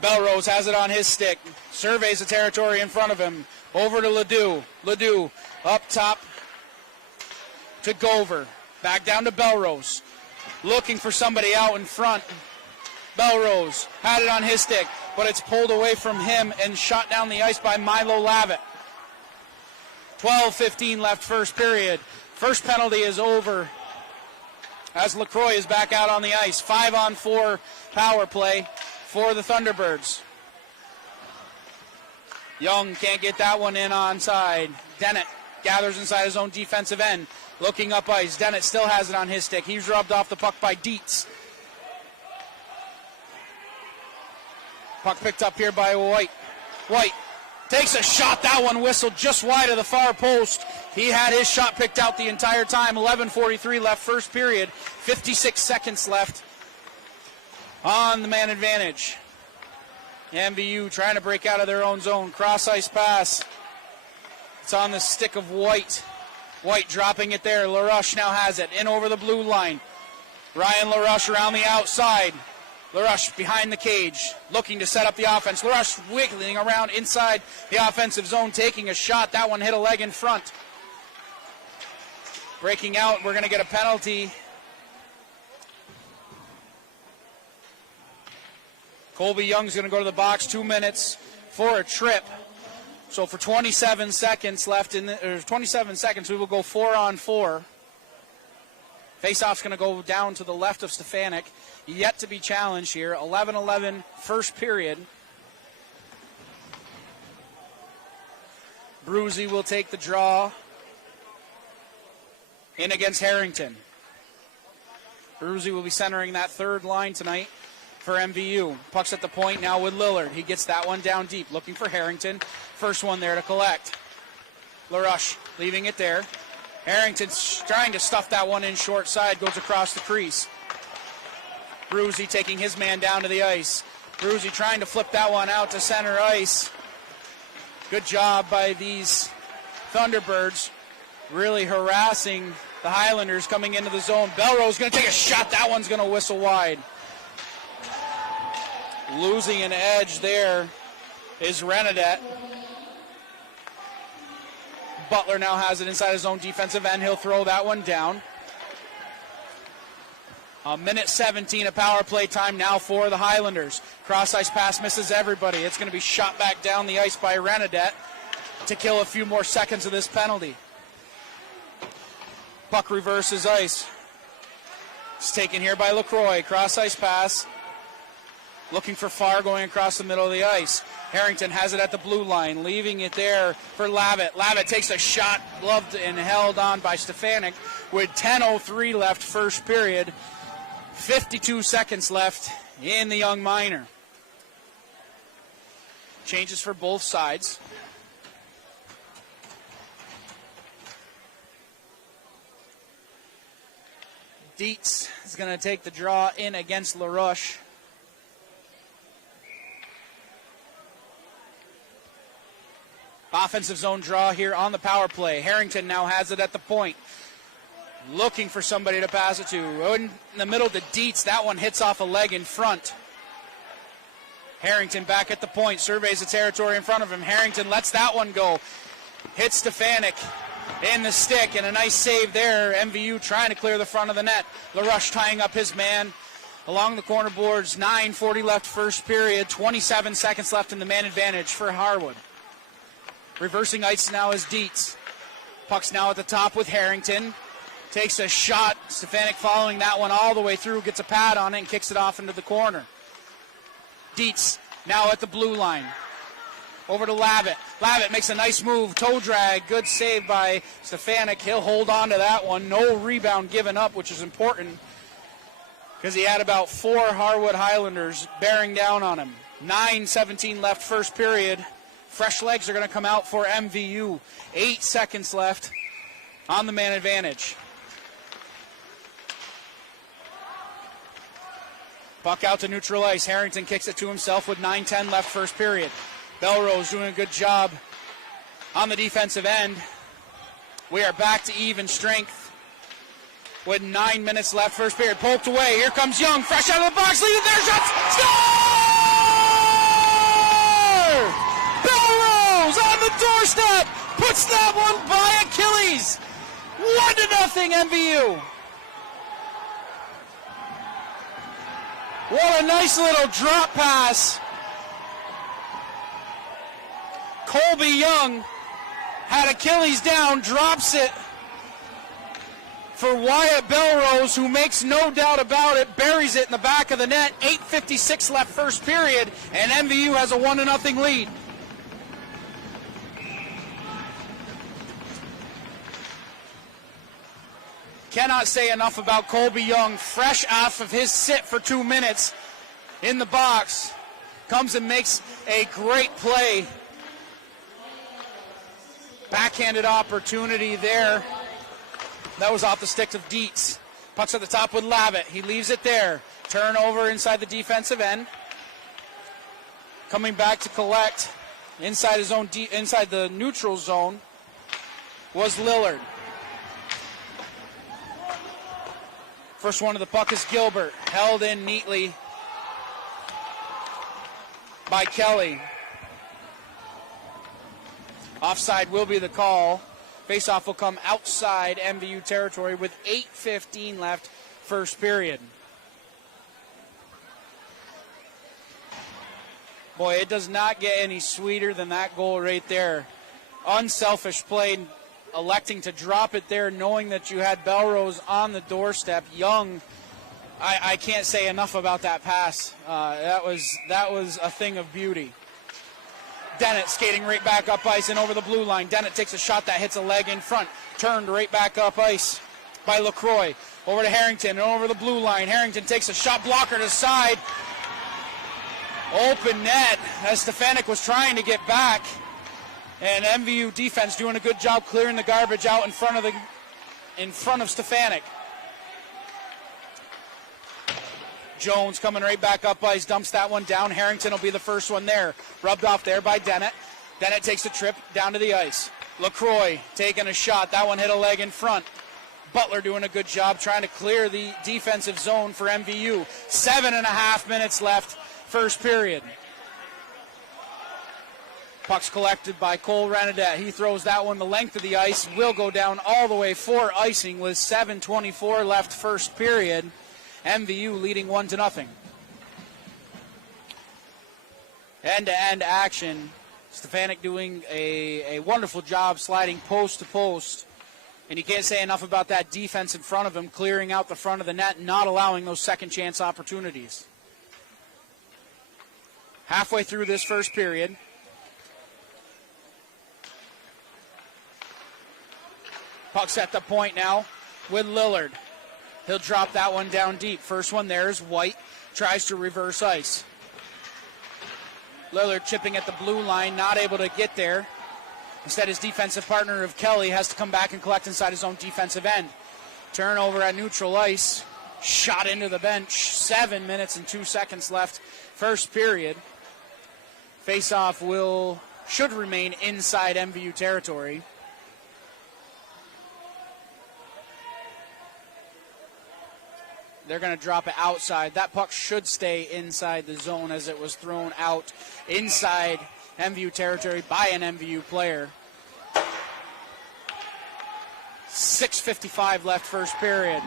Belrose has it on his stick. Surveys the territory in front of him. Over to Ledoux. Ledoux up top to Gover. Back down to Belrose. Looking for somebody out in front. Belrose had it on his stick, but it's pulled away from him and shot down the ice by Milo Lavitt. 12:15 left first period. First penalty is over as LaCroix is back out on the ice. 5-on-4 power play for the Thunderbirds. Young can't get that one in onside. Dennett gathers inside his own defensive end. Looking up ice. Dennett still has it on his stick. He's rubbed off the puck by Dietz. Puck picked up here by White. White takes a shot. That one whistled just wide of the far post. He had his shot picked out the entire time. 11:43 left first period. 56 seconds left on the man advantage. MVU trying to break out of their own zone. Cross ice pass. It's on the stick of White. White dropping it there. LaRush now has it. In over the blue line. Ryan LaRush around the outside. LaRush behind the cage. Looking to set up the offense. LaRush wiggling around inside the offensive zone. Taking a shot. That one hit a leg in front. Breaking out. We're going to get a penalty. Colby Young's going to go to the box. 2 minutes for a trip. So for 27 seconds left, 27 seconds, we will go 4-on-4. Faceoff's going to go down to the left of Stefanik. Yet to be challenged here. 11-11 first period. Bruzy will take the draw in against Harrington. Bruzy will be centering that third line tonight for MVU. Puck's at the point now with Lillard. He gets that one down deep, looking for Harrington. First one there to collect. LaRush leaving it there. Harrington's trying to stuff that one in short side, goes across the crease. Bruzy taking his man down to the ice. Bruzy trying to flip that one out to center ice. Good job by these Thunderbirds, really harassing the Highlanders coming into the zone. Belrose going to take a shot. That one's going to whistle wide. Losing an edge there is Renadette. Butler now has it inside his own defensive end. He'll throw that one down. A minute 17 of power play time now for the Highlanders. Cross-ice pass misses everybody. It's going to be shot back down the ice by Renadette to kill a few more seconds of this penalty. Puck reverses ice. It's taken here by LaCroix. Cross-ice pass. Looking for Farr going across the middle of the ice. Harrington has it at the blue line, leaving it there for Lavitt. Lavitt takes a shot, gloved and held on by Stefanik with 10:03 left first period. 52 seconds left in the young minor. Changes for both sides. Dietz is going to take the draw in against LaRush. Offensive zone draw here on the power play. Harrington now has it at the point. Looking for somebody to pass it to. In the middle to Dietz. That one hits off a leg in front. Harrington back at the point. Surveys the territory in front of him. Harrington lets that one go. Hits Stefanik in the stick. And a nice save there. MVU trying to clear the front of the net. LaRush tying up his man along the corner boards. 9:40 left first period. 27 seconds left in the man advantage for Harwood. Reversing ice now is Dietz. Puck's now at the top with Harrington. Takes a shot. Stefanik following that one all the way through. Gets a pad on it and kicks it off into the corner. Dietz now at the blue line. Over to Lavitt. Lavitt makes a nice move. Toe drag. Good save by Stefanik. He'll hold on to that one. No rebound given up, which is important because he had about 4 Harwood Highlanders bearing down on him. 9:17 left first period. Fresh legs are going to come out for MVU. 8 seconds left on the man advantage. Puck out to neutral ice. Harrington kicks it to himself with 9:10 left first period. Belrose doing a good job on the defensive end. We are back to even strength with 9 minutes left first period. Poked away. Here comes Young. Fresh out of the box. Lead it there. Shots. Score! Belrose on the doorstep. Puts that one by Achilles. 1-0 MVU. What a nice little drop pass. Colby Young had Achilles down, drops it for Wyatt Belrose, who makes no doubt about it, buries it in the back of the net. 8:56 left first period, and MVU has a 1-0 lead. Cannot say enough about Colby Young, fresh off of his sit for 2 minutes in the box. Comes and makes a great play. Backhanded opportunity there. That was off the sticks of Dietz. Pucks at the top with Lavitt. He leaves it there. Turnover inside the defensive end. Coming back to collect inside his own inside the neutral zone was Lillard. First one of the puck is Gilbert, held in neatly by Kelly. Offside will be the call. Faceoff will come outside MVU territory with 8:15 left first period. Boy, it does not get any sweeter than that goal right there. Unselfish play, electing to drop it there, knowing that you had Belrose on the doorstep. Young, I can't say enough about that pass. That was a thing of beauty. Dennett skating right back up ice and over the blue line. Dennett takes a shot that hits a leg in front. Turned right back up ice by LaCroix. Over to Harrington and over the blue line. Harrington takes a shot blocker to the side. Open net as Stefanik was trying to get back. And MVU defense doing a good job clearing the garbage out in front of Stefanik. Jones coming right back up ice, dumps that one down. Harrington will be the first one there. Rubbed off there by Dennett. Dennett takes a trip down to the ice. LaCroix taking a shot. That one hit a leg in front. Butler doing a good job trying to clear the defensive zone for MVU. 7.5 minutes left first period. Puck's collected by Cole Renadette. He throws that one the length of the ice. Will go down all the way for icing with 7:24 left first period. MVU leading 1-0. End-to-end action. Stefanik doing a wonderful job sliding post to post. And you can't say enough about that defense in front of him, clearing out the front of the net, not allowing those second chance opportunities. Halfway through this first period. Puck's at the point now with Lillard. He'll drop that one down deep. First one there is White. Tries to reverse ice. Lillard chipping at the blue line, not able to get there. Instead, his defensive partner of Kelly has to come back and collect inside his own defensive end. Turnover at neutral ice. Shot into the bench. 7 minutes and 2 seconds left first period. Faceoff should remain inside MVU territory. They're going to drop it outside. That puck should stay inside the zone as it was thrown out inside MVU territory by an MVU player. 6:55 left first period.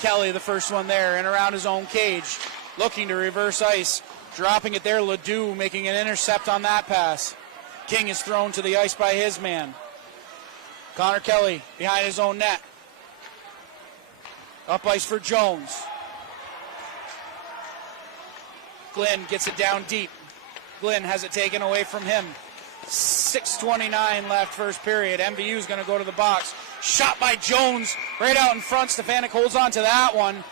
Kelly, the first one there, and around his own cage, looking to reverse ice. Dropping it there, Ledoux making an intercept on that pass. King is thrown to the ice by his man. Connor Kelly behind his own net. Up ice for Jones. Glenn gets it down deep. Glenn has it taken away from him. 6:29 left first period. MVU is going to go to the box. Shot by Jones right out in front. Stefanik holds on to that one.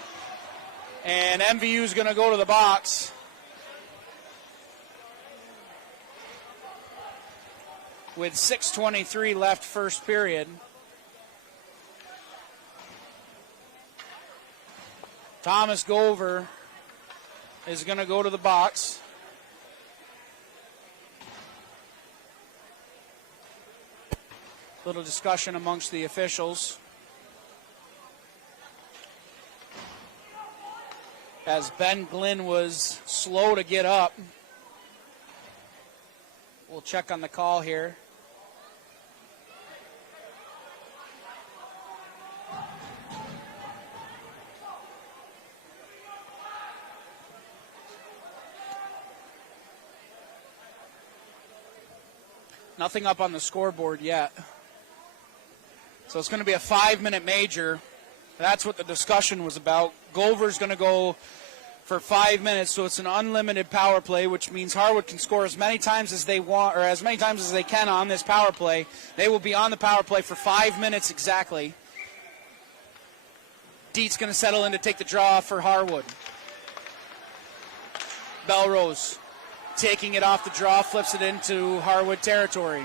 And MVU is going to go to the box. With 6:23 left first period. Thomas Gover is going to go to the box. Little discussion amongst the officials as Ben Glynn was slow to get up. We'll check on the call here. Nothing up on the scoreboard yet. So it's going to be a 5-minute major. That's what the discussion was about. Gover's going to go for 5 minutes, so it's an unlimited power play, which means Harwood can score as many times as they want, or as many times as they can on this power play. They will be on the power play for 5 minutes exactly. Dietz going to settle in to take the draw for Harwood. Belrose taking it off the draw, flips it into Harwood territory.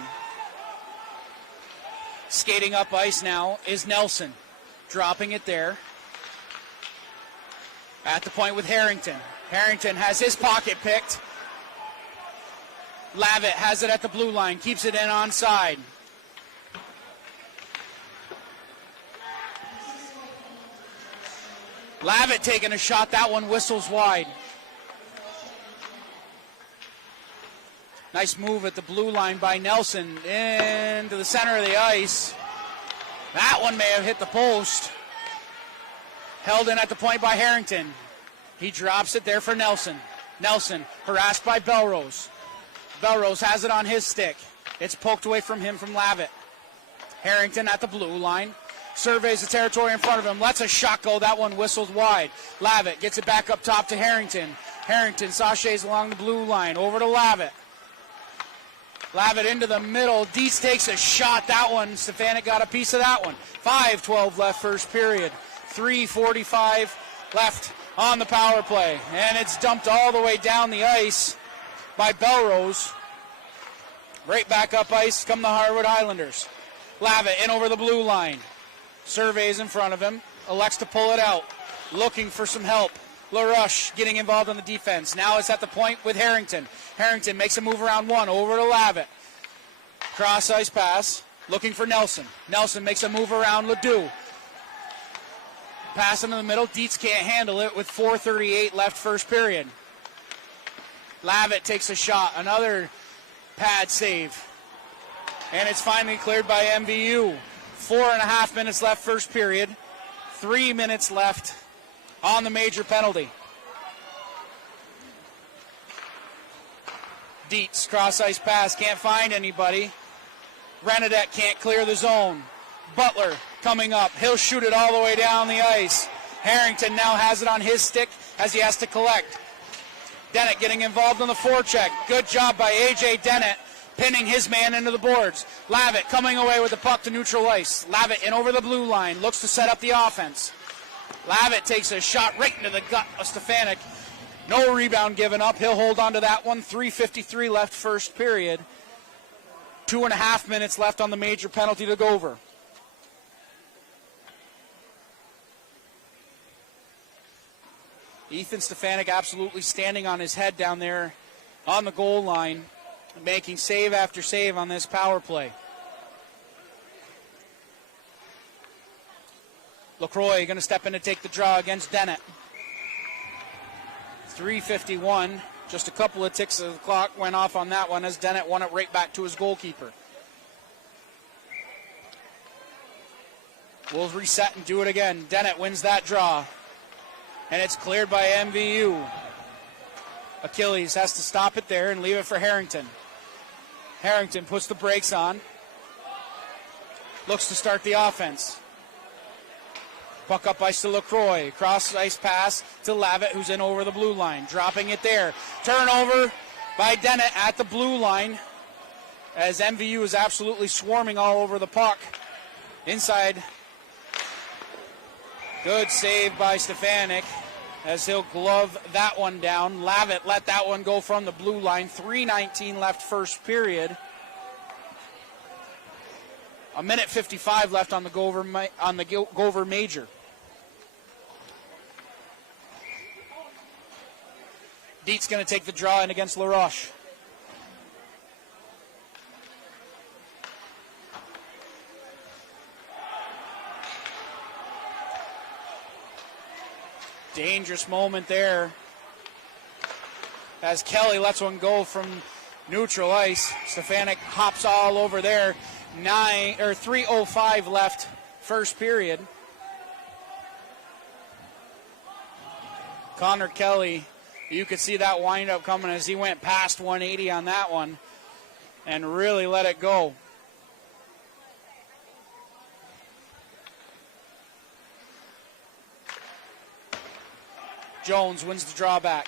Skating up ice now is Nelson, dropping it there. At the point with Harrington. Harrington has his pocket picked. Lavitt has it at the blue line, keeps it in onside. Lavitt taking a shot, that one whistles wide. Nice move at the blue line by Nelson into the center of the ice. That one may have hit the post. Held in at the point by Harrington. He drops it there for Nelson. Nelson harassed by Belrose. Belrose has it on his stick. It's poked away from him from Lavitt. Harrington at the blue line. Surveys the territory in front of him. Lets a shot go. That one whistled wide. Lavitt gets it back up top to Harrington. Harrington sachets along the blue line. Over to Lavitt. Lavitt into the middle. Dietz takes a shot. That one, Stefanik got a piece of that one. 5:12 left first period. 3:45 left on the power play. And it's dumped all the way down the ice by Belrose. Right back up ice come the Harwood Highlanders. Lavitt in over the blue line. Surveys in front of him. Elects to pull it out. Looking for some help. LaRush getting involved on the defense. Now it's at the point with Harrington. Harrington makes a move around one. Over to Lavitt. Cross ice pass. Looking for Nelson. Nelson makes a move around Ledoux. Pass into the middle. Dietz can't handle it with 4:38 left first period. Lavitt takes a shot. Another pad save. And it's finally cleared by MVU. 4.5 minutes left first period. 3 minutes left on the major penalty. Dietz, cross ice pass, can't find anybody. Renadette can't clear the zone. Butler coming up. He'll shoot it all the way down the ice. Harrington now has it on his stick as he has to collect. Dennett getting involved on the forecheck. Good job by A.J. Dennett, pinning his man into the boards. Lavitt coming away with the puck to neutral ice. Lavitt in over the blue line, looks to set up the offense. Lavitt takes a shot right into the gut of Stefanik. No rebound given up. He'll hold on to that one. 3:53 left first period. 2.5 minutes left on the major penalty to Gover. Ethan Stefanik absolutely standing on his head down there on the goal line, making save after save on this power play. LaCroix going to step in to take the draw against Dennett. 3:51. Just a couple of ticks of the clock went off on that one as Dennett won it right back to his goalkeeper. We'll reset and do it again. Dennett wins that draw. And it's cleared by MVU. Achilles has to stop it there and leave it for Harrington. Harrington puts the brakes on. Looks to start the offense. Puck up ice to LaCroix. Cross ice pass to Lavitt, who's in over the blue line. Dropping it there. Turnover by Dennett at the blue line as MVU is absolutely swarming all over the puck. Inside. Good save by Stefanik as he'll glove that one down. Lavitt let that one go from the blue line. 3:19 left first period. 1:55 left on the Gover major. Dietz going to take the draw in against LaRoche. Dangerous moment there as Kelly lets one go from neutral ice. Stefanik hops all over there. 3:05 left, first period. Connor Kelly, you could see that windup coming as he went past 180 on that one and really let it go. Jones wins the drawback.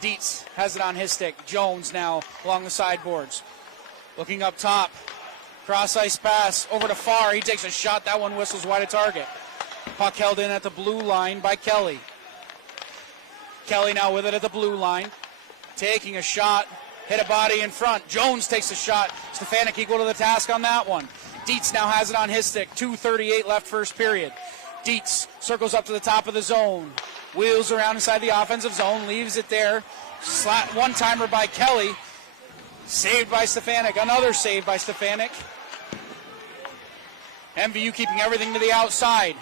Dietz has it on his stick. Jones now along the sideboards. Looking up top. Cross ice pass over to Farr. He takes a shot. That one whistles wide of target. Puck held in at the blue line by Kelly. Kelly now with it at the blue line. Taking a shot. Hit a body in front. Jones takes a shot. Stefanik equal to the task on that one. Dietz now has it on his stick. 2:38 left first period. Dietz circles up to the top of the zone. Wheels around inside the offensive zone, leaves it there. One-timer by Kelly. Saved by Stefanik. Another save by Stefanik. MVU keeping everything to the outside.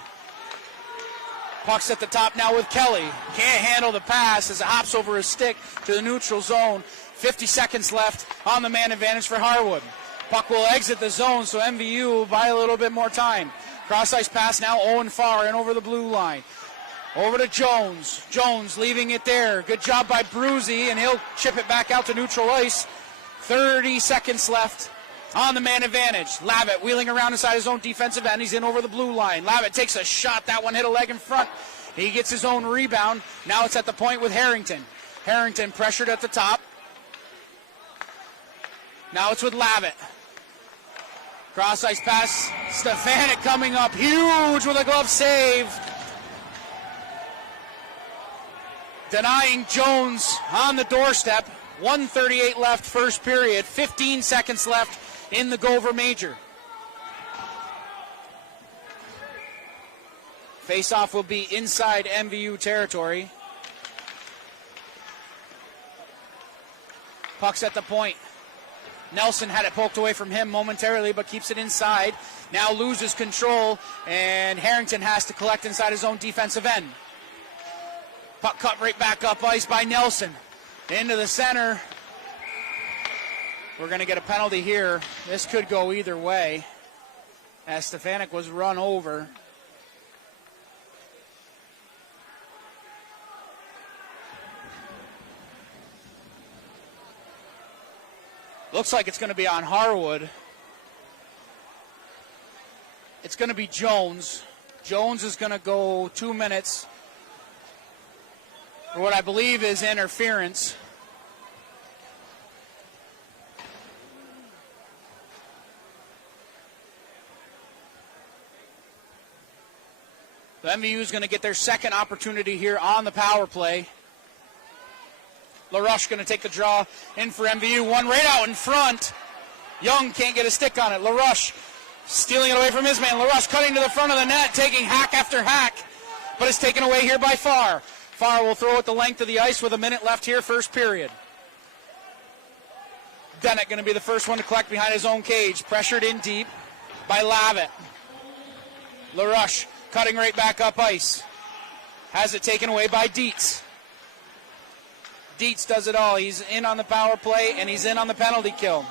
Puck's at the top now with Kelly. Can't handle the pass as it hops over his stick to the neutral zone. 50 seconds left on the man advantage for Harwood. Puck will exit the zone, so MVU will buy a little bit more time. Cross-ice pass now, Owen Farr in over the blue line. Over to Jones. Jones leaving it there. Good job by Bruzy, and he'll chip it back out to neutral ice. 30 seconds left on the man advantage. Lavitt wheeling around inside his own defensive end. He's in over the blue line. Lavitt takes a shot. That one hit a leg in front. He gets his own rebound. Now it's at the point with Harrington. Harrington pressured at the top. Now it's with Lavitt. Cross-ice pass. Stefanik coming up huge with a glove save. Denying Jones on the doorstep. 1:38 left first period. 15 seconds left in the Gover Major. Face-off will be inside MVU territory. Puck's at the point. Nelson had it poked away from him momentarily, but keeps it inside. Now loses control, and Harrington has to collect inside his own defensive end. Puck cut right back up ice by Nelson. Into the center. We're going to get a penalty here. This could go either way, as Stefanik was run over. Looks like it's going to be on Harwood. It's going to be Jones. Jones is going to go 2 minutes for what I believe is interference. The MVU is going to get their second opportunity here on the power play. LaRoche going to take the draw in for MVU. One right out in front. Young can't get a stick on it. LaRoche stealing it away from his man. LaRoche cutting to the front of the net, taking hack after hack, but it's taken away here by Farr. Farr will throw it the length of the ice with a minute left here, first period. Dennett going to be the first one to collect behind his own cage. Pressured in deep by Lavitt. LaRoche cutting right back up ice. Has it taken away by Dietz. Dietz does it all. He's in on the power play, and he's in on the penalty kill.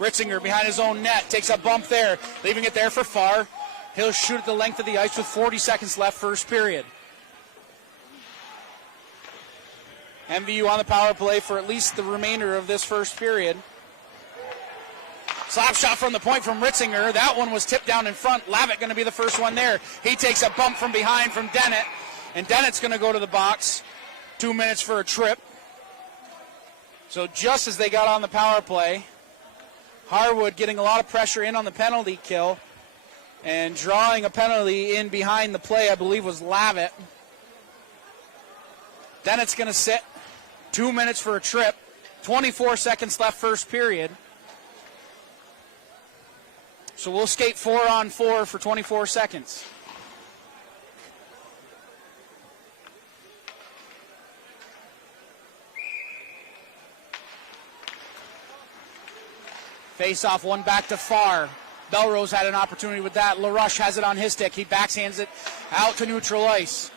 Ritzinger behind his own net takes a bump there, leaving it there for Farr. He'll shoot at the length of the ice with 40 seconds left, first period. MVU on the power play for at least the remainder of this first period. Slap shot from the point from Ritzinger. That one was tipped down in front. Lavitt going to be the first one there. He takes a bump from behind from Dennett, and Dennett's going to go to the box. 2 minutes for a trip. So just as they got on the power play, Harwood getting a lot of pressure in on the penalty kill and drawing a penalty in behind the play, I believe was Lavitt. Dennett's going to sit. 2 minutes for a trip. 24 seconds left first period. So we'll skate 4-on-4 for 24 seconds. Face-off, one back to Farr. Belrose had an opportunity with that. LaRush has it on his stick. He backhands it out to neutral ice.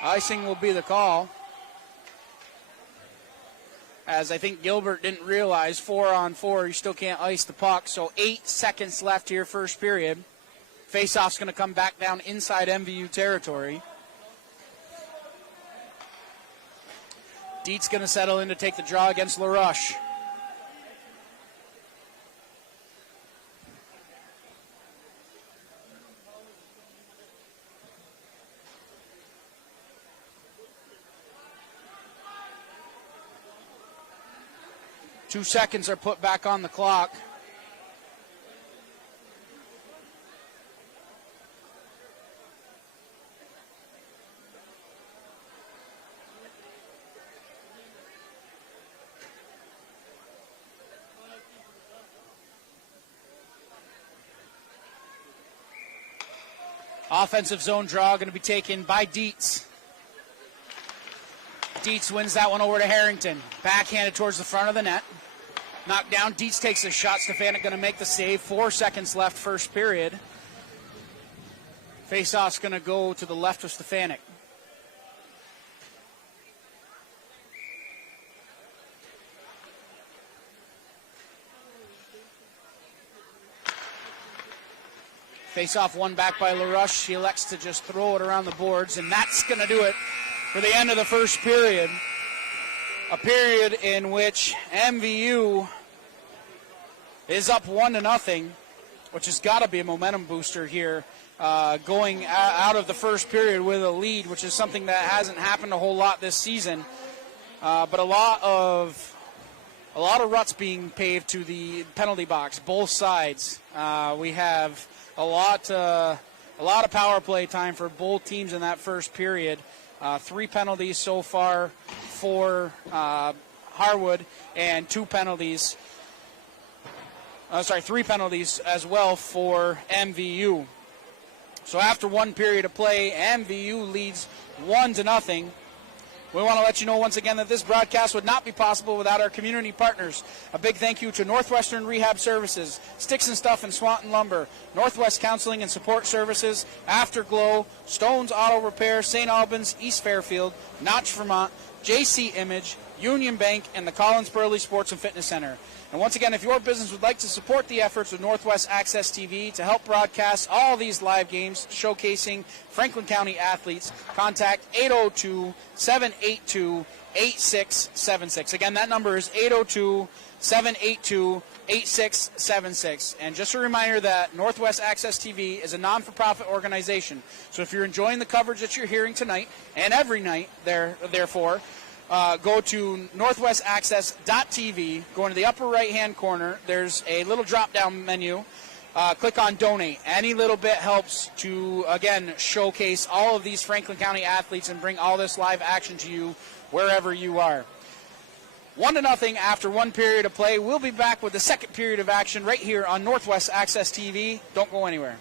Icing will be the call, as I think Gilbert didn't realize 4-on-4, you still can't ice the puck. So 8 seconds left here, first period. Face-off's going to come back down inside MVU territory. Dietz going to settle in to take the draw against LaRush. Two seconds are put back on the clock. Offensive zone draw going to be taken by Dietz. Dietz wins that one over to Harrington. Backhanded towards the front of the net. Knocked down. Dietz takes a shot. Stefanik going to make the save. 4 seconds left, first period. Faceoff's going to go to the left of Stefanik. Face-off won back by LaRush. He elects to just throw it around the boards, and that's going to do it for the end of the first period. A period in which MVU is up 1-0, which has got to be a momentum booster here, going out of the first period with a lead, which is something that hasn't happened a whole lot this season. But a lot of ruts being paved to the penalty box, both sides. We have a lot of power play time for both teams in that first period. 3 penalties so far for Harwood, and 3 penalties as well for MVU. So after 1 period of play, MVU leads 1-0. We want to let you know once again that this broadcast would not be possible without our community partners. A big thank you to Northwestern Rehab Services, Sticks and Stuff and Swanton Lumber, Northwest Counseling and Support Services, Afterglow, Stone's Auto Repair, St. Albans, East Fairfield, Notch, Vermont, JC Image, Union Bank, and the Collins Burley Sports and Fitness Center. And once again, if your business would like to support the efforts of Northwest Access TV to help broadcast all these live games showcasing Franklin County athletes, contact 802-782-8676. Again, that number is 802-782-8676. And just a reminder that Northwest Access TV is a non-for-profit organization. So if you're enjoying the coverage that you're hearing tonight and every night, therefore, go to northwestaccess.tv. Go into the upper right-hand corner. There's a little drop-down menu. Click on Donate. Any little bit helps to, again, showcase all of these Franklin County athletes and bring all this live action to you wherever you are. 1-0 after 1 period of play. We'll be back with the second period of action right here on Northwest Access TV. Don't go anywhere.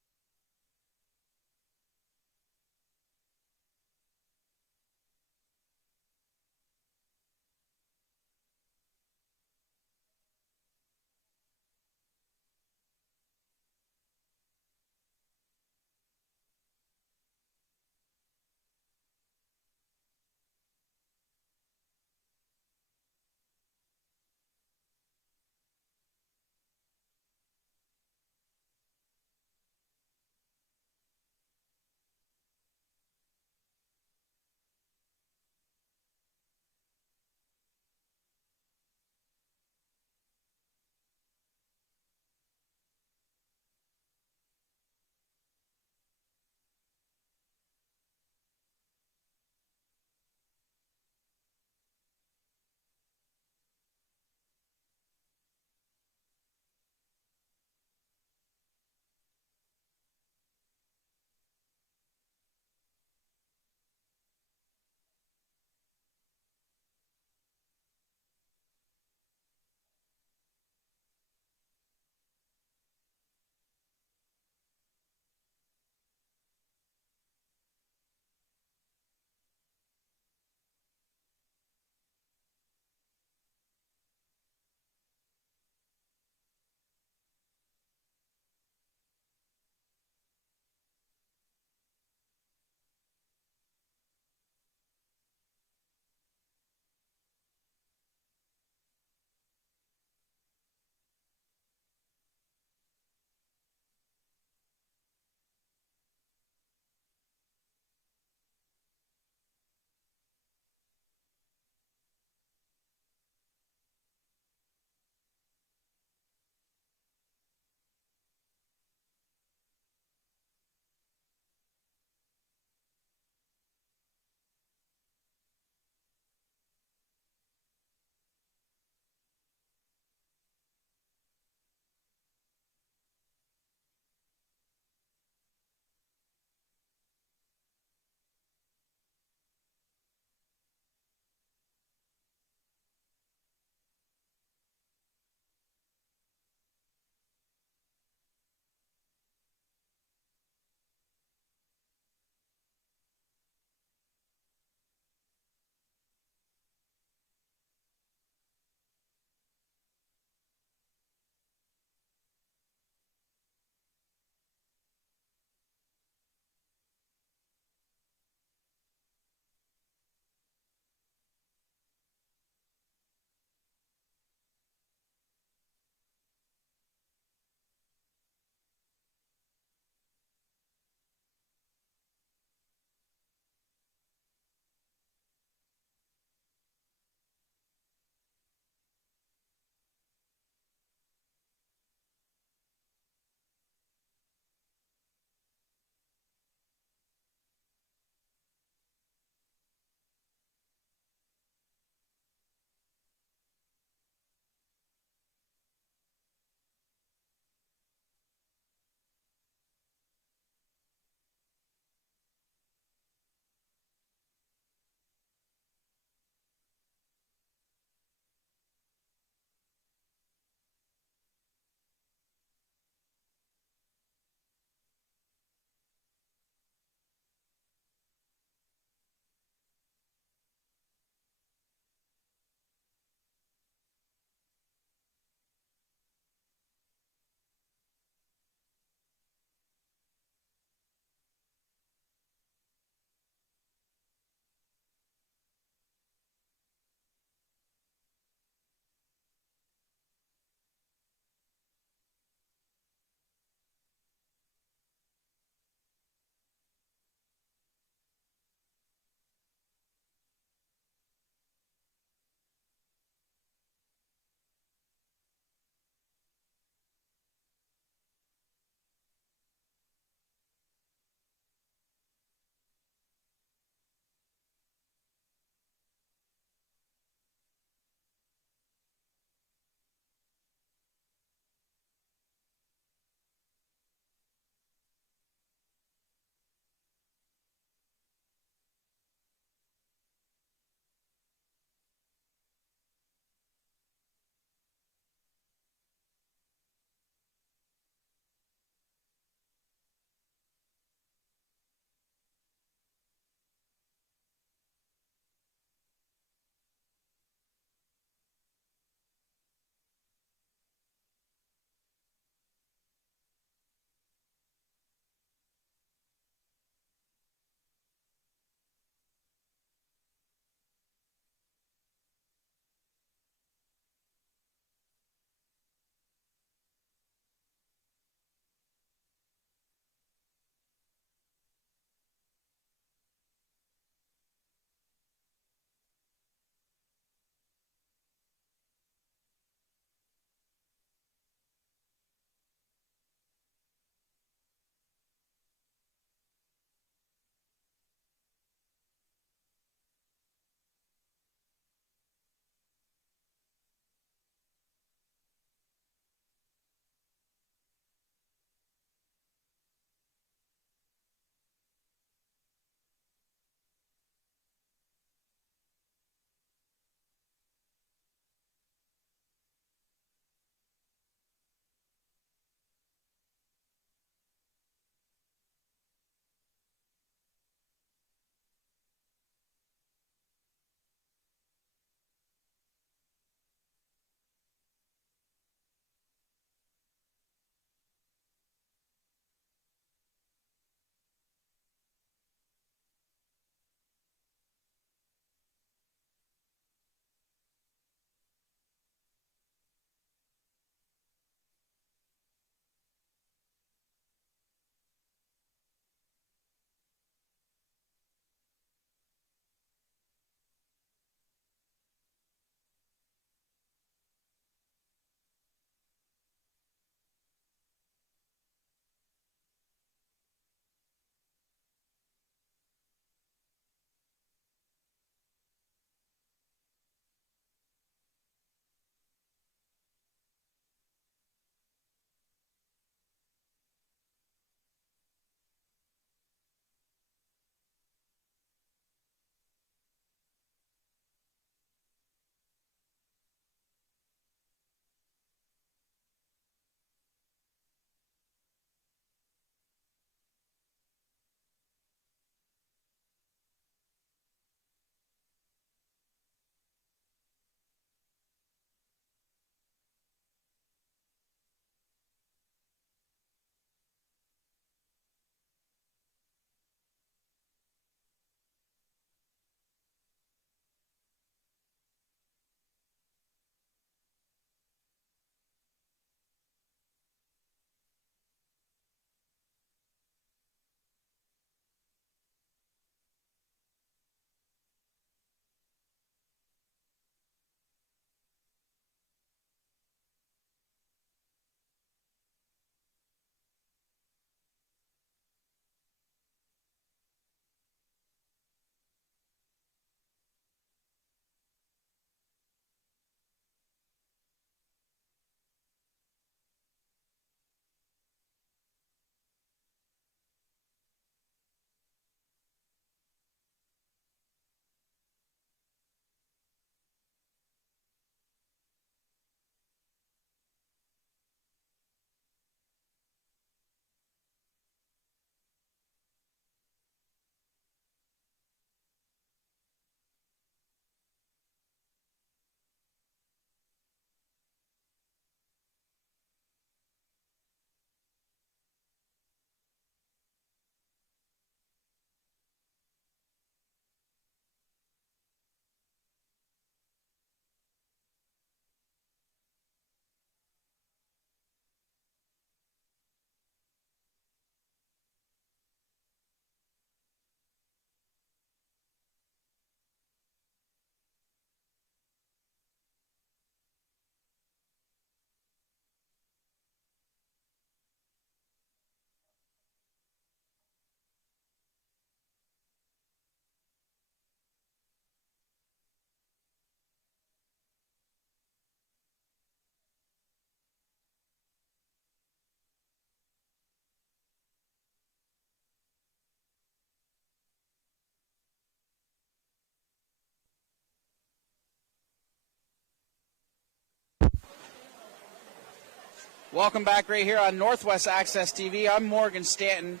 Welcome back right here on Northwest Access TV. I'm Morgan Stanton.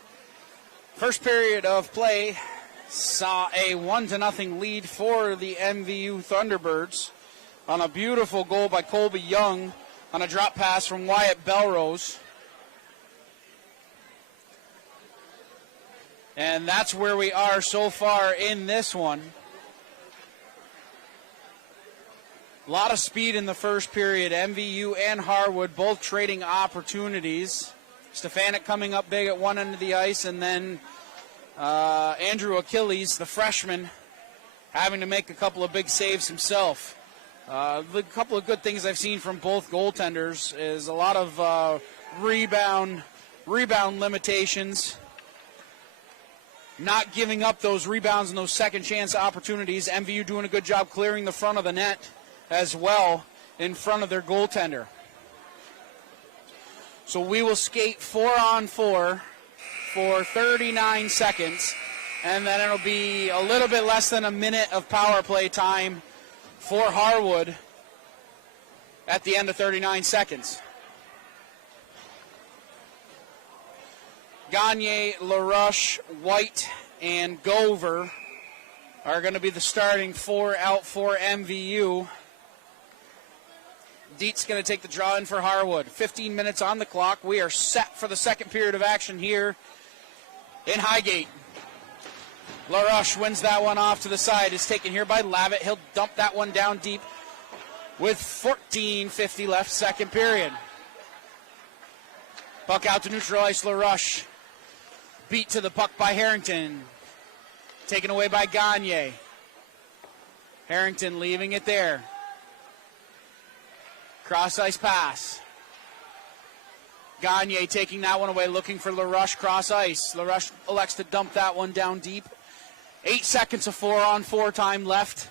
First period of play saw a 1-0 lead for the MVU Thunderbirds on a beautiful goal by Colby Young on a drop pass from Wyatt Belrose. And that's where we are so far in this one. A lot of speed in the first period. MVU and Harwood both trading opportunities. Stefanik coming up big at one end of the ice, and then Andrew Achilles, the freshman, having to make a couple of big saves himself. The couple of good things I've seen from both goaltenders is a lot of rebound limitations, not giving up those rebounds and those second chance opportunities. MVU doing a good job clearing the front of the net as well in front of their goaltender. So we will skate 4-on-4 for 39 seconds, and then it'll be a little bit less than a minute of power play time for Harwood at the end of 39 seconds. Gagne, LaRoche, White, and Gover are going to be the starting four out for MVU. Dietz going to take the draw in for Harwood. 15 minutes on the clock. We are set for the second period of action here in Highgate. LaRoche wins that one off to the side. It's taken here by Lavitt. He'll dump that one down deep with 14:50 left, second period. Puck out to neutral ice. LaRoche beat to the puck by Harrington. Taken away by Gagne. Harrington leaving it there. Cross-ice pass. Gagne taking that one away, looking for LaRoche cross-ice. LaRoche elects to dump that one down deep. 8 seconds of 4-on-4 time left,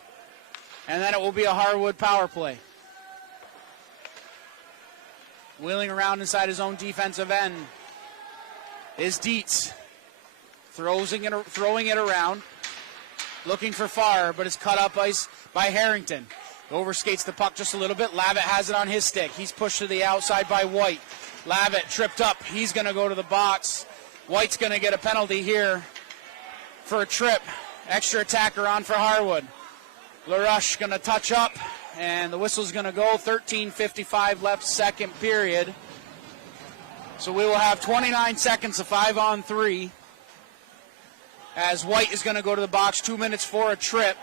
and then it will be a Harwood power play. Wheeling around inside his own defensive end is Dietz. Throwing it around, looking for Farr, but it's cut up ice by Harrington. Overskates the puck just a little bit. Lavitt has it on his stick. He's pushed to the outside by White. Lavitt tripped up. He's going to go to the box. White's going to get a penalty here for a trip. Extra attacker on for Harwood. LaRoche going to touch up, and the whistle's going to go. 13:55 left, second period. So we will have 29 seconds of 5-on-3 as White is going to go to the box. 2 minutes for a trip.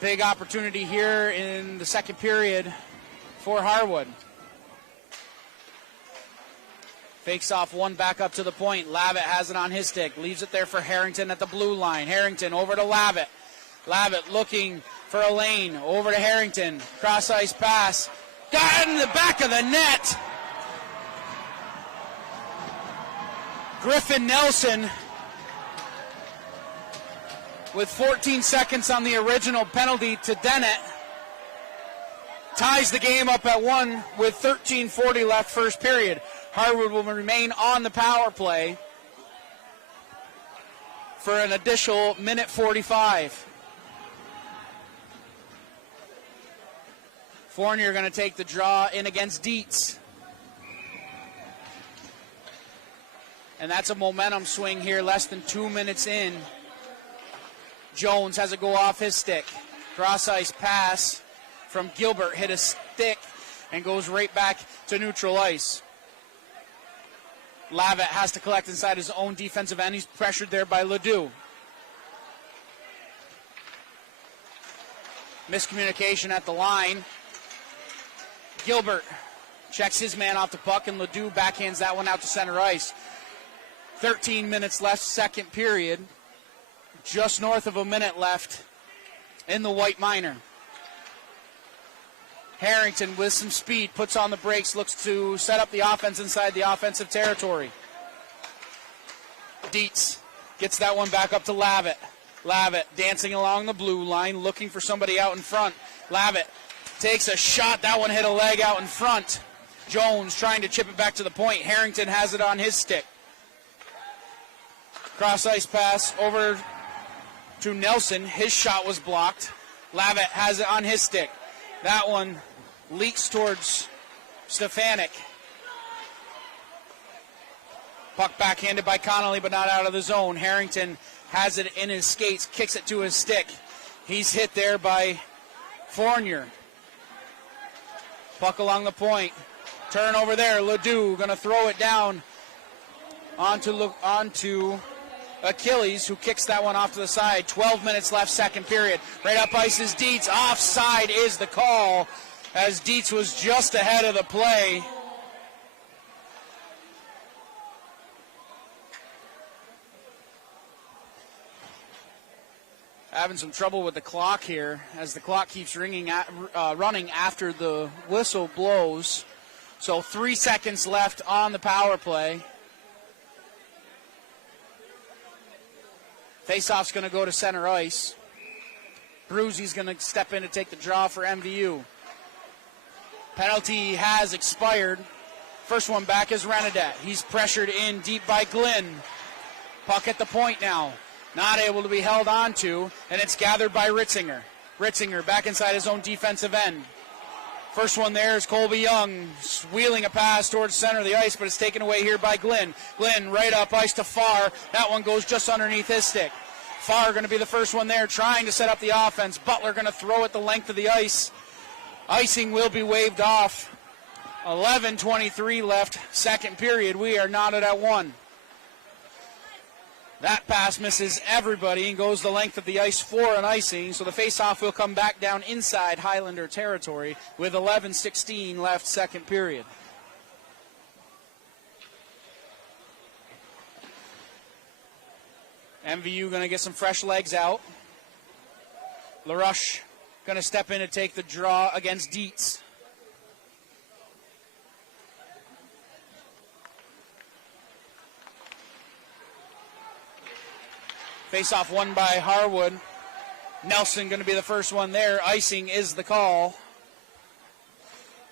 Big opportunity here in the second period for Harwood. Fakes off one back up to the point. Lavitt has it on his stick. Leaves it there for Harrington at the blue line. Harrington over to Lavitt. Lavitt looking for a lane. Over to Harrington. Cross-ice pass. Got in the back of the net. Griffin Nelson, with 14 seconds on the original penalty to Dennett, ties the game up at 1 with 13:40 left, first period. Harwood will remain on the power play for an additional minute 45. Fournier going to take the draw in against Dietz. And that's a momentum swing here, less than 2 minutes in. Jones has it go off his stick. Cross-ice pass from Gilbert, hit a stick and goes right back to neutral ice. Lavitt has to collect inside his own defensive end. He's pressured there by Ledoux. Miscommunication at the line. Gilbert checks his man off the puck, and Ledoux backhands that one out to center ice. 13 minutes left, second period. Just north of a minute left in the White Minor. Harrington with some speed, puts on the brakes, looks to set up the offense inside the offensive territory. Dietz gets that one back up to Lavitt. Lavitt dancing along the blue line, looking for somebody out in front. Lavitt takes a shot. That one hit a leg out in front. Jones trying to chip it back to the point. Harrington has it on his stick. Cross-ice pass over to Nelson. His shot was blocked. Lavitt has it on his stick. That one leaks towards Stefanik. Puck backhanded by Connolly, but not out of the zone. Harrington has it in his skates, kicks it to his stick. He's hit there by Fournier. Puck along the point. Turnover there. Ledoux going to throw it down onto Achilles, who kicks that one off to the side. 12 minutes left, second period. Right up ice is Dietz. Offside is the call, as Dietz was just ahead of the play. Having some trouble with the clock here, as the clock keeps running after the whistle blows. So 3 seconds left on the power play. Faceoff's going to go to center ice. Bruzy's going to step in to take the draw for MVU. Penalty has expired. First one back is Renadet. He's pressured in deep by Glynn. Puck at the point now. Not able to be held onto, and it's gathered by Ritzinger. Ritzinger back inside his own defensive end. First one there is Colby Young wheeling a pass towards center of the ice, but it's taken away here by Glynn. Glynn right up ice to Farr. That one goes just underneath his stick. Farr going to be the first one there, trying to set up the offense. Butler going to throw it the length of the ice. Icing will be waved off. 11:23 left, second period. We are knotted at 1. That pass misses everybody and goes the length of the ice for an icing. So the faceoff will come back down inside Highlander territory with 11:16 left, second period. MVU going to get some fresh legs out. LaRush going to step in to take the draw against Dietz. Face-off won by Harwood. Nelson going to be the first one there. Icing is the call.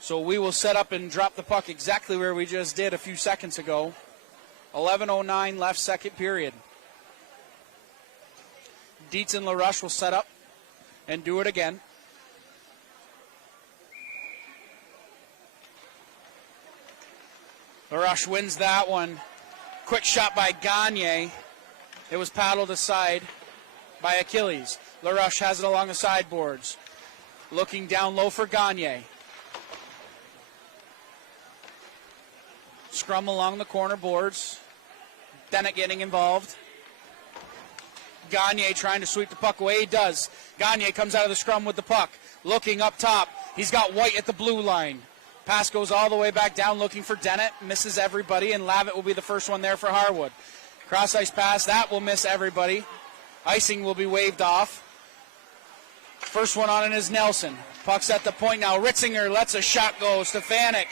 So we will set up and drop the puck exactly where we just did a few seconds ago. 11:09 left, second period. Dietz and LaRush will set up and do it again. LaRush wins that one. Quick shot by Gagne. It was paddled aside by Achilles. LaRush has it along the sideboards. Looking down low for Gagne. Scrum along the corner boards. Dennett getting involved. Gagne trying to sweep the puck away. He does. Gagne comes out of the scrum with the puck. Looking up top. He's got White at the blue line. Pass goes all the way back down looking for Dennett. Misses everybody, and Lavitt will be the first one there for Harwood. Cross-ice pass, that will miss everybody. Icing will be waved off. First one on it is Nelson. Puck's at the point now. Ritzinger lets a shot go. Stefanik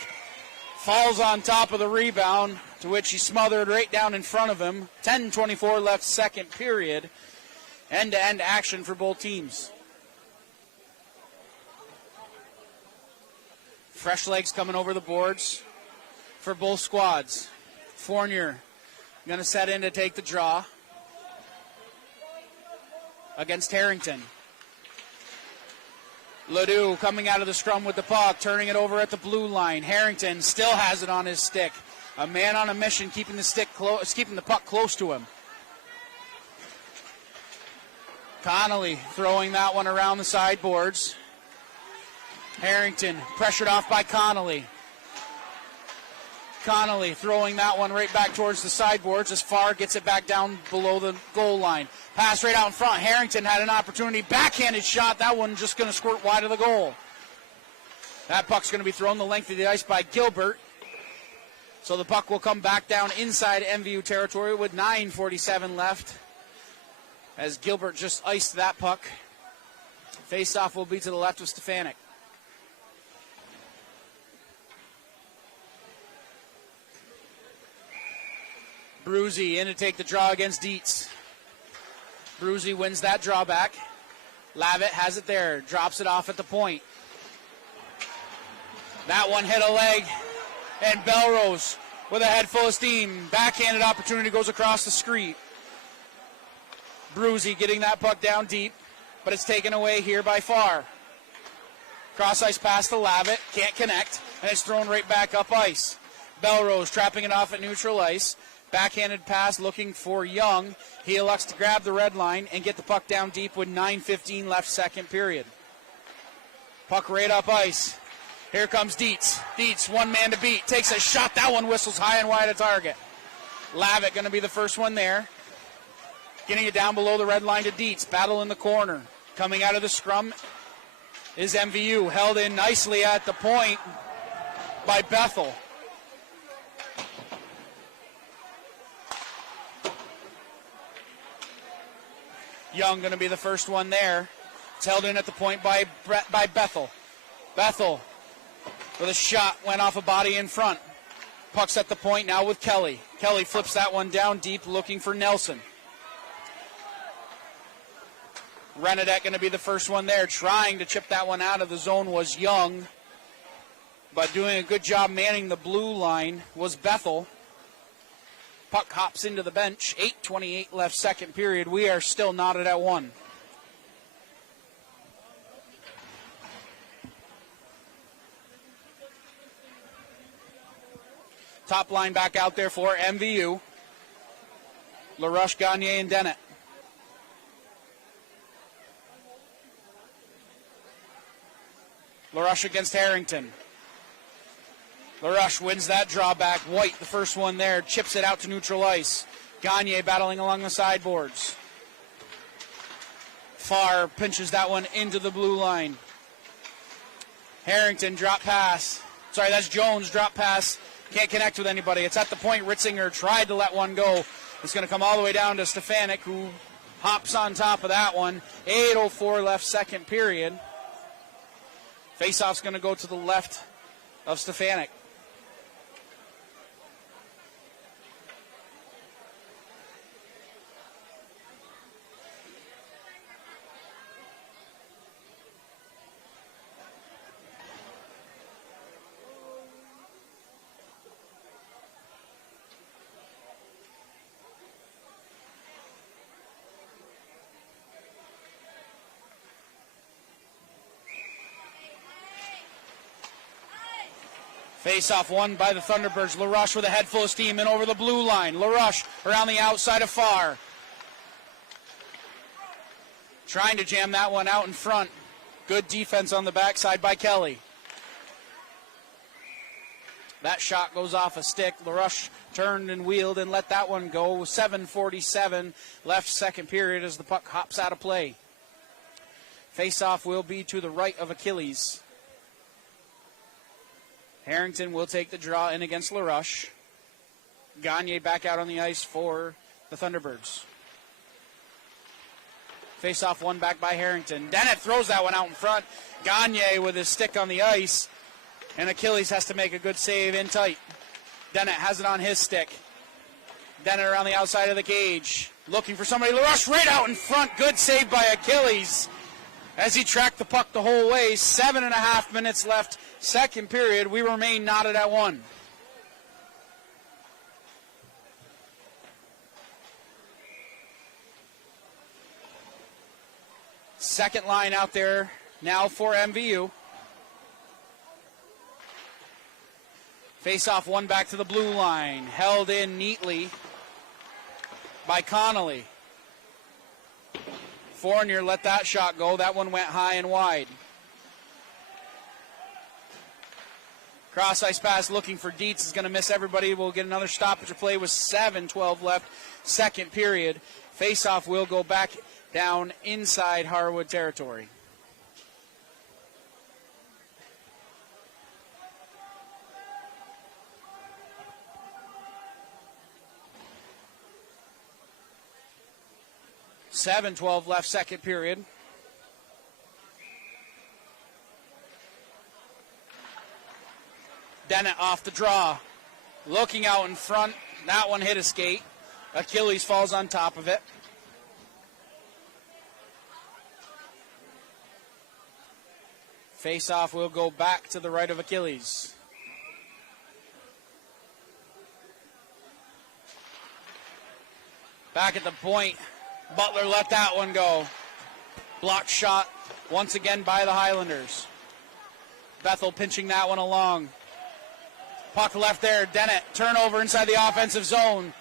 falls on top of the rebound, to which he smothered right down in front of him. 10:24 left, second period. End-to-end action for both teams. Fresh legs coming over the boards for both squads. Fournier going to set in to take the draw against Harrington. Ledoux coming out of the scrum with the puck, turning it over at the blue line. Harrington still has it on his stick. A man on a mission, keeping the puck close to him. Connolly throwing that one around the sideboards. Harrington pressured off by Connolly. Connolly throwing that one right back towards the sideboards as Farr gets it back down below the goal line. Pass right out in front. Harrington had an opportunity. Backhanded shot. That one just going to squirt wide of the goal. That puck's going to be thrown the length of the ice by Gilbert. So the puck will come back down inside MVU territory with 9:47 left, as Gilbert just iced that puck. Face-off will be to the left of Stefanik. Bruzy in to take the draw against Dietz. Bruzy wins that draw back. Lavitt has it there, drops it off at the point. That one hit a leg, and Belrose with a head full of steam. Backhanded opportunity goes across the street. Bruzy getting that puck down deep, but it's taken away here by Farr. Cross ice pass to Lavitt, can't connect, and it's thrown right back up ice. Belrose trapping it off at neutral ice. Backhanded pass looking for Young. He elects to grab the red line and get the puck down deep with 9:15 left second period. Puck right up ice. Here comes Dietz. Dietz, one man to beat. Takes a shot. That one whistles high and wide of target. Lavitt going to be the first one there. Getting it down below the red line to Dietz. Battle in the corner. Coming out of the scrum is MVU. Held in nicely at the point by Bethel. Young going to be the first one there. It's held in at the point by Bethel. Bethel with a shot, went off a body in front. Puck's at the point now with Kelly. Kelly flips that one down deep, looking for Nelson. Renedek going to be the first one there. Trying to chip that one out of the zone was Young, but doing a good job manning the blue line was Bethel. Puck hops into the bench. 8:28 left second period. We are still knotted at 1. Top line back out there for MVU. LaRush, Gagne, and Dennett. LaRush against Harrington. LaRush wins that drawback. White, the first one there, chips it out to neutral ice. Gagne battling along the sideboards. Farr pinches that one into the blue line. Harrington drop pass. Sorry, that's Jones drop pass. Can't connect with anybody. It's at the point. Ritzinger tried to let one go. It's going to come all the way down to Stefanik, who hops on top of that one. 8:04 left second period. Faceoff's going to go to the left of Stefanik. Face-off won by the Thunderbirds. LaRush with a head full of steam in over the blue line. LaRush around the outside of Farr. Trying to jam that one out in front. Good defense on the backside by Kelly. That shot goes off a stick. LaRush turned and wheeled and let that one go. 7:47 left second period as the puck hops out of play. Face-off will be to the right of Achilles. Harrington will take the draw in against LaRush. Gagne back out on the ice for the Thunderbirds. Face-off won back by Harrington. Dennett throws that one out in front. Gagne with his stick on the ice. And Achilles has to make a good save in tight. Dennett has it on his stick. Dennett around the outside of the cage. Looking for somebody. LaRush right out in front. Good save by Achilles as he tracked the puck the whole way. 7.5 minutes left. Second period, we remain knotted at 1. Second line out there now for MVU. Face-off one back to the blue line. Held in neatly by Connolly. Fournier let that shot go. That one went high and wide. Cross ice pass looking for Dietz is going to miss everybody. We'll get another stoppage of play with 7:12 left second period. Face-off will go back down inside Harwood territory. $7:12 left second period. Dennett off the draw. Looking out in front. That one hit a skate. Achilles falls on top of it. Face-off will go back to the right of Achilles. Back at the point Butler let that one go. Blocked shot once again by the Highlanders. Bethel pinching that one along. Puck left there. Dennett, turnover inside the offensive zone.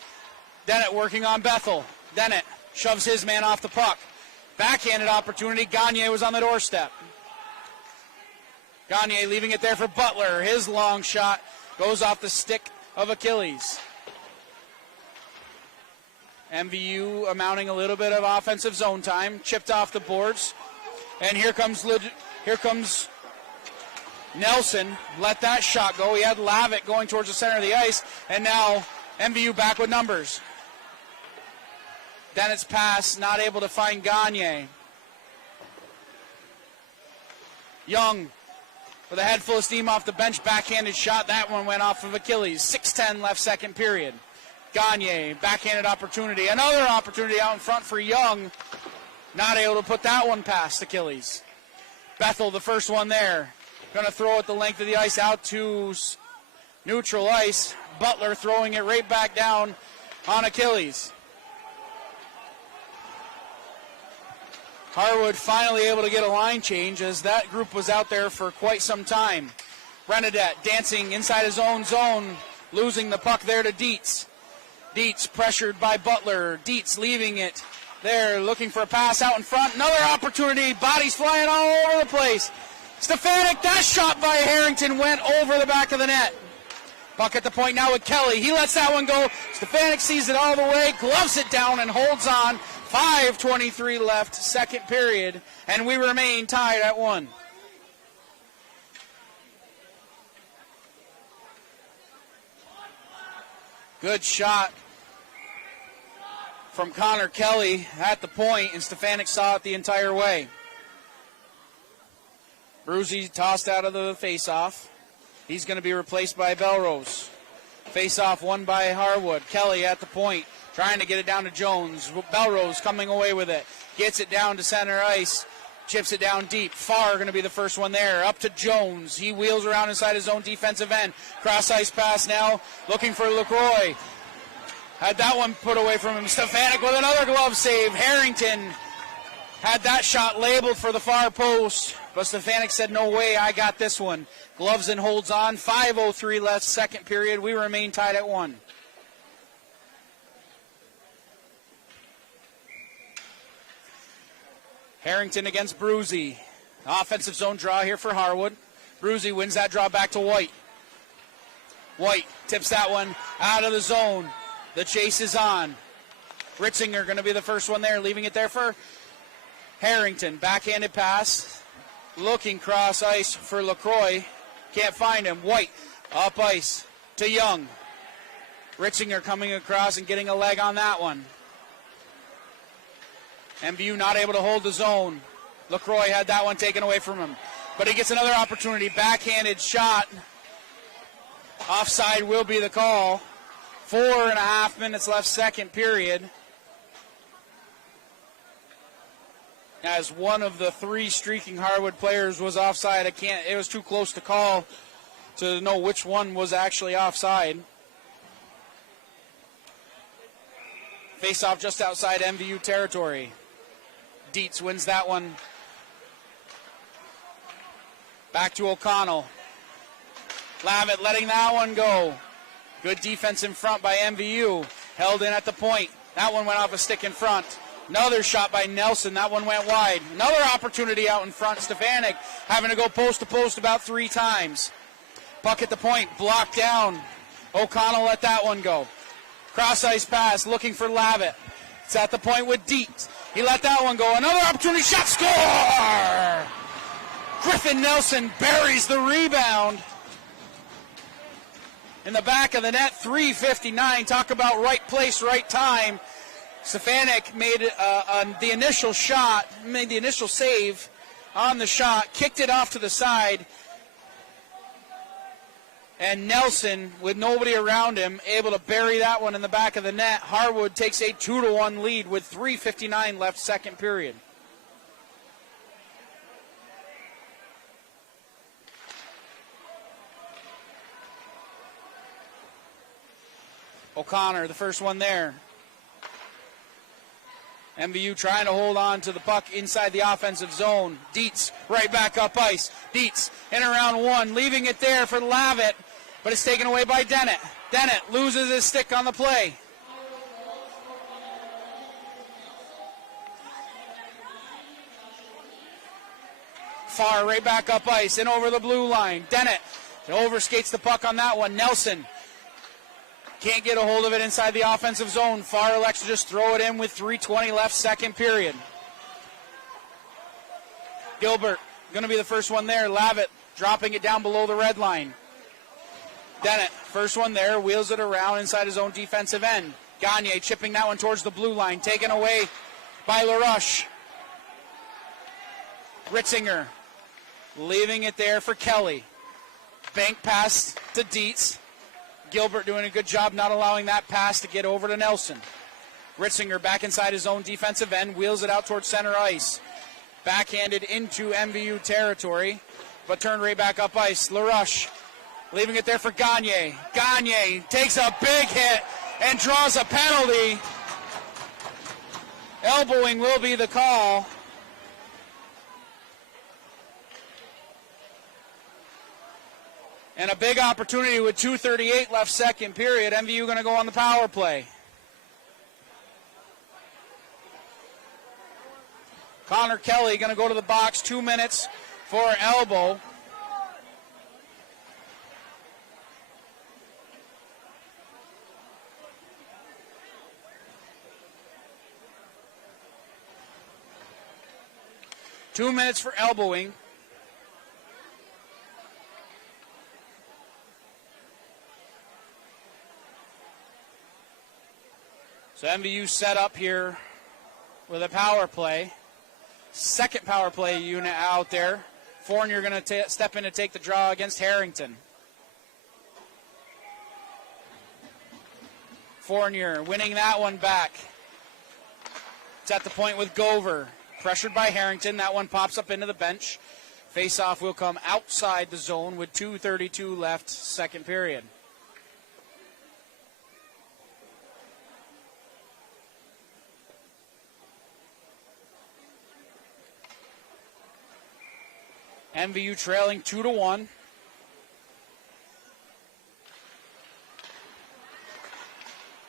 Dennett working on Bethel. Dennett shoves his man off the puck. Backhanded opportunity. Gagne was on the doorstep. Gagne leaving it there for Butler. His long shot goes off the stick of Achilles. MVU amounting a little bit of offensive zone time. Chipped off the boards. And here comes Nelson. Let that shot go. He had Lavitt going towards the center of the ice. And now MVU back with numbers. Dennett's pass, not able to find Gagne. Young with a head full of steam off the bench, backhanded shot. That one went off of Achilles. 6:10 left second period. Gagne, backhanded opportunity. Another opportunity out in front for Young. Not able to put that one past Achilles. Bethel, the first one there. Going to throw it the length of the ice out to neutral ice. Butler throwing it right back down on Achilles. Harwood finally able to get a line change as that group was out there for quite some time. Renadette dancing inside his own zone, losing the puck there to Dietz. Dietz pressured by Butler. Dietz leaving it there, looking for a pass out in front. Another opportunity, bodies flying all over the place. Stefanik, that shot by Harrington went over the back of the net. Puck at the point now with Kelly. He lets that one go. Stefanik sees it all the way, gloves it down and holds on. 5:23 left, second period, and we remain tied at 1. Good shot from Connor Kelly at the point, and Stefanik saw it the entire way. Bruzy tossed out of the face-off. He's going to be replaced by Belrose. Face-off won by Harwood. Kelly at the point, trying to get it down to Jones. Belrose coming away with it. Gets it down to center ice. Chips it down deep. Farr going to be the first one there. Up to Jones. He wheels around inside his own defensive end. Cross ice pass now. Looking for LaCroix. Had that one put away from him. Stefanik with another glove save. Harrington had that shot labeled for the far post. But Stefanik said, no way, I got this one. Gloves and holds on. 5:03 left, second period. We remain tied at 1. Harrington against Bruzy. Offensive zone draw here for Harwood. Bruzy wins that draw back to White. White tips that one out of the zone. The chase is on. Ritzinger going to be the first one there, leaving it there for Harrington. Backhanded pass. Looking cross ice for LaCroix. Can't find him. White up ice to Young. Ritzinger coming across and getting a leg on that one. MVU not able to hold the zone. LaCroix had that one taken away from him. But he gets another opportunity. Backhanded shot. Offside will be the call. 4.5 minutes left, second period. As one of the three streaking Harwood players was offside, it was too close to call to know which one was actually offside. Face off just outside MVU territory. Dietz wins that one. Back to O'Connell. Lavitt letting that one go. Good defense in front by MVU. Held in at the point. That one went off a stick in front. Another shot by Nelson. That one went wide. Another opportunity out in front. Stefanik having to go post to post about 3 times. Puck at the point. Blocked down. O'Connell let that one go. Cross ice pass. Looking for Lavitt. It's at the point with Dietz. He let that one go. Another opportunity. Shot. Score! Griffin Nelson buries the rebound. In the back of the net. 3:59. Talk about right place, right time. Stefanik made the initial shot, made the initial save on the shot, kicked it off to the side, and Nelson, with nobody around him, able to bury that one in the back of the net. Harwood takes a 2-1 lead with 3:59 left, second period. O'Connor, the first one there. MVU trying to hold on to the puck inside the offensive zone. Dietz right back up ice. Dietz in around one, leaving it there for Lavitt, but it's taken away by Dennett. Dennett loses his stick on the play. Far right back up ice and over the blue line. Dennett overskates the puck on that one. Nelson can't get a hold of it inside the offensive zone. Far elects to just throw it in with 3:20 left, second period. Gilbert going to be the first one there. Lavitt dropping it down below the red line. Dennett, first one there, wheels it around inside his own defensive end. Gagne chipping that one towards the blue line, taken away by LaRoche. Ritzinger leaving it there for Kelly. Bank pass to Dietz. Gilbert doing a good job not allowing that pass to get over to Nelson. Ritzinger back inside his own defensive end, wheels it out towards center ice. Backhanded into MVU territory, but turned right back up ice. LaRoche leaving it there for Gagne. Gagne takes a big hit and draws a penalty. Elbowing will be the call. And a big opportunity with 2:38 left, second period. MVU going to go on the power play. Connor Kelly going to go to the box, 2 minutes for elbow. Two minutes for elbowing. So MVU set up here with a power play. Second power play unit out there. Fournier going to step in to take the draw against Harrington. Fournier winning that one back. It's at the point with Gover. Pressured by Harrington. That one pops up into the bench. Face-off will come outside the zone with 2:32 left, second period. MVU trailing 2-1.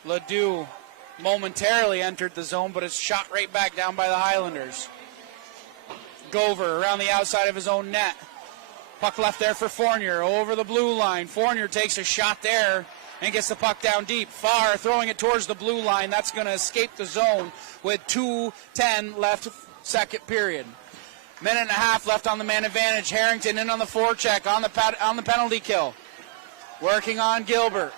Ledoux momentarily entered the zone, but is shot right back down by the Highlanders. Gover around the outside of his own net. Puck left there for Fournier over the blue line. Fournier takes a shot there and gets the puck down deep. Far throwing it towards the blue line. That's going to escape the zone with 2:10 left, second period. Minute and a half left on the man advantage. Harrington in on the forecheck on the penalty kill. Working on Gilbert.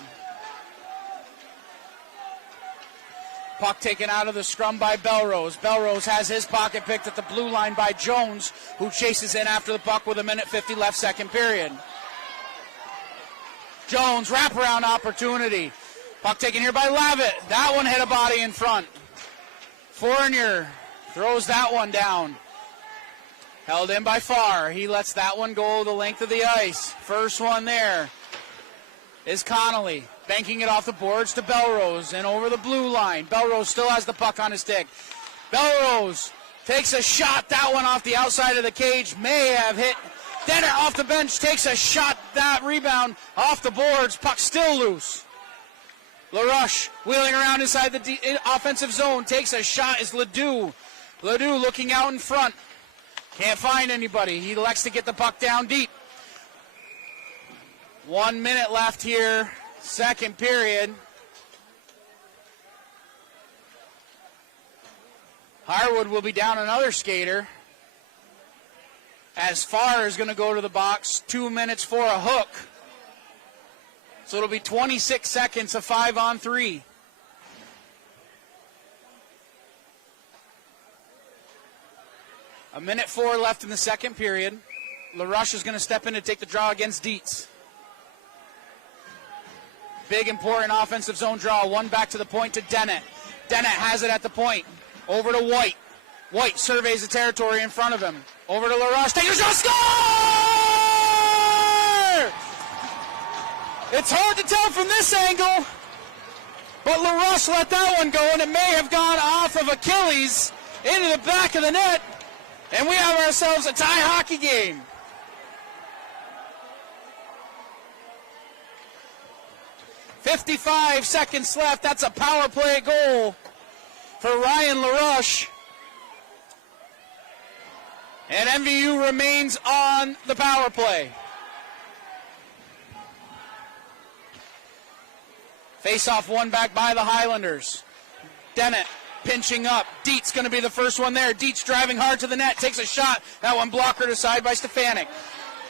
Puck taken out of the scrum by Belrose. Belrose has his pocket picked at the blue line by Jones, who chases in after the puck with 1:50 left, second period. Jones, wraparound opportunity. Puck taken here by Lavitt. That one hit a body in front. Fournier throws that one down. Held in by Farr. He lets that one go the length of the ice. First one there is Connolly. Banking it off the boards to Belrose and over the blue line. Belrose still has the puck on his stick. Belrose takes a shot. That one off the outside of the cage. May have hit. Dennett off the bench takes a shot. That rebound off the boards. Puck still loose. LaRoche wheeling around inside the offensive zone. Takes a shot is Ledoux. Ledoux looking out in front. Can't find anybody. He elects to get the puck down deep. 1 minute left here, second period. Harwood will be down another skater. As Farr is going to go to the box, 2 minutes for a hook. So it'll be 26 seconds of 5-on-3. A minute 4 left in the second period. LaRoche is going to step in to take the draw against Dietz. Big, important offensive zone draw. One back to the point to Dennett. Dennett has it at the point. Over to White. White surveys the territory in front of him. Over to LaRoche. Take a shot. Score! It's hard to tell from this angle. But LaRusse let that one go, and it may have gone off of Achilles into the back of the net, and we have ourselves a tie hockey game. "55 seconds left. That's a power play goal for Ryan LaRusse. And MVU remains on the power play. Face-off won back by the Highlanders. Dennett pinching up. Dietz going to be the first one there. Dietz driving hard to the net. Takes a shot. That one blockered aside by Stefanik.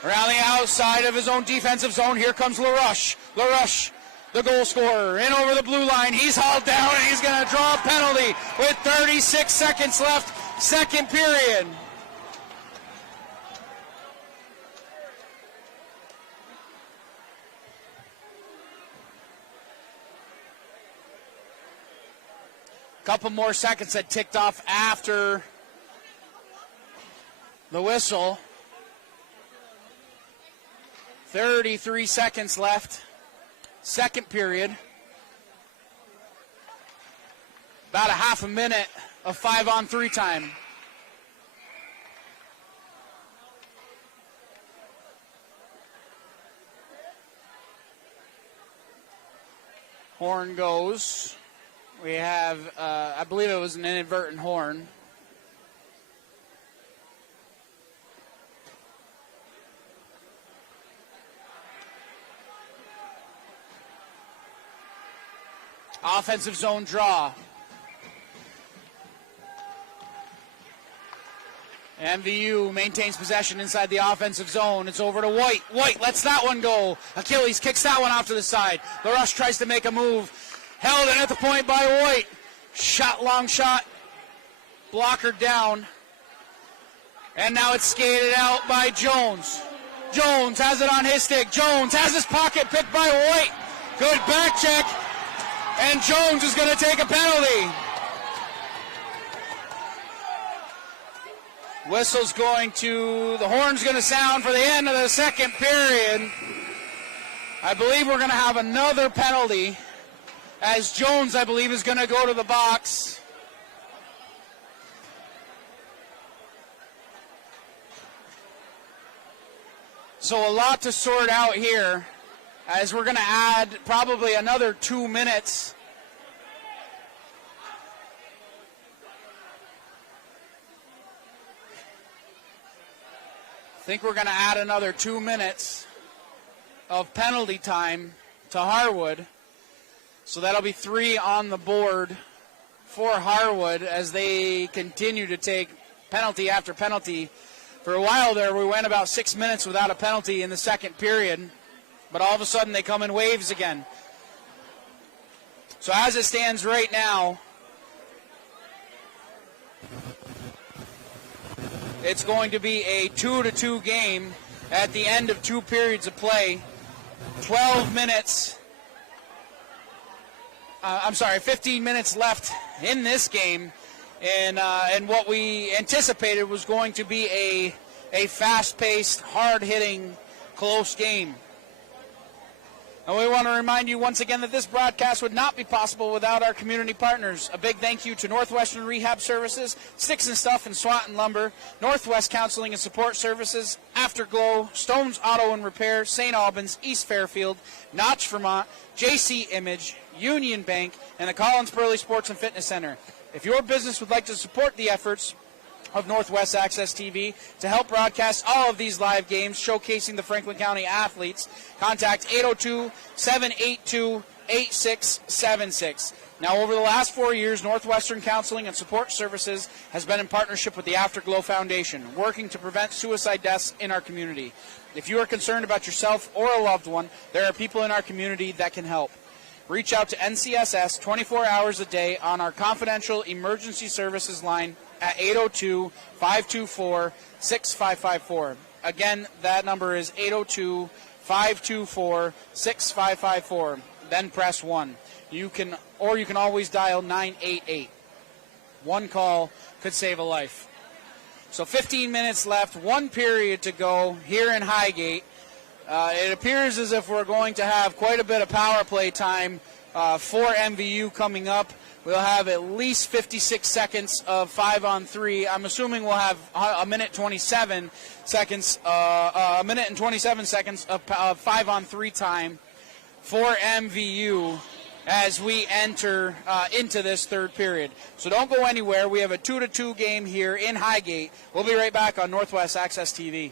Around the outside of his own defensive zone, here comes LaRusse. LaRusse, the goal scorer, in over the blue line. He's hauled down, and he's going to draw a penalty with 36 seconds left, second period. Couple more seconds that ticked off after the whistle. 33 seconds left, second period. About a half a minute of 5-on-3 time. Horn goes. We have, I believe it was an inadvertent horn. Offensive zone draw. MVU maintains possession inside the offensive zone. It's over to White. White lets that one go. Achilles kicks that one off to the side. LaRusse tries to make a move. Held in at the point by White. Shot, long shot. Blocker down. And now it's skated out by Jones. Jones has it on his stick. Jones has his pocket picked by White. Good back check. And Jones is going to take a penalty. Whistle's going to, the horn's going to sound for the end of the second period. I believe we're going to have another penalty, as Jones, I believe, is going to go to the box. So a lot to sort out here, as we're going to add probably another 2 minutes. I think we're going to add another 2 minutes of penalty time to Harwood. So that'll be 3 on the board for Harwood as they continue to take penalty after penalty. For a while there, we went about 6 minutes without a penalty in the second period, but all of a sudden they come in waves again. So as it stands right now, it's going to be a 2-2 game at the end of 2 periods of play. 15 minutes left in this game, and what we anticipated was going to be a fast-paced, hard-hitting, close game. And we want to remind you once again that this broadcast would not be possible without our community partners. A big thank you to Northwestern Rehab Services, Sticks and Stuff and Swat and Lumber, Northwest Counseling and Support Services, Afterglow, Stone's Auto and Repair, St. Albans, East Fairfield, Notch, Vermont, JC Image, Union Bank, and the Collins Burley Sports and Fitness Center. If your business would like to support the efforts of Northwest Access TV to help broadcast all of these live games showcasing the Franklin County athletes, contact 802-782-8676. Now, over the last 4 years, Northwestern Counseling and Support Services has been in partnership with the Afterglow Foundation, working to prevent suicide deaths in our community. If you are concerned about yourself or a loved one, there are people in our community that can help. Reach out to NCSS 24 hours a day on our confidential emergency services line at 802-524-6554. Again, that number is 802-524-6554. Then press 1. You can always dial 988. One call could save a life. So 15 minutes left, 1 period to go here in Highgate. It appears as if we're going to have quite a bit of power play time for MVU coming up. We'll have at least 56 seconds of 5-on-3. I'm assuming we'll have a minute 27 seconds, a minute and 27 seconds of 5-on-3 time for MVU as we enter into this third period. So don't go anywhere. We have a 2-2 game here in Highgate. We'll be right back on Northwest Access TV.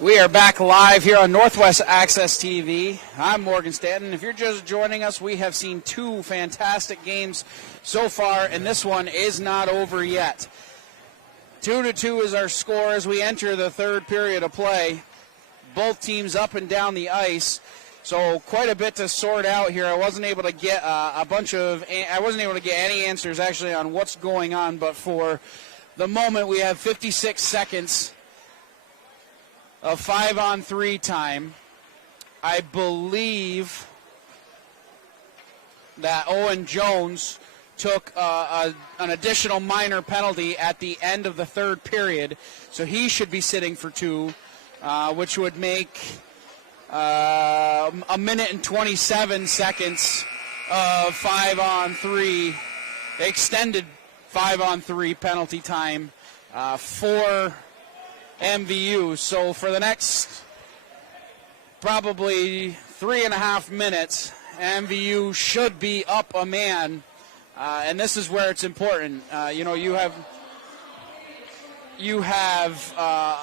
We are back live here on Northwest Access TV. I'm Morgan Stanton. If you're just joining us, we have seen two fantastic games so far, and this one is not over yet. 2-2 is our score as we enter the third period of play. Both teams up and down the ice, so quite a bit to sort out here. I wasn't able to get any answers actually on what's going on, but for the moment we have 56 seconds of 5-on-3 time. I believe that Owen Jones took an additional minor penalty at the end of the third period, so he should be sitting for 2, which would make a minute and 27 seconds of 5-on-3, extended 5-on-3 penalty time for MVU. So for the next probably 3.5 minutes, MVU should be up a man, and this is where it's important. You have a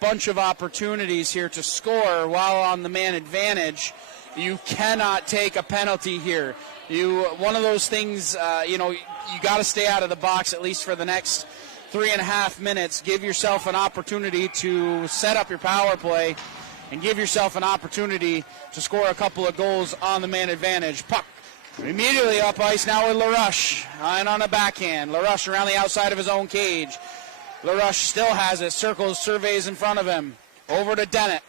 bunch of opportunities here to score while on the man advantage. You cannot take a penalty here. One of those things, you got to stay out of the box at least for the next 3.5 minutes. Give yourself an opportunity to set up your power play and give yourself an opportunity to score a couple of goals on the man advantage. Puck immediately up ice now with LaRush, and on a backhand. LaRush around the outside of his own cage. LaRush still has it, circles, surveys in front of him. Over to Dennett.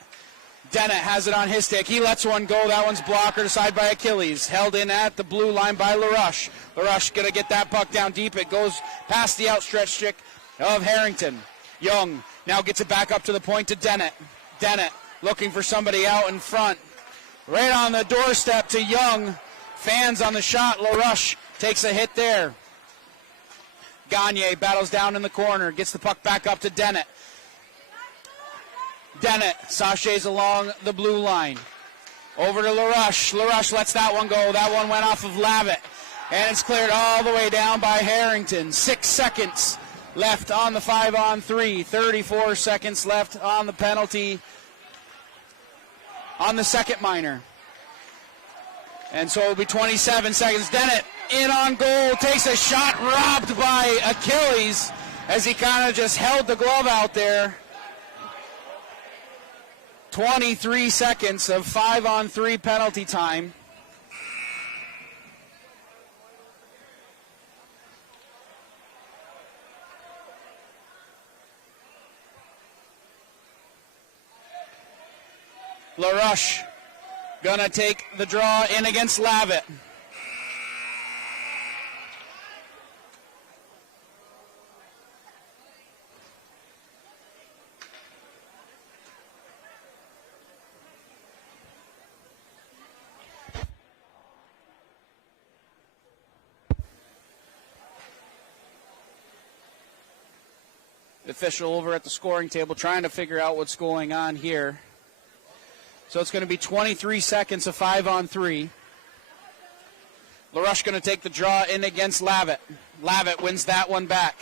Dennett has it on his stick. He lets one go. That one's blocked aside by Achilles. Held in at the blue line by LaRush. LaRush going to get that puck down deep. It goes past the outstretched stick of Harrington. Young now gets it back up to the point to Dennett. Dennett looking for somebody out in front. Right on the doorstep to Young. Fans on the shot. LaRush takes a hit there. Gagne battles down in the corner. Gets the puck back up to Dennett. Dennett sachets along the blue line. Over to LaRush. LaRush lets that one go. That one went off of Lavitt. And it's cleared all the way down by Harrington. 6 seconds left on the 5-on-3. 34 seconds left on the penalty on the second minor. And so it'll be 27 seconds. Dennett in on goal. Takes a shot, robbed by Achilles as he kind of just held the glove out there. 23 seconds of 5-on-3 penalty time. LaRush gonna take the draw in against Lavitt. The official over at the scoring table trying to figure out what's going on here. So it's going to be 23 seconds of 5-on-3. LaRush going to take the draw in against Lavitt. Lavitt wins that one back.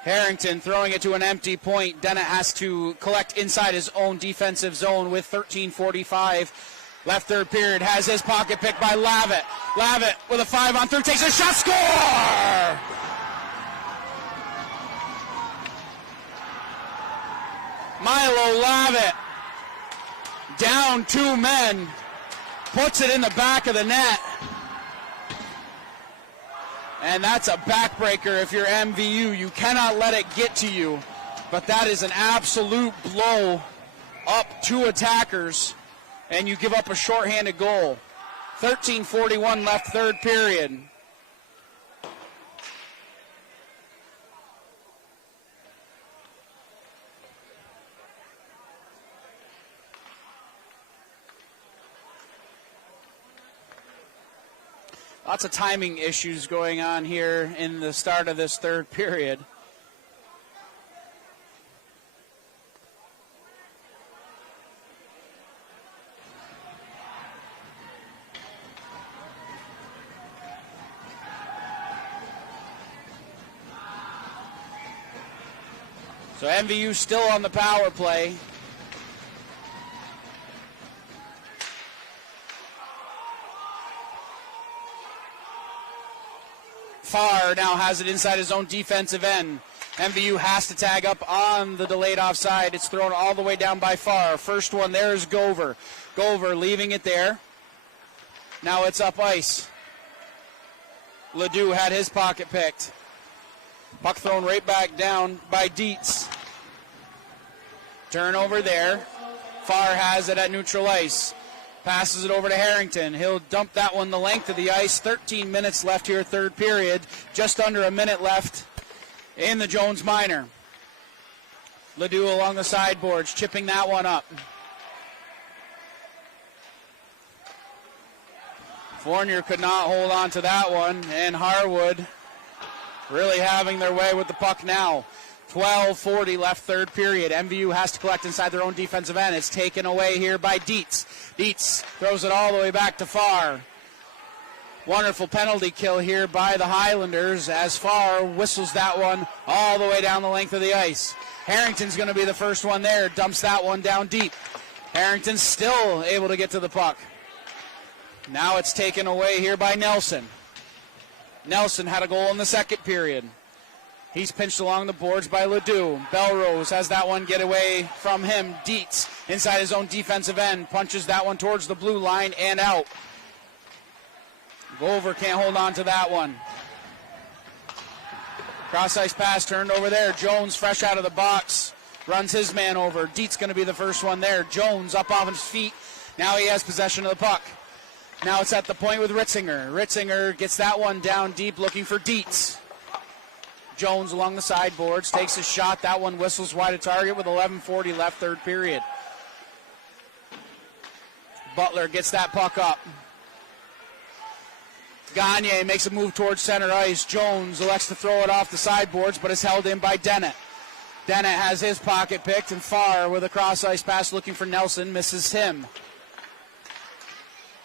Harrington throwing it to an empty point. Dennett has to collect inside his own defensive zone with 13:45 left third period. Has his pocket picked by Lavitt. Lavitt with a 5-on-3 takes a shot, score! Milo Lavitt, down 2 men, puts it in the back of the net. And that's a backbreaker if you're MVU. You cannot let it get to you. But that is an absolute blow up to attackers, and you give up a shorthanded goal. 13:41 left third period. Lots of timing issues going on here in the start of this third period. So MVU still on the power play. Farr now has it inside his own defensive end. MVU has to tag up on the delayed offside. It's thrown all the way down by Farr. First one there is Gover. Gover leaving it there. Now it's up ice. Ledoux had his pocket picked. Puck thrown right back down by Dietz. Turnover there. Farr has it at neutral ice. Passes it over to Harrington. He'll dump that one the length of the ice. 13 minutes left here, third period. Just under a minute left in the Jones Minor. Ledoux along the sideboards, chipping that one up. Fournier could not hold on to that one, and Harwood really having their way with the puck now. 12:40 left third period. MVU has to collect inside their own defensive end. It's taken away here by Dietz. Dietz throws it all the way back to Farr. Wonderful penalty kill here by the Highlanders as Farr whistles that one all the way down the length of the ice. Harrington's going to be the first one there. Dumps that one down deep. Harrington's still able to get to the puck. Now it's taken away here by Nelson. Nelson had a goal in the second period. He's pinched along the boards by Ledoux. Belrose has that one get away from him. Dietz inside his own defensive end. Punches that one towards the blue line and out. Gover can't hold on to that one. Cross-ice pass turned over there. Jones fresh out of the box. Runs his man over. Dietz going to be the first one there. Jones up off his feet. Now he has possession of the puck. Now it's at the point with Ritzinger. Ritzinger gets that one down deep looking for Dietz. Jones along the sideboards, takes a shot. That one whistles wide of target with 11:40 left third period. Butler gets that puck up. Gagne makes a move towards center ice. Jones elects to throw it off the sideboards, but is held in by Dennett. Dennett has his pocket picked, and Farr with a cross-ice pass looking for Nelson, misses him.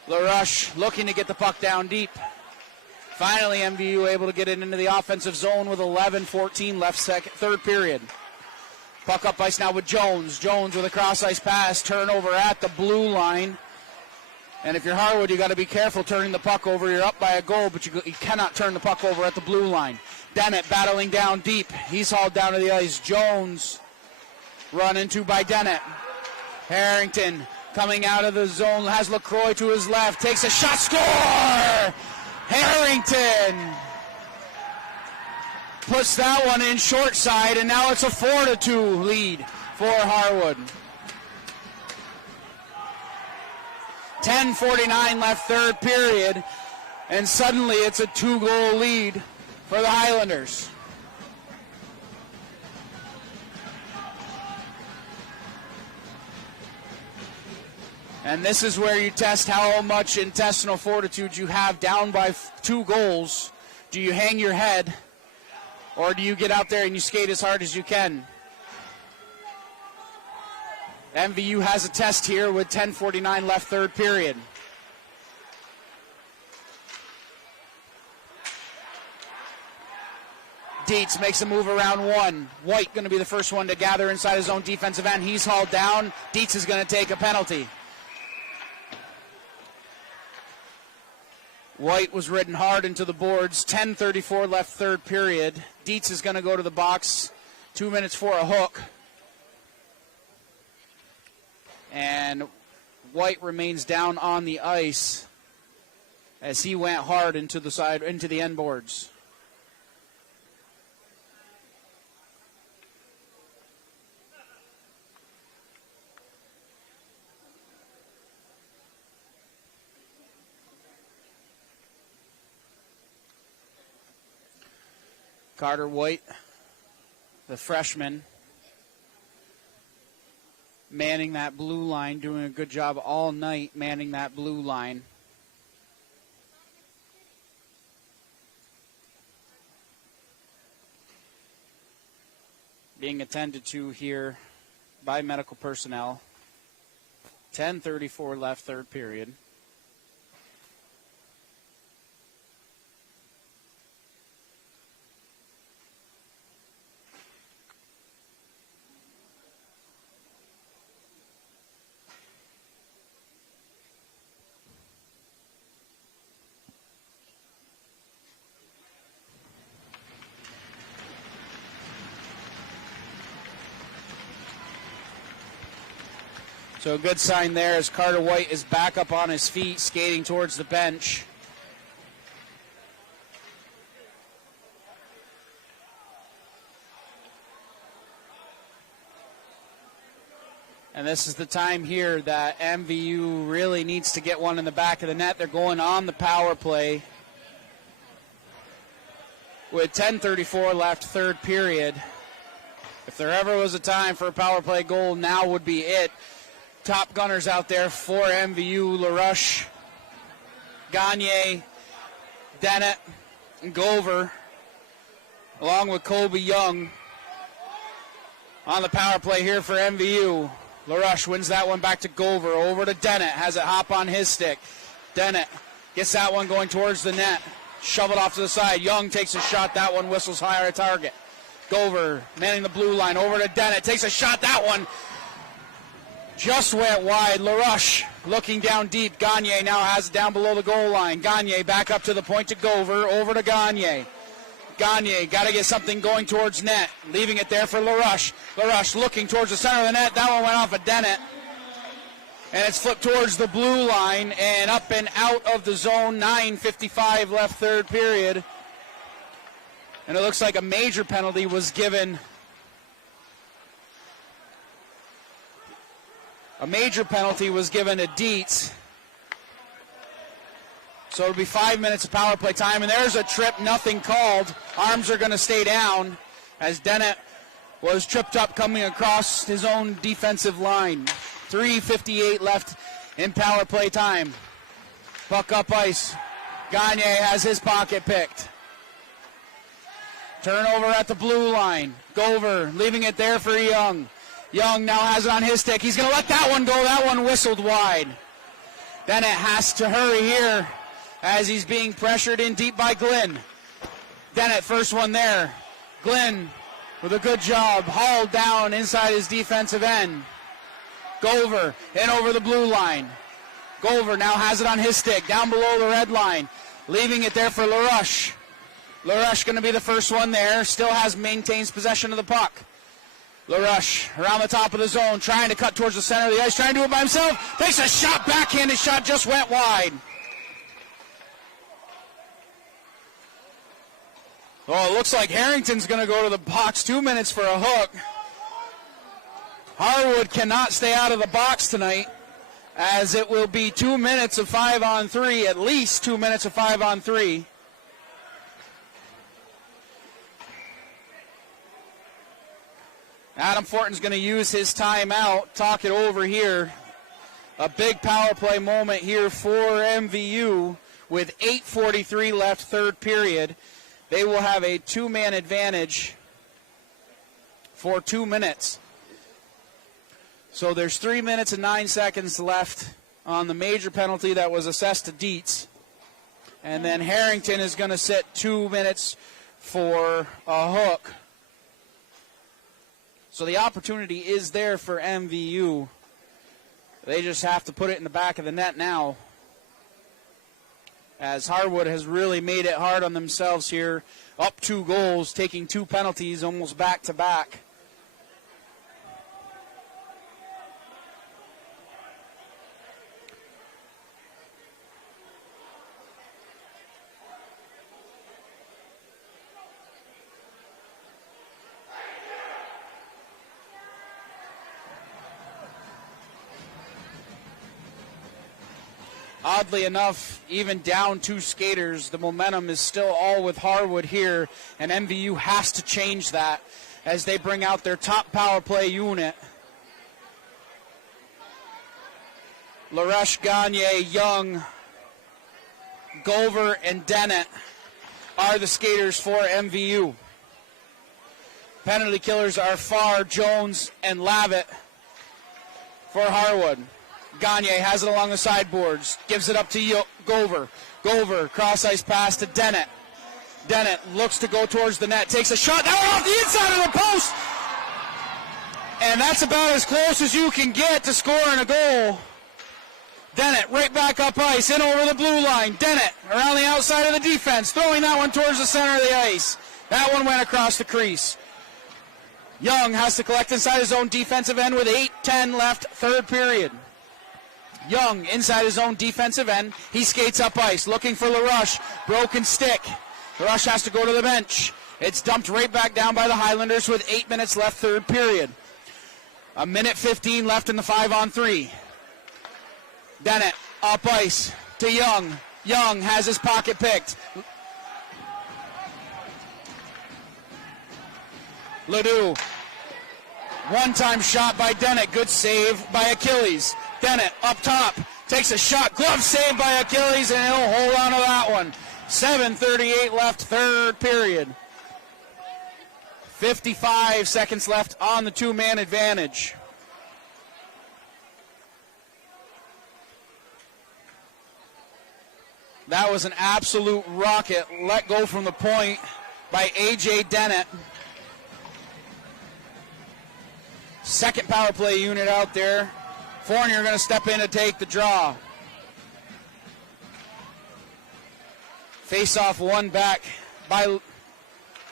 LaRush looking to get the puck down deep. Finally, MVU able to get it into the offensive zone with 11:14 left third period. Puck up ice now with Jones. Jones with a cross-ice pass, turnover at the blue line. And if you're Harwood, you got to be careful turning the puck over. You're up by a goal, but you cannot turn the puck over at the blue line. Dennett battling down deep. He's hauled down to the ice. Jones run into by Dennett. Harrington coming out of the zone, has LaCroix to his left, takes a shot, score! Harrington puts that one in short side, and now it's a 4-2 lead for Harwood. 10:49 left third period, and suddenly it's a 2-goal lead for the Highlanders. And this is where you test how much intestinal fortitude you have down by 2 goals. Do you hang your head, or do you get out there and you skate as hard as you can? MVU has a test here with 10:49 left third period. Dietz makes a move around one. White going to be the first one to gather inside his own defensive end. He's hauled down. Dietz is going to take a penalty. White was ridden hard into the boards. 10:34 left third period. Dietz is going to go to the box. 2 minutes for a hook. And White remains down on the ice as he went hard into the end boards. Carter White, the freshman, manning that blue line, doing a good job all night manning that blue line. Being attended to here by medical personnel. 10:34 left third period. So a good sign there as Carter White is back up on his feet, skating towards the bench. And this is the time here that MVU really needs to get one in the back of the net. They're going on the power play with 10:34 left, third period. If there ever was a time for a power play goal, now would be it. Top gunners out there for MVU: LaRush, Gagne, Dennett, and Gover, along with Colby Young on the power play here for MVU. LaRush wins that one back to Gover, over to Dennett, has it hop on his stick. Dennett gets that one going towards the net, shoveled off to the side. Young takes a shot, that one whistles higher at target. Gover manning the blue line, over to Dennett, takes a shot, that one just went wide. LaRush looking down deep. Gagne now has it down below the goal line. Gagne back up to the point to Gover, over to Gagne. Gagne got to get something going towards net, leaving it there for LaRush. LaRush looking towards the center of the net. That one went off of Dennett. And it's flipped towards the blue line and up and out of the zone. 9:55 left, third period. And it looks like a major penalty was given. A major penalty was given to Dietz. So it'll be 5 minutes of power play time, and there's a trip, nothing called. Arms are going to stay down as Dennett was tripped up coming across his own defensive line. 3:58 left in power play time. Puck up ice. Gagne has his pocket picked. Turnover at the blue line. Gover leaving it there for Young. Young now has it on his stick. He's going to let that one go. That one whistled wide. Dennett has to hurry here as he's being pressured in deep by Glynn. Dennett, first one there. Glynn with a good job, hauled down inside his defensive end. Gover in over the blue line. Gover now has it on his stick, down below the red line, leaving it there for LaRush. LaRush going to be the first one there, still maintains possession of the puck. LaRush around the top of the zone, trying to cut towards the center of the ice, trying to do it by himself. Takes a shot, backhanded shot, just went wide. Well, it looks like Harrington's going to go to the box. 2 minutes for a hook. Harwood cannot stay out of the box tonight, as it will be 2 minutes of 5-on-3, at least 2 minutes of 5-on-3. Adam Fortin's going to use his timeout, talk it over here. A big power play moment here for MVU with 8:43 left, third period. They will have a two-man advantage for 2 minutes. So there's 3 minutes and 9 seconds left on the major penalty that was assessed to Dietz. And then Harrington is going to sit 2 minutes for a hook. So the opportunity is there for MVU. They just have to put it in the back of the net now, as Harwood has really made it hard on themselves here. Up 2 goals, taking 2 penalties almost back to back. Oddly enough, even down 2 skaters, the momentum is still all with Harwood here, and MVU has to change that as they bring out their top power play unit. LaRush, Gagne, Young, Gover, and Dennett are the skaters for MVU. Penalty killers are Farr, Jones, and Lavitt for Harwood. Gagne has it along the sideboards, gives it up to Gover. Gover, cross-ice pass to Dennett. Dennett looks to go towards the net, takes a shot, that one off the inside of the post! And that's about as close as you can get to scoring a goal. Dennett right back up ice, in over the blue line. Dennett around the outside of the defense, throwing that one towards the center of the ice. That one went across the crease. Young has to collect inside his own defensive end with 8:10 left, third period. Young inside his own defensive end. He skates up ice, looking for LaRush. Broken stick. LaRush has to go to the bench. It's dumped right back down by the Highlanders with 8 minutes left, third period. 1:15 left in the 5-on-3. Dennett up ice to Young. Young has his pocket picked. Ledoux. One-time shot by Dennett. Good save by Achilles. Dennett up top. Takes a shot. Glove save by Achilles, and he'll hold on to that one. 7:38 left, third period. 55 seconds left on the two-man advantage. That was an absolute rocket. Let go from the point by A.J. Dennett. Second power play unit out there. Fournier going to step in to take the draw. Face-off won back by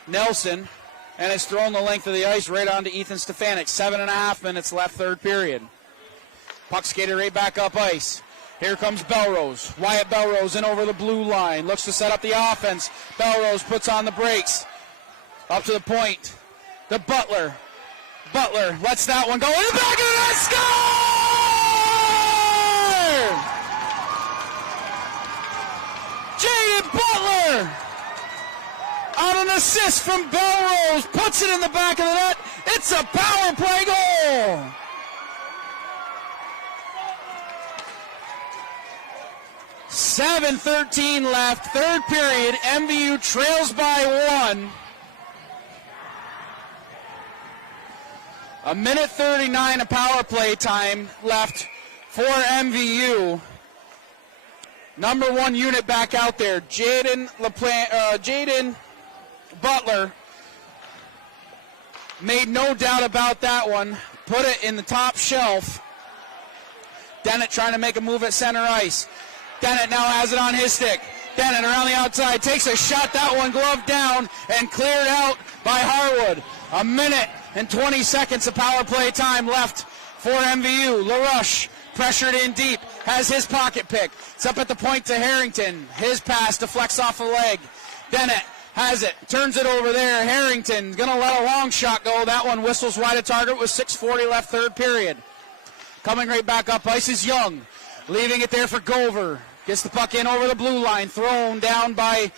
Nelson, and it's thrown the length of the ice right onto Ethan Stefanik. 7.5 minutes left, third period. Puck skated right back up ice. Here comes Belrose. Wyatt Belrose in over the blue line. Looks to set up the offense. Belrose puts on the brakes. Up to the point. To Butler. Butler lets that one go in the back of the net. Score! Jaden Butler on an assist from Belrose. Puts it in the back of the net. It's a power play goal. .7:13 left, third period. MVU trails by 1. 1:39 of power play time left for MVU. Number one unit back out there, Jaden Butler. Made no doubt about that one. Put it in the top shelf. Dennett trying to make a move at center ice. Dennett now has it on his stick. Dennett around the outside takes a shot. That one gloved down and cleared out by Harwood. 1:20 seconds of power play time left for MVU. LaRush pressured in deep. Has his pocket pick. It's up at the point to Harrington. His pass deflects off the leg. Dennett has it. Turns it over there. Harrington going to let a long shot go. That one whistles wide of target with 6:40 left, third period. Coming right back up ice is Young. Leaving it there for Gover. Gets the puck in over the blue line. Thrown down by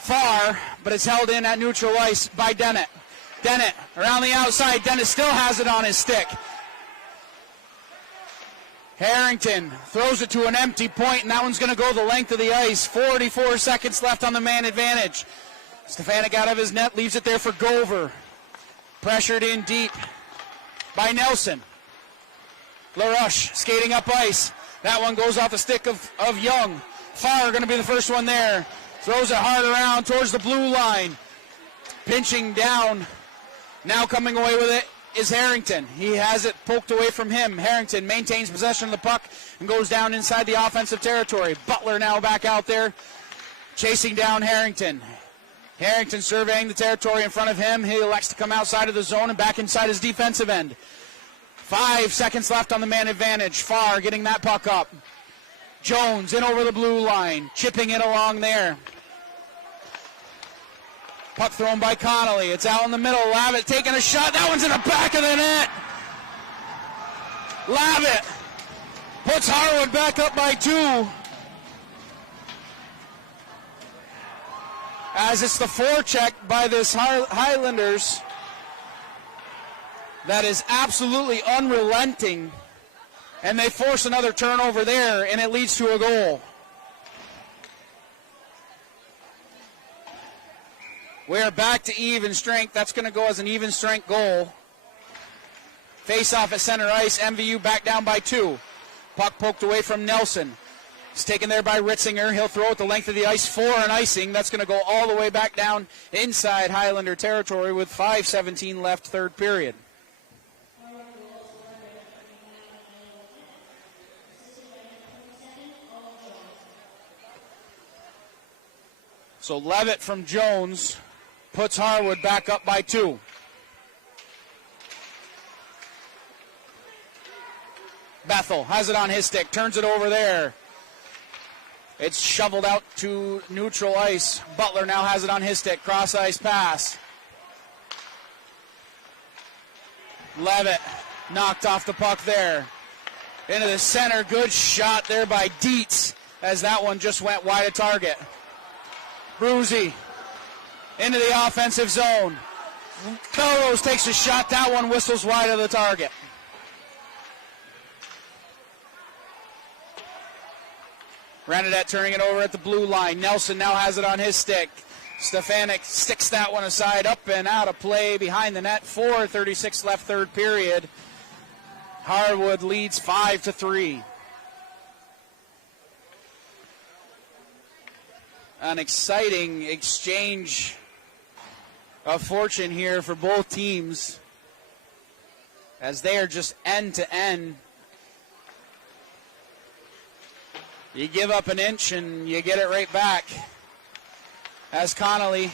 Farr, but it's held in at neutral ice by Dennett. Dennett around the outside. Dennett still has it on his stick. Harrington throws it to an empty point, and that one's going to go the length of the ice. 44 seconds left on the man advantage. Stefanik out of his net, leaves it there for Gover. Pressured in deep by Nelson. LaRush skating up ice. That one goes off the stick of Young. Farr going to be the first one there. Throws it hard around towards the blue line. Pinching down. Now coming away with it is Harrington. He has it poked away from him. Harrington maintains possession of the puck and goes down inside the offensive territory. Butler now back out there chasing down Harrington. Harrington surveying the territory in front of him. He elects to come outside of the zone and back inside his defensive end. 5 seconds left on the man advantage. Farr getting that puck up. Jones in over the blue line, chipping it along there. Puck thrown by Connolly. It's out in the middle. Lavitt taking a shot. That one's in the back of the net. Lavitt puts Harwood back up by 2. As it's the forecheck by this Highlanders that is absolutely unrelenting. And they force another turnover there, and it leads to a goal. We are back to even strength. That's going to go as an even strength goal. Face off at center ice. MVU back down by 2. Puck poked away from Nelson. It's taken there by Ritzinger. He'll throw it the length of the ice for an icing. That's going to go all the way back down inside Highlander territory with 5:17 left, third period. So Levitt from Jones puts Harwood back up by 2. Bethel has it on his stick, turns it over there. It's shoveled out to neutral ice. Butler now has it on his stick, cross ice pass. Levitt knocked off the puck there. Into the center, good shot there by Dietz as that one just went wide of target. Bruzy into the offensive zone. Belrose takes a shot, that one whistles wide of the target. Renadette turning it over at the blue line. Nelson now has it on his stick. Stefanik sticks that one aside, up and out of play behind the net. 4:36 left, third period. Harwood leads 5-3. An exciting exchange of fortune here for both teams as they are just end to end. You give up an inch and you get it right back. As Connolly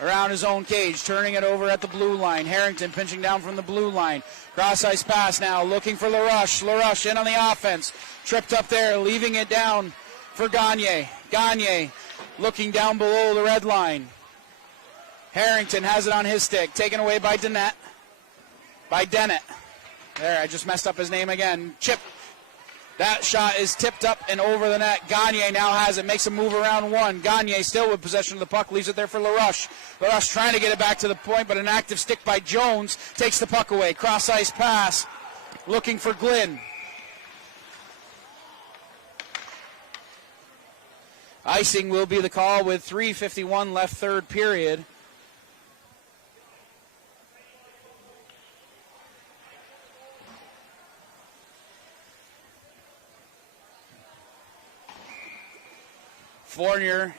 around his own cage, turning it over at the blue line. Harrington pinching down from the blue line. Cross ice pass now, looking for LaRush. LaRush in on the offense. Tripped up there, leaving it down for Gagne. Gagne looking down below the red line. Harrington has it on his stick, taken away by Dennett. There, I just messed up his name again. Chip. That shot is tipped up and over the net. Gagne now has it, makes a move around one. Gagne still with possession of the puck, leaves it there for LaRush. LaRush trying to get it back to the point, but an active stick by Jones takes the puck away. Cross ice pass, looking for Glynn. Icing will be the call with 3:51 left, third period. Fournier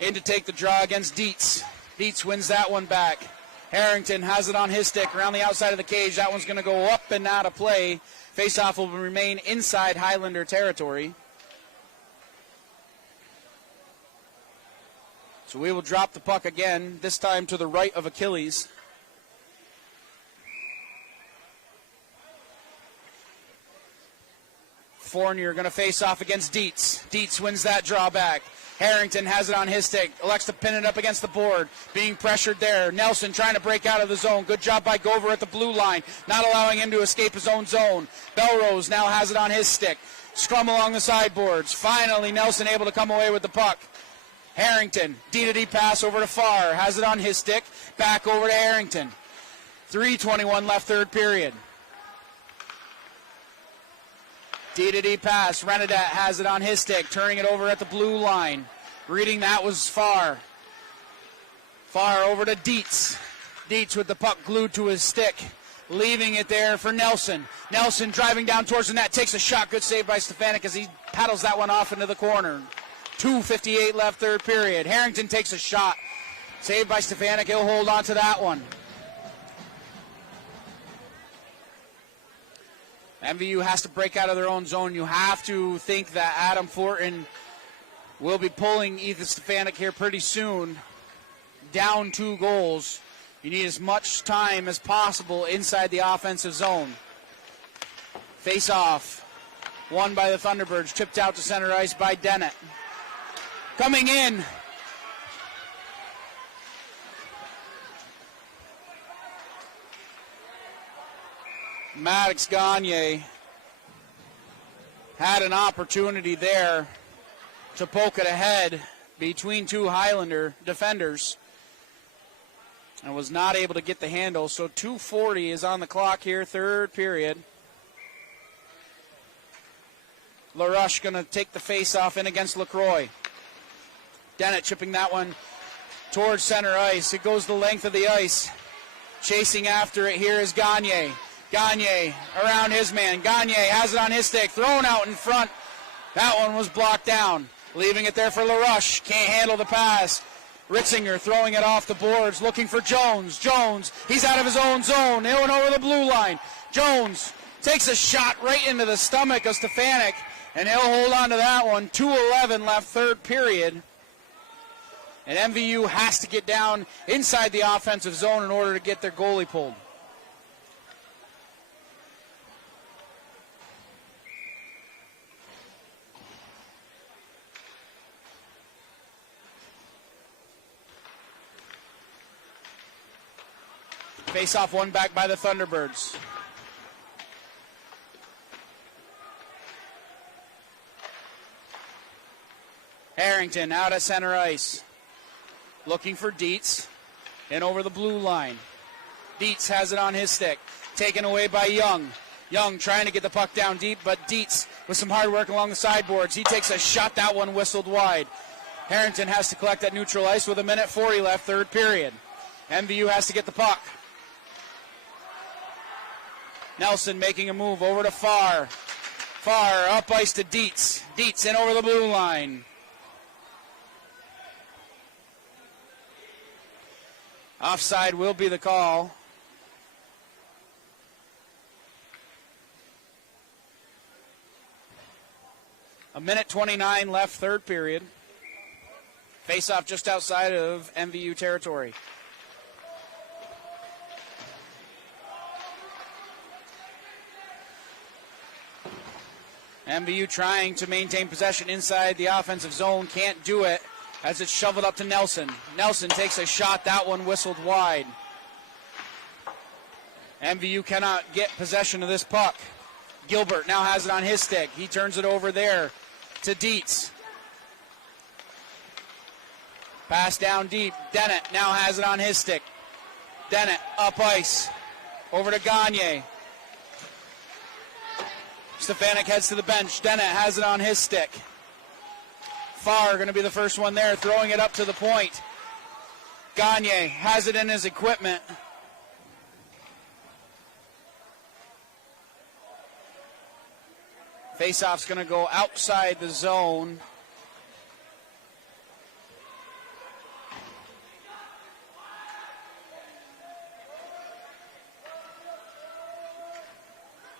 in to take the draw against Dietz. Dietz wins that one back. Harrington has it on his stick around the outside of the cage. That one's going to go up and out of play. Faceoff will remain inside Highlander territory. So we will drop the puck again, this time to the right of Achilles. Fournier going to face off against Dietz. Dietz wins that draw back. Harrington has it on his stick. Elects to pin it up against the board. Being pressured there. Nelson trying to break out of the zone. Good job by Gover at the blue line. Not allowing him to escape his own zone. Belrose now has it on his stick. Scrum along the sideboards. Finally, Nelson able to come away with the puck. Harrington, D-to-D pass over to Farr. Has it on his stick. Back over to Harrington. 3:21 left, third period. D-to-D pass. Renadette has it on his stick, turning it over at the blue line. Reading that was Farr. Farr over to Dietz. Dietz with the puck glued to his stick, leaving it there for Nelson. Nelson driving down towards the net, takes a shot. Good save by Stefanik as he paddles that one off into the corner. 2:58 left, third period. Harrington takes a shot. Saved by Stefanik. He'll hold on to that one. MVU has to break out of their own zone. You have to think that Adam Fortin will be pulling Ethan Stefanik here pretty soon. Down 2 goals. You need as much time as possible inside the offensive zone. Face off. Won by the Thunderbirds. Chipped out to center ice by Dennett. Coming in. Maddox Gagne had an opportunity there to poke it ahead between 2 Highlander defenders and was not able to get the handle. So 2:40 is on the clock here, third period. LaRush going to take the face-off in against LaCroix. Dennett chipping that one towards center ice. It goes the length of the ice. Chasing after it here is Gagne. Gagne around his man. Gagne has it on his stick. Thrown out in front. That one was blocked down. Leaving it there for LaRush. Can't handle the pass. Ritzinger throwing it off the boards. Looking for Jones. Jones. He's out of his own zone. He went over the blue line. Jones takes a shot right into the stomach of Stefanik. And he'll hold on to that one. 2:11 left, third period. And MVU has to get down inside the offensive zone in order to get their goalie pulled. Face-off won back by the Thunderbirds. Harrington out at center ice. Looking for Dietz. In over the blue line. Dietz has it on his stick. Taken away by Young. Young trying to get the puck down deep, but Dietz with some hard work along the sideboards. He takes a shot, that one whistled wide. Harrington has to collect at neutral ice with 1:40 left, third period. MVU has to get the puck. Nelson making a move over to Farr. Farr up ice to Dietz. Dietz in over the blue line. Offside will be the call. A minute 29 left, third period. Face-off just outside of MVU territory. MVU trying to maintain possession inside the offensive zone. Can't do it as it's shoveled up to Nelson. Nelson takes a shot. That one whistled wide. MVU cannot get possession of this puck. Gilbert now has it on his stick. He turns it over there to Dietz. Pass down deep. Dennett now has it on his stick. Dennett up ice. Over to Gagne. Stefanik heads to the bench. Dennett has it on his stick. Farr going to be the first one there, throwing it up to the point. Gagne has it in his equipment. Faceoff's going to go outside the zone.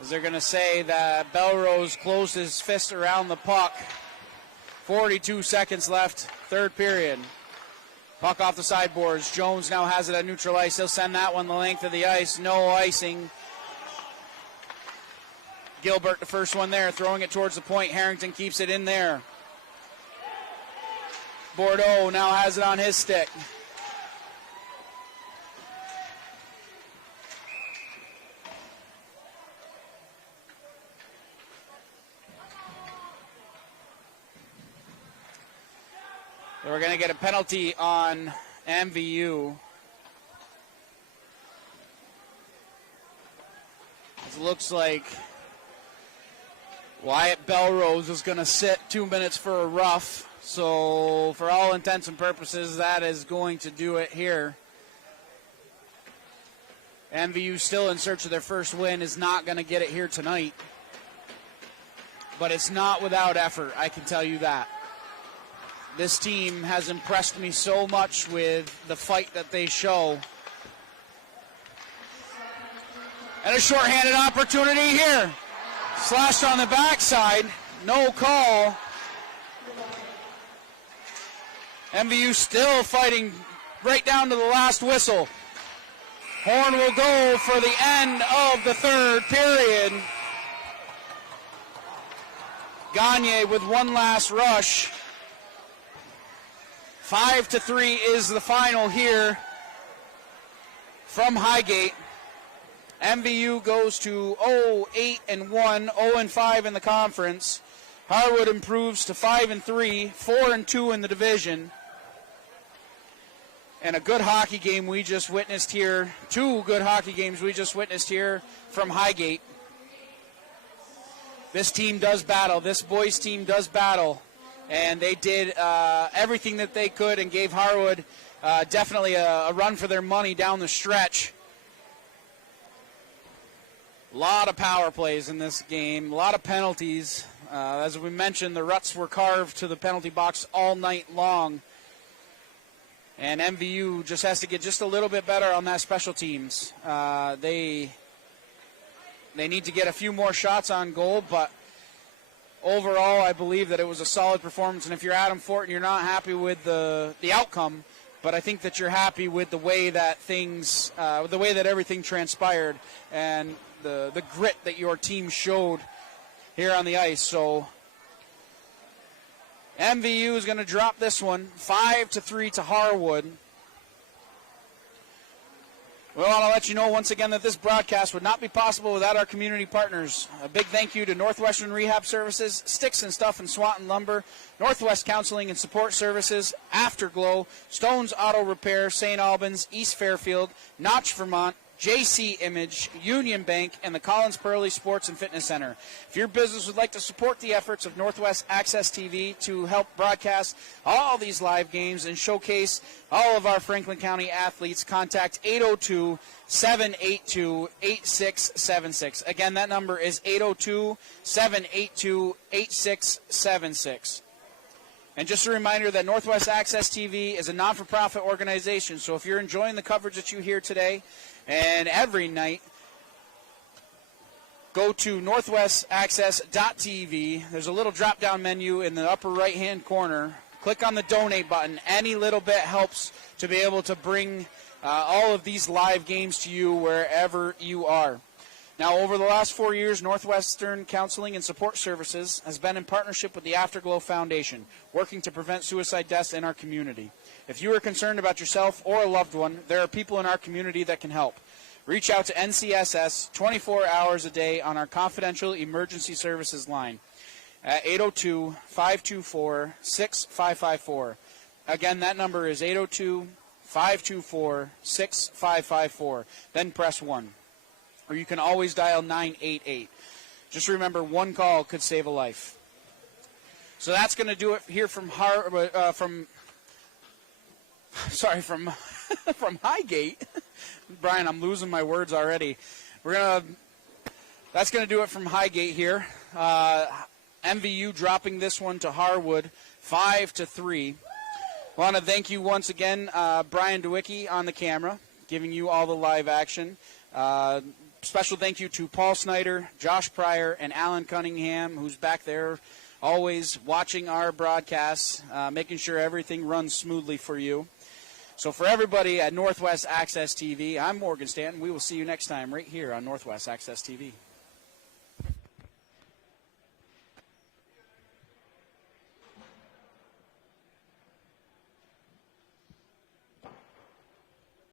As they're going to say that Belrose closed his fist around the puck. 42 seconds left, third period. Puck off the sideboards. Jones now has it at neutral ice. He'll send that one the length of the ice. No icing. Gilbert, the first one there, throwing it towards the point. Harrington keeps it in there. Bordeaux now has it on his stick. We're going to get a penalty on MVU. It looks like Wyatt Belrose is going to sit 2 minutes for a rough. So for all intents and purposes, that is going to do it here. MVU still in search of their first win, is not going to get it here tonight. But it's not without effort, I can tell you that. This team has impressed me so much with the fight that they show. And a shorthanded opportunity here. Slashed on the backside. No call. MVU still fighting right down to the last whistle. Horn will go for the end of the third period. Gagne with one last rush. 5-3 is the final here from Highgate. MVU goes to 0-8-1, 0-5 in the conference. Harwood improves to 5-3, 4-2 in the division. And a good hockey game we just witnessed here. Two good hockey games we just witnessed here from Highgate. This team does battle. This boys team does battle. And they did everything that they could and gave Harwood definitely a run for their money down the stretch. A lot of power plays in this game, a lot of penalties. As we mentioned, the ruts were carved to the penalty box all night long. And MVU just has to get just a little bit better on that special teams. They need to get a few more shots on goal, but overall, I believe that it was a solid performance. And if you're Adam Fortin, you're not happy with the outcome, but I think that you're happy with the way that things, the way that everything transpired, and the grit that your team showed here on the ice. So MVU is going to drop this one 5-3 to Harwood. We want to let you know once again that this broadcast would not be possible without our community partners. A big thank you to Northwestern Rehab Services, Sticks and Stuff and Swanton Lumber, Northwest Counseling and Support Services, Afterglow, Stone's Auto Repair, St. Albans, East Fairfield, Notch, Vermont, JC Image, Union Bank, and the Collins Pearly Sports and Fitness Center. If your business would like to support the efforts of Northwest Access TV to help broadcast all these live games and showcase all of our Franklin County athletes, contact 802-782-8676. Again, that number is 802-782-8676. And just a reminder that Northwest Access TV is a non-for-profit organization, so if you're enjoying the coverage that you hear today and every night, go to northwestaccess.tv. There's a little drop-down menu in the upper right-hand corner. Click on the donate button. Any little bit helps to be able to bring all of these live games to you wherever you are. Now, over the last 4 years, Northwestern Counseling and Support Services has been in partnership with the Afterglow Foundation, working to prevent suicide deaths in our community. If you are concerned about yourself or a loved one, there are people in our community that can help. Reach out to NCSS 24 hours a day on our confidential emergency services line at 802-524-6554. Again, that number is 802-524-6554. Then press 1. Or you can always dial 988. Just remember, one call could save a life. So that's going to do it here from from Highgate. Brian, I'm losing my words already. That's going to do it from Highgate here. MVU dropping this one to Harwood 5-3. I want to thank you once again, Brian DeWicki on the camera, giving you all the live action. Special thank you to Paul Snyder, Josh Pryor, and Alan Cunningham, who's back there always watching our broadcasts, making sure everything runs smoothly for you. So for everybody at Northwest Access TV, I'm Morgan Stanton. We will see you next time right here on Northwest Access TV.